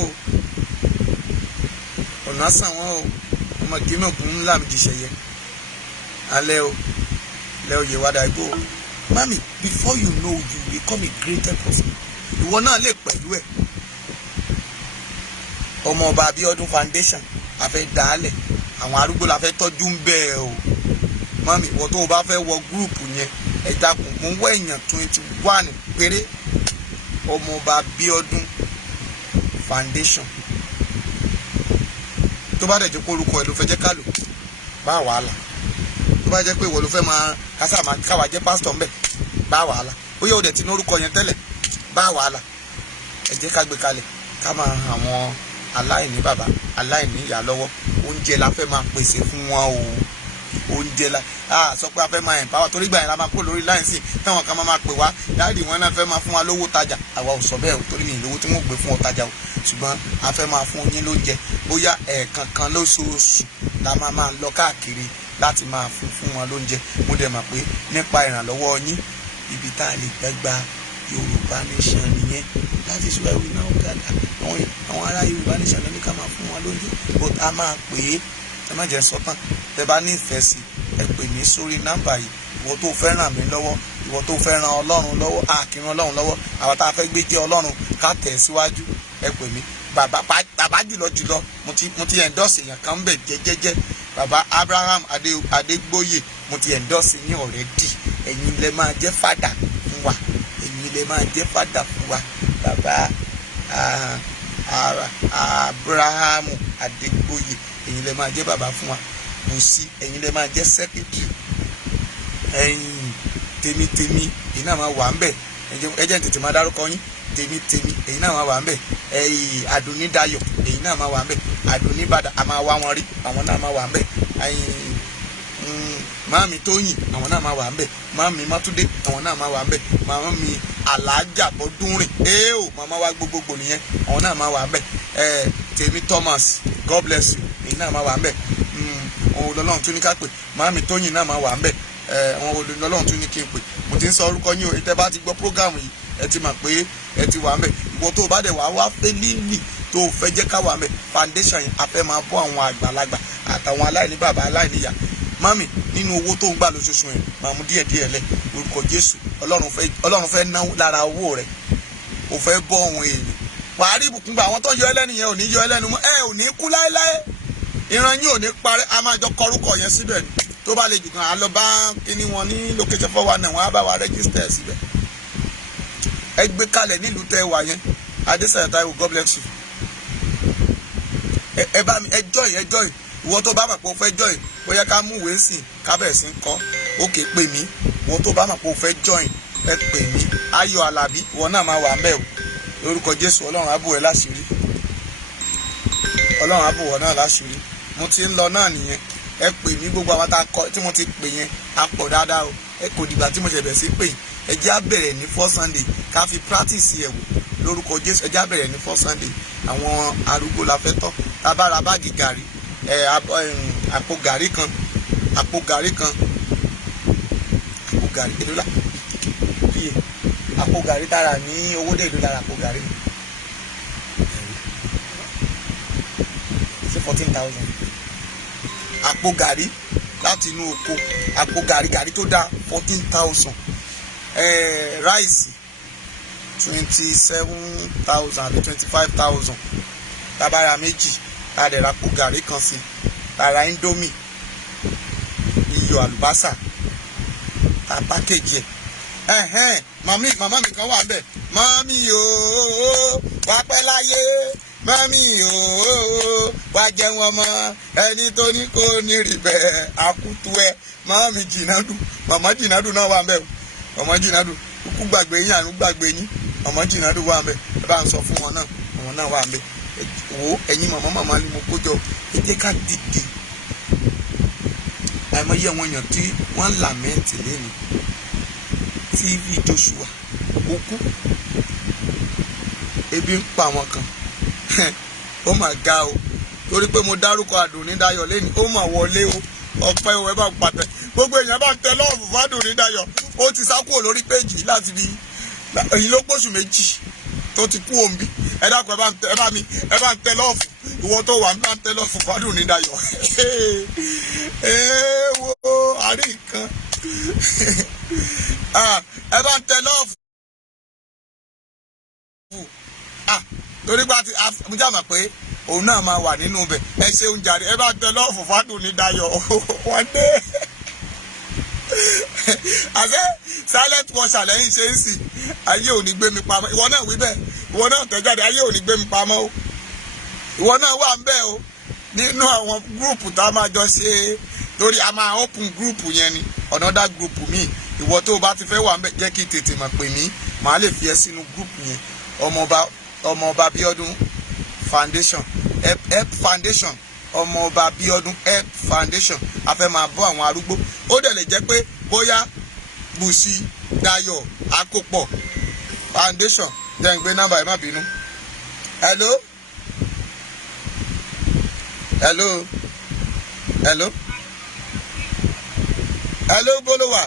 ọ̀nà sàn wọ́n o ọmọ gímọ̀ kún ńlá mi jìṣẹ̀yẹ alẹ́ o lẹ́ oyè wádà igbó mami, before you know, you become a greater person. Ìwọ náà lè pẹ̀lú ẹ̀. Ọmọ ọba Abíọ́dún Foundation a fẹ́ dálẹ̀, àwọn arúgbó la fẹ́ tọ́jú ń bẹ̀ o. Mami, ìwọ tó o bá fẹ́ wọ gúrùpù yẹn, ẹ dákun, mo ń wọ èèyàn 21 péré. Ọmọ ọba Abíọ́dún Foundation. Tó bá dẹ̀ jẹ́ pé orúkọ ẹ̀ ló fẹ́ jẹ́ ká lò, bá wàhálà. Tó bá jẹ́ pé ìwọ ló fẹ́ máa kásá máa káwa jẹ́ pásítọ̀ ń bẹ̀, bá wàhálà. Ó yẹ ó dẹ̀ ti ní orúkọ yẹn tẹ́lẹ̀, bá wàhálà. Ẹ jẹ́ ká gbé kalẹ̀, ká máa ran àwọn aláìní bàbá, aláìní ìyá lọ́wọ́. Oúnjẹ la fẹ́ máa pèsè fún wọn o. Oúnjẹ la sọ pé a fẹ́ máa empower, torí gbà yẹn la máa kó lórí láìsí táwọn kan máa pè wá, dáàdì wọn náà fẹ́ máa fún wa lówó tajà. Àwa ò sọ bẹ́ẹ̀ o, torí mi ìlówó tí wọ́n gbé fún ọ tajà o, ṣùgbọ́n a fẹ́ máa fún yín lóúnjẹ. Bóyá ẹ̀ẹ̀kan kan lóṣooṣù la máa lọ káàkiri láti máa fún wọn lóúnjẹ. Mo dẹ̀ mọ̀ pé nípa ìrànlọ́wọ́ yín, ibi tá a lè gbẹ́gbà Yorùbá Nation nìyẹn. That is why we now gather. Àwọn ará Yorùbá Nation ló ní ká máa fún wọn lóúnjẹ, but a máa pè é, ẹ má jẹ́ sọ́tàn. Tẹ́ bá ní ìfẹ́ sí, ẹ pè mí sórí nọ́mbà yìí. Ìwọ tó fẹ́ ràn mí lọ́wọ́, ìwọ tó fẹ́ ràn Ọlọ́run lọ́wọ́, kí ràn Ọlọ́run lọ́wọ́. Àwọn tá a fẹ́ gbé jẹ́ Ọlọ́run ká tẹ̀ síwájú, ẹ pè mí. Bàbá jùlọ mo ti endorse èèyàn kan bẹ̀ jẹ́jẹ́jẹ́. Bàbá Abraham Adégbóyè, mo ti endorse yín already. Ẹ̀yin lẹ máa jẹ́ fàdà fún wa. Ẹ̀yin lẹ máa jẹ́ fàdà fún wa. Bàbá Abraham Adégbóyè, ẹ̀yin lẹ máa jẹ́ bàbá fún wa. Bùsí, ẹ̀yin lẹ máa jẹ́ secretary. Ẹ̀yin tèmi ẹ̀yin náà máa wà ń bẹ̀. Ẹ jẹ́ tètè máa dárúkọ yín. Tèmi ẹ̀yin náà máa wà ń bẹ̀. Adúnídayọ̀, ẹ̀yin náà máa wà ń bẹ̀. Adúníbàdà, a máa wá wọn rí, àwọn náà máa wà ń bẹ̀. Màámi Tóyìn, àwọn náà máa wà ń bẹ̀. Màámi Mátúndé, àwọn náà máa wà ń bẹ̀. Màámi Alájà Bọ́dúnrìn, màmá wa gbogbogbò nìyẹn, àwọn náà máa wà ń bẹ̀. Tèmi Thomas, God bless you, ẹ̀yin náà máa wà ń bẹ̀. Òun lọ́lọ́run tún ní ká pè. Màámi Tóyìn náà máa wà ń bẹ̀. Àwọn olùlọ́lọ́run tún ní kí n pè. Mo ti ń sọ orúkọ yín o, ìtẹ́ bá ti gbọ́ prógámù yìí, ẹ ti mọ̀ pé ẹ ti wà ń bẹ̀. Ìwọ tó o bá dẹ̀ wá fẹ́ lílì tó o fẹ́ jẹ́ ká wà ń bẹ̀. Foundation yẹn a fẹ́ máa bọ́ àwọn àgbàlagbà àtàwọn aláìní bàbá, aláìní ìyá. Mami, nínú owó tó ń gbà lóṣooṣù yẹn, máa mú díẹ̀díẹ̀ lẹ̀. Orúkọ Jésù, Ọlọ́run fẹ́ náwó lára owó rẹ̀. O fẹ́ bọ́ ohun èèyàn. Wàá rí ìbùkún gbà, àwọn tó ń yọ ẹlẹ́nu yẹn ò ní yọ ẹlẹ́nu mọ́. Ò ní kú láéláé. Ìran yín ò ní parẹ́, a máa jọ kọrúkọ yẹn síbẹ̀ ni. Tó bá lè jù kan, a lọ bá kíní wọn ní location 419, wọn á bá wa register síbẹ̀. Ẹ gbé kalẹ̀ nílùú tẹ́ wà yẹn. Adésàyà Táíwò, God bless you. Ẹ bá mi, ẹ join. Ìwọ tó bá mọ̀ pé o fẹ́ join, bóyá ká mú ìwé sìn, ká bẹ̀rẹ̀ sí ń kọ́. Ókè, pè mí. Ìwọ tó bá mọ̀ pé o fẹ́ join, ẹ pè mí. Ayọ̀ Alábí, ìwọ náà máa wà ń bẹ̀ o. Lórúkọ Jésù, Ọlọ́run á bò ẹ́ láṣìírí. Ọlọ́run á bò wọ́n náà láṣìírí. Mo ti ń lọ náà nìyẹn. Ẹ pè mí, gbogbo àwọn tí mo ti pè yẹn á pọ̀ dáadáa o. Ẹ kò dìgbà tí mo ṣe bẹ̀rẹ̀ sí pè yín. Ẹ jẹ́ á bẹ̀rẹ̀ ní first Sunday, ká fi practice yẹ̀ wò. Lórúkọ Jésù, ẹ jẹ́ á bẹ̀rẹ̀ ní first Sunday. Àwọn arúgbó la fẹ́ tọ́. Tá bá ra báàgì gàrí, àpò gàrí kan èlò la iye àpò gàrí tààrà ní owó dé èlò lára àpò gàrí sí 14,000. Àpò gàrí láti inú oko, àpò gàrí tó dá 14,000. Ráìsì 27,000 àbí 25,000. Tábàrà méjì, tàdẹ̀rà àpò gàrí kan sí, tàrà Indomie, iyọ̀, àlùbásà, ta pákéjì ẹ̀. Màmá mi kan wà ń bẹ̀. Mami ooo, wá pẹ́ láyé. Mami ooo, wá jẹun ọmọ. Ẹni tó ní kò ní rí bẹ́ẹ̀, àkútú ẹ. Mami Jìnàdù, màmá Jìnàdù náà wà ń bẹ̀. Màmá Jìnàdù, kúkú gbàgbé yín, àánú gbàgbé yín. Màmá Jìnàdù wà ń bẹ̀. Ẹ bá ń sọ fún wọn náà, àwọn náà wà ń bẹ̀. Wo ẹ̀yin màmá ni mo kó jọ. Ẹ jẹ́ ká dìde. Àìmọye àwọn èèyàn tí wọ́n ń làmẹ́ǹtì lẹ́nu. TV Joshua ó kú, ebi ń pa àwọn kan. Ó mà ga o, torí pé mo dárúkọ Adúnídayọ̀ lẹ́nu, ó mà wọlé o. Ọpẹ́ o, ẹ bá pàtẹ. Gbogbo èèyàn bá ń tẹ lọ́ọ̀fù fún Adúnídayọ̀. Ó ti sá kúrò lórí péjì láti bí èyí ló gbóṣù méjì tó ti kú òǹbí. Ẹ dákun, ẹ bá ń tẹ lọ́ọ̀fù. Ìwọ tó wà ń bá ń tẹ lọ́ọ̀fù fún Adúnídayọ̀. Wo àrí nǹkan. ẹ bá ń tẹ lọ́ọ̀fù torí bá ti mo jà mọ̀ pé òun náà máa wà nínú ibẹ̀ ẹ ṣeun jàre ẹ bá ń tẹ lọ́ọ̀fù Fádùnnídayọ̀ wọ́n dé àṣẹ silent watcher lẹ́yìn ṣe ń sì ayé ò ní gbé mi pamọ́ ìwọ náà wí bẹ́ẹ̀ ìwọ náà tẹ̀ jáde ayé ò ní gbé mi pamọ́ o ìwọ náà wà ń bẹ́ẹ̀ o nínú àwọn gúrùpù tá a máa jọ ṣe torí a máa open gúrùpù yẹn ni another gúrùpù míì ìwọ tó o bá ti fẹ́ wà ń bẹ̀ jẹ́ kí tètè mọ̀ pè mí màá lè fi ẹ sínú gúrùpù yẹn ọmọọba Bíọ́dún foundation help foundation ọmọọba Bíọ́dún help foundation a fẹ́ máa bọ́ àwọn arúgbó ó dẹ̀ lè jẹ́ pé bóyá Bùsí Dayọ̀ Àkópọ̀ foundation jẹ́ ń gbé nọ́mbà ẹ̀ má bínú. hello hello hello hello bólúwà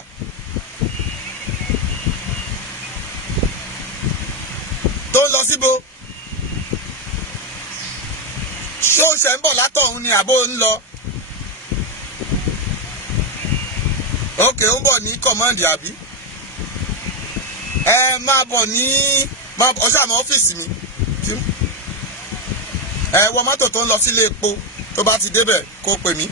tó ń lọ síbo ṣé ó ṣe ń bọ̀ látọ̀hún ni àbó ń lọ ókè ó ń bọ̀ ní kọ̀mọ́ǹdì àbí ẹ máa bọ̀ ní ọ̀ṣàmọ́ ọ́fíìsì mi ẹ wọ mọ́tò tó ń lọ sílé epo tó bá ti débẹ̀ kó pè mí.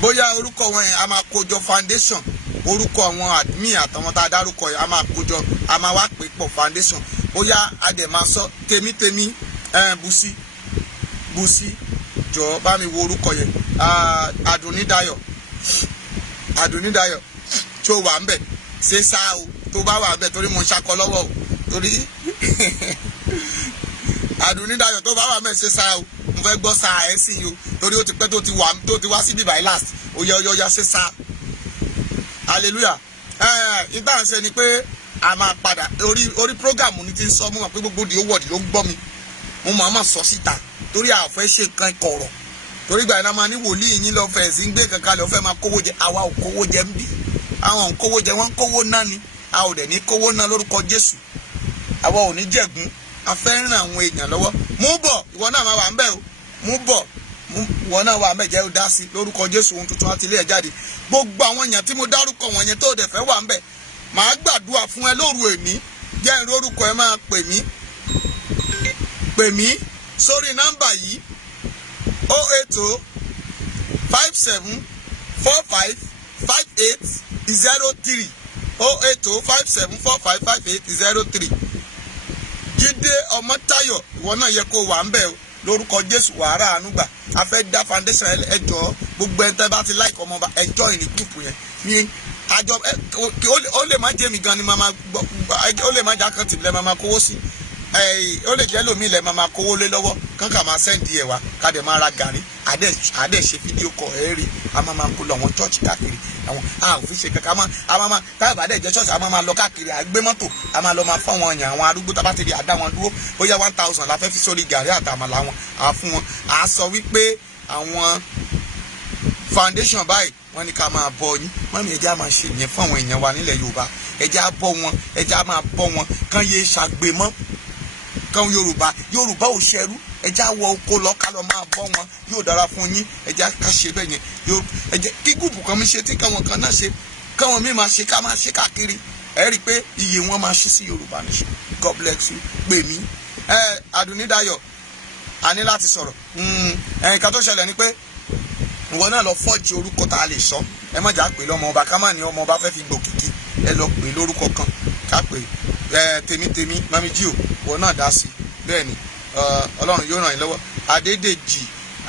bóyá orúkọ wọn yẹn a máa kójọ foundation orúkọ àwọn admin àtàwọn tá a dárúkọ yẹn a máa kójọ a máa wá pè pọ̀ foundation bóyá a dẹ̀ máa sọ tèmítèmí Bùsí jọ̀ọ́ bá mi wo orúkọ yẹn Àdùnnídayọ̀ tó wà ń bẹ̀ ṣe sá o tó bá wà ń bẹ̀ torí mo ń ṣakọ lọ́wọ́ o torí Àdùnnídayọ̀ tó bá wà ń bẹ̀ ṣe sá o mo fẹ́ gbọ́ sá ẹ̀ sí i o torí ó ti pẹ́ tó ti wá síbí by last ó yẹ ṣe sá hallelujah ìgbà ń ṣe ni pé a máa padà orí program ní ti ń sọ mú wọn pé gbogbo di owó ọ̀dì ló ń gbọ́ mi mo máa sọ síta torí a fẹ́ ṣe kan kọ̀rọ̀ torí gbà iná máa ní wòlíì yín lọ fẹ̀ sí ń gbé kankan lọ fẹ́ máa kówó jẹ àwa ò kówó jẹ ń bí àwọn ò kówó jẹ wọ́n ń kówó ná ni a ò dẹ̀ ní kówó ná lórúkọ Jésù àwa ò ní jẹ̀gún a fẹ́ ràn àwọn èèyàn lọ́wọ́ mú bọ̀ ìwọ náà máa wà ń bẹ̀ o mú bọ̀ ìwọ náà wà ń bẹ̀ jẹ́ ó dá sí lórúkọ Jésù ohun tuntun àti ilé ẹ̀ jáde gbogbo àwọn èèyàn tí mo dárúkọ wọ̀nyẹn tó dẹ̀ fẹ́ wà ń bẹ̀ màá gbàdúrà fún ẹ lóru èní jẹ́ ìrórúkọ ẹ máa pè mí sórí nọ́mbà yìí 080 57 45 58 03 080 57 45 58 03 Jídé Ọmọ́táyọ̀ ìwọ náà yẹ kó wà ń bẹ̀ o lórúkọ Jésù wàhálà ànúgbà a fẹ́ dá foundation ẹjọ́ gbogbo ẹni tẹ́ bá ti like ọmọọba ẹjọ́ ìní group yẹn ní àjọ ó lè má jẹ́ mi gan ni màmá ó lè má jà kan tìlẹ̀ màmá kówó sí ó lè jẹ́ lómi ilẹ̀ máa kówó lé lọ́wọ́ kankan máa sẹ́ǹdì ẹ̀ wá ká dẹ̀ máa ra gàrí àdẹ̀ ṣe fídíò kọ̀ ẹ́ rí a máa kó lọ àwọn chọ́ọ̀chì káàkiri àwọn òfin ṣe kankan a máa káyọ̀ bá dẹ̀ jẹ́ chọ́ọ̀chì a máa lọ káàkiri àgbé mọ́tò a máa lọ máa fún àwọn èèyàn àwọn arúgbó tá a bá ti di àdá wọn dúró bóyá 1000 la fẹ́ fi sórí gàrí àtàmàlà wọn à fún wọn à sọ wípé àwọn foundation báyìí wọ́n ní ká máa bọ yín mọ́mí ẹ̀jẹ̀ á máa ṣe ìyẹn fún àwọn èèyàn wa nílẹ̀ Yorùbá ẹ̀jẹ̀ á bọ́ wọn ẹ̀jẹ̀ á máa bọ́ wọn kán yé ṣàgbé mọ́ kan Yorùbá ò ṣẹrú ẹjá wọ oko lọ ká lọ máa bọ́ wọn yóò dára fún yín ẹjá ká ṣe bẹ́ẹ̀ yẹn ẹjẹ kí gúùpù kan mi ṣe tí káwọn kan náà ṣe káwọn mi máa ṣe ká máa ṣe káàkiri ẹ rí i pé iye wọn máa ṣí sí Yorùbá nation God bless you pè mí Àdùnnídayọ̀ a ní láti sọ̀rọ̀ nǹkan tó ṣẹlẹ̀ ni pé ìwọ náà lọ fọ́ọ̀jì orúkọ tá a lè sọ ẹ má jà pé lọ́mọ ọba ká má ní ọmọ ọba fẹ́ fi gbòkìkí ẹ lọ pè lórúkọ kan ká pè tèmítèmí mami jí o ìwọ náà dá sí bẹ́ẹ̀ ni Ọlọ́run yóò ràn yín lọ́wọ́ Adédèjì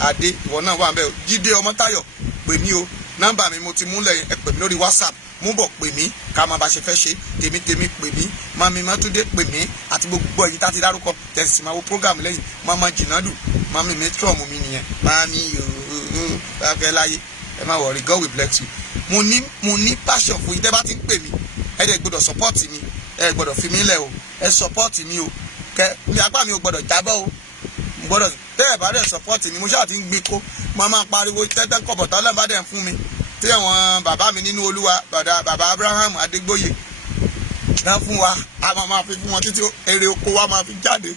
Adé ìwọ náà wà ń bẹ̀ o Jídé Ọmọ́táyọ̀ pè mí o nọ́mbà mi mo ti múlẹ̀ ẹ pè mí lórí WhatsApp mú bọ̀ pè mí ká máa bá ṣe fẹ́ ṣe tèmítèmí pè mí mami Mátúndé pè mí àti gbogbo ẹ̀yin tá ti dárúkọ tẹ̀sí máa wo program lẹ́yìn mama Jìnàdù mami metrom mi nìyẹn mami yòó bá fẹ́ láyé ẹ má wọrí God will bless you mo ní passion fún yín tẹ́ bá ti ń pè mí ẹ dẹ̀ gbọ́dọ̀ support mi ẹ gbọ́dọ̀ fi mí lẹ̀ o ẹ support mi o kẹ ní apá mi ò gbọ́dọ̀ jábọ́ o gbọ́dọ̀ tẹ́ ẹ bá dẹ̀ support mi mo ṣáà ti ń gbé kó mo máa pariwo tẹ́tẹ́ kọ̀bọ̀tà ọlọ́run bá dẹ̀ ń fún mi tí àwọn bàbá mi nínú Olúwa bàbá Abraham Adégbóyè náà fún wa a máa fi fún wọn títí èrè oko wa máa fi jáde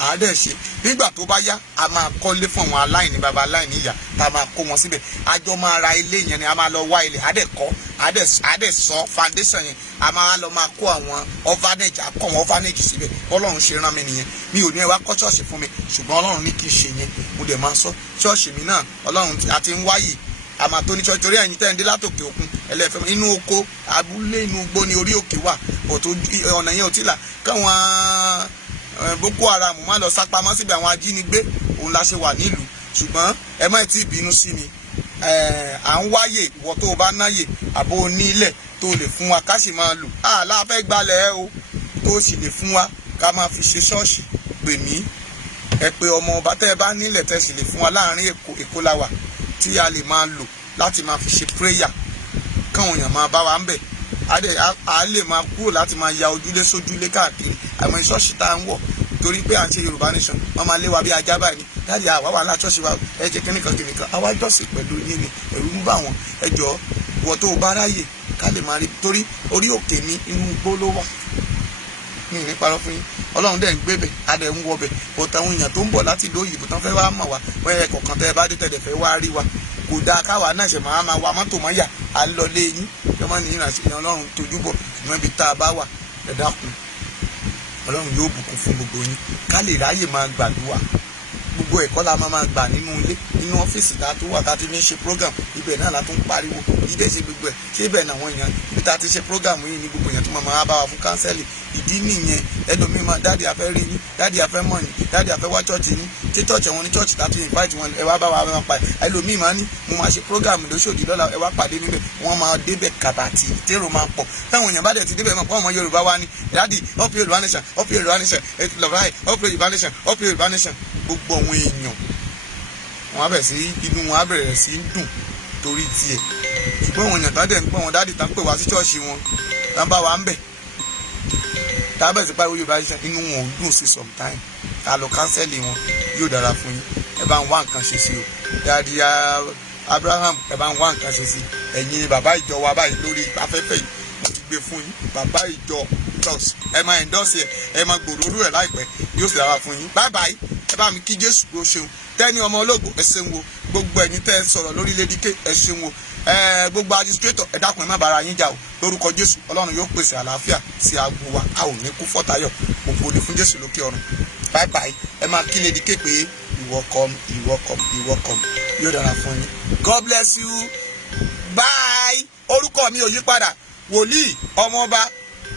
àádẹ́ ṣe. Nígbà tó bá yá a máa kọ́lé fún àwọn aláìní baba aláìní ìyá tá a máa kó wọn síbẹ̀. Àjọ máa ra ilé yẹn ni a máa lọ wá ilẹ̀ àádẹ́ kọ́ àádẹ́ sọ foundation yẹn a máa lọ máa kó àwọn orphanage akọ́ àwọn orphanage síbẹ̀. Ọlọ́run ṣe rán mi nìyẹn. Mi ò ní ẹ wá kọ́ ṣọ́ọ̀ṣì fún mi ṣùgbọ́n Ọlọ́run ní kí n ṣe yẹn mo dẹ̀ máa sọ ṣọ́ọ̀ṣì mi náà Ọlọ́run àti ń wáyè a máa tó ní ṣọ́ọ̀ṣì torí ẹ̀yin tẹ́ǹdé látòkè òkun ẹlẹ́fẹ́ inú oko abúlé inú igbó ni orí òkè wà ọ̀tọ̀ ọ̀nà yẹn ò tí là káwọn Boko Haram má lọ sápamọ́ síbi àwọn ajínigbé òun la ṣe wà nílùú ṣùgbọ́n ẹ má tí ì bínú sí ni à ń wáyè ìwọ tó o bá náyè àbó onílẹ̀ tó o lè fún wa ká sì máa lò láàfẹ́ gbalẹ̀ o tó o sì lè fún wa ká máa fi ṣe ṣọ́ọ̀ṣì pè mí ẹ pé ọmọ ọba tẹ́ ẹ bá nílẹ̀ tẹ́ sì lè fún wa láàrin Èkó láwà tí a lè máa lò láti máa fi ṣe prayer káwọn èèyàn máa bá wa ń bẹ̀ a lè máa kúrò láti máa ya ojúlé sójúlé káàkiri àmọ́ ṣọ́ọ̀ṣì tá à ń wọ̀ torí pé à ń ṣe Yorùbá nation wọ́n máa lé wa bí ajá báyìí ni dáàdi àwa wà láà ṣọ́ọ̀ṣì wa ẹ jẹ́ kíníkan àwa jọ́sìn pẹ̀lú yín ni ẹ̀rù ń bà wọ́n ẹ jọ̀ọ́ wọ́n tó o bá ráyè ká lè máa rí torí orí òkè ní inú igbó ló wà ní parọ́ fún yín Ọlọ́run dẹ̀ ń gbé bẹ̀ adẹ̀ ń wọ bẹ̀ bọ̀tà àwọn èèyàn tó ń bọ̀ láti ìlú òyìnbó tán fẹ́ wá mọ̀ wá wẹ́rẹ́ kọ̀ọ̀kan tẹ́ ẹ bá dé tẹ̀lé fẹ́ wá rí wa kò dáa káwa náà ṣe máa wa mọ́tò mọ́ yà á lọ lé yín yọmọ nìyí náà ṣe Ọlọ́run tójú bọ̀ ṣùgbọ́n ibi tá a bá wà ẹ dákun Ọlọ́run yóò bùkún fún gbogbo yín ká lè ráyè máa gbàdúrà gbogbo ẹ̀kọ́ la máa gbà nínú ilé nínú ọ́fíìsì tá a tó wà tá a ti ní ṣe program ibẹ̀ náà la tún pariwo ibẹ̀ ṣe gbogbo ẹ̀ ṣé ibẹ̀ náà wọ́n yàn ibi tá a ti ṣe program yìí ní gbogbo yẹn tó máa bá wa fún kánsẹ́lì ìdí nìyẹn ẹlòmíì máa dáàdi afẹ́ rí yín dáàdi afẹ́ mọ̀ yín dáàdi afẹ́ wá chọ́ọ̀chì yín tí chọ́ọ̀chì wọn ní chọ́ọ̀chì tá a ti invite wọn ẹ wá bá wa máa pa ẹ ẹlòmíì máa ní mo máa ṣe program lóṣòdì lọ́la ẹ wá pàdé níbẹ̀ wọ́n máa débẹ̀ kàbàtì tèrò máa pọ̀ táwọn èèyàn bá dẹ̀ ti débẹ̀ mọ̀ pọ̀ ọmọ Yorùbá wa ni dáàdi up Yorùbá nation up Yorùbá nation lọ́ráì up Yorùbá nation up Yorùbá nation gbogbo àwọn èèyàn wọn á bẹ̀rẹ̀ sí inú wọn á bẹ̀rẹ̀ sí dùn torí tiẹ̀ ṣùgbọ́n àwọn èèyàn tán dẹ̀ ń gbọ́ wọn dáàdì tán pè wá sí ṣọ́ọ̀ṣì wọn tán bá wa ń bẹ̀ tá a bẹ̀rẹ̀ sí pariwo Yorùbá nation inú wọn ò dùn sí sometime tá a lọ kánsẹ́lì wọn yóò dára fún yín ẹ bá ń wá nǹkan ṣe sí o dáàdì Abraham ẹ bá ń wá nǹkan ṣe sí ẹ̀yin bàbá ìjọ wa báyìí lórí afẹ́fẹ́ yìí mo ti gbé fún yín bàbá ìjọ ẹ máa endorse ẹ máa gbòòrò rẹ̀ láìpẹ́ yóò sì dára fún yín bye bye ẹ bá mi kí Jésù ló ṣeun tẹ́ni ọmọ ológo ẹ ṣeun wo gbogbo ẹ̀yin tẹ́ ẹ sọ̀rọ̀ lórí lédíkè ẹ ṣeun wo gbogbo administrator ẹ dákun ẹ má bára yín jà o lórúkọ Jésù Ọlọ́run yóò pèsè àlàáfíà sí agbo wa a ò ní kú fọ́tayọ̀ gbogbo ní fún Jésù lókè ọ̀run bye bye ẹ máa kí lédíkè pé you welcome yóò dára fún yín God bless you bye orúkọ mi ò yí padà wòlíì ọmọọba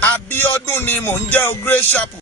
Abíọ́dún ni mò ń jẹ́ o Grace Chapel.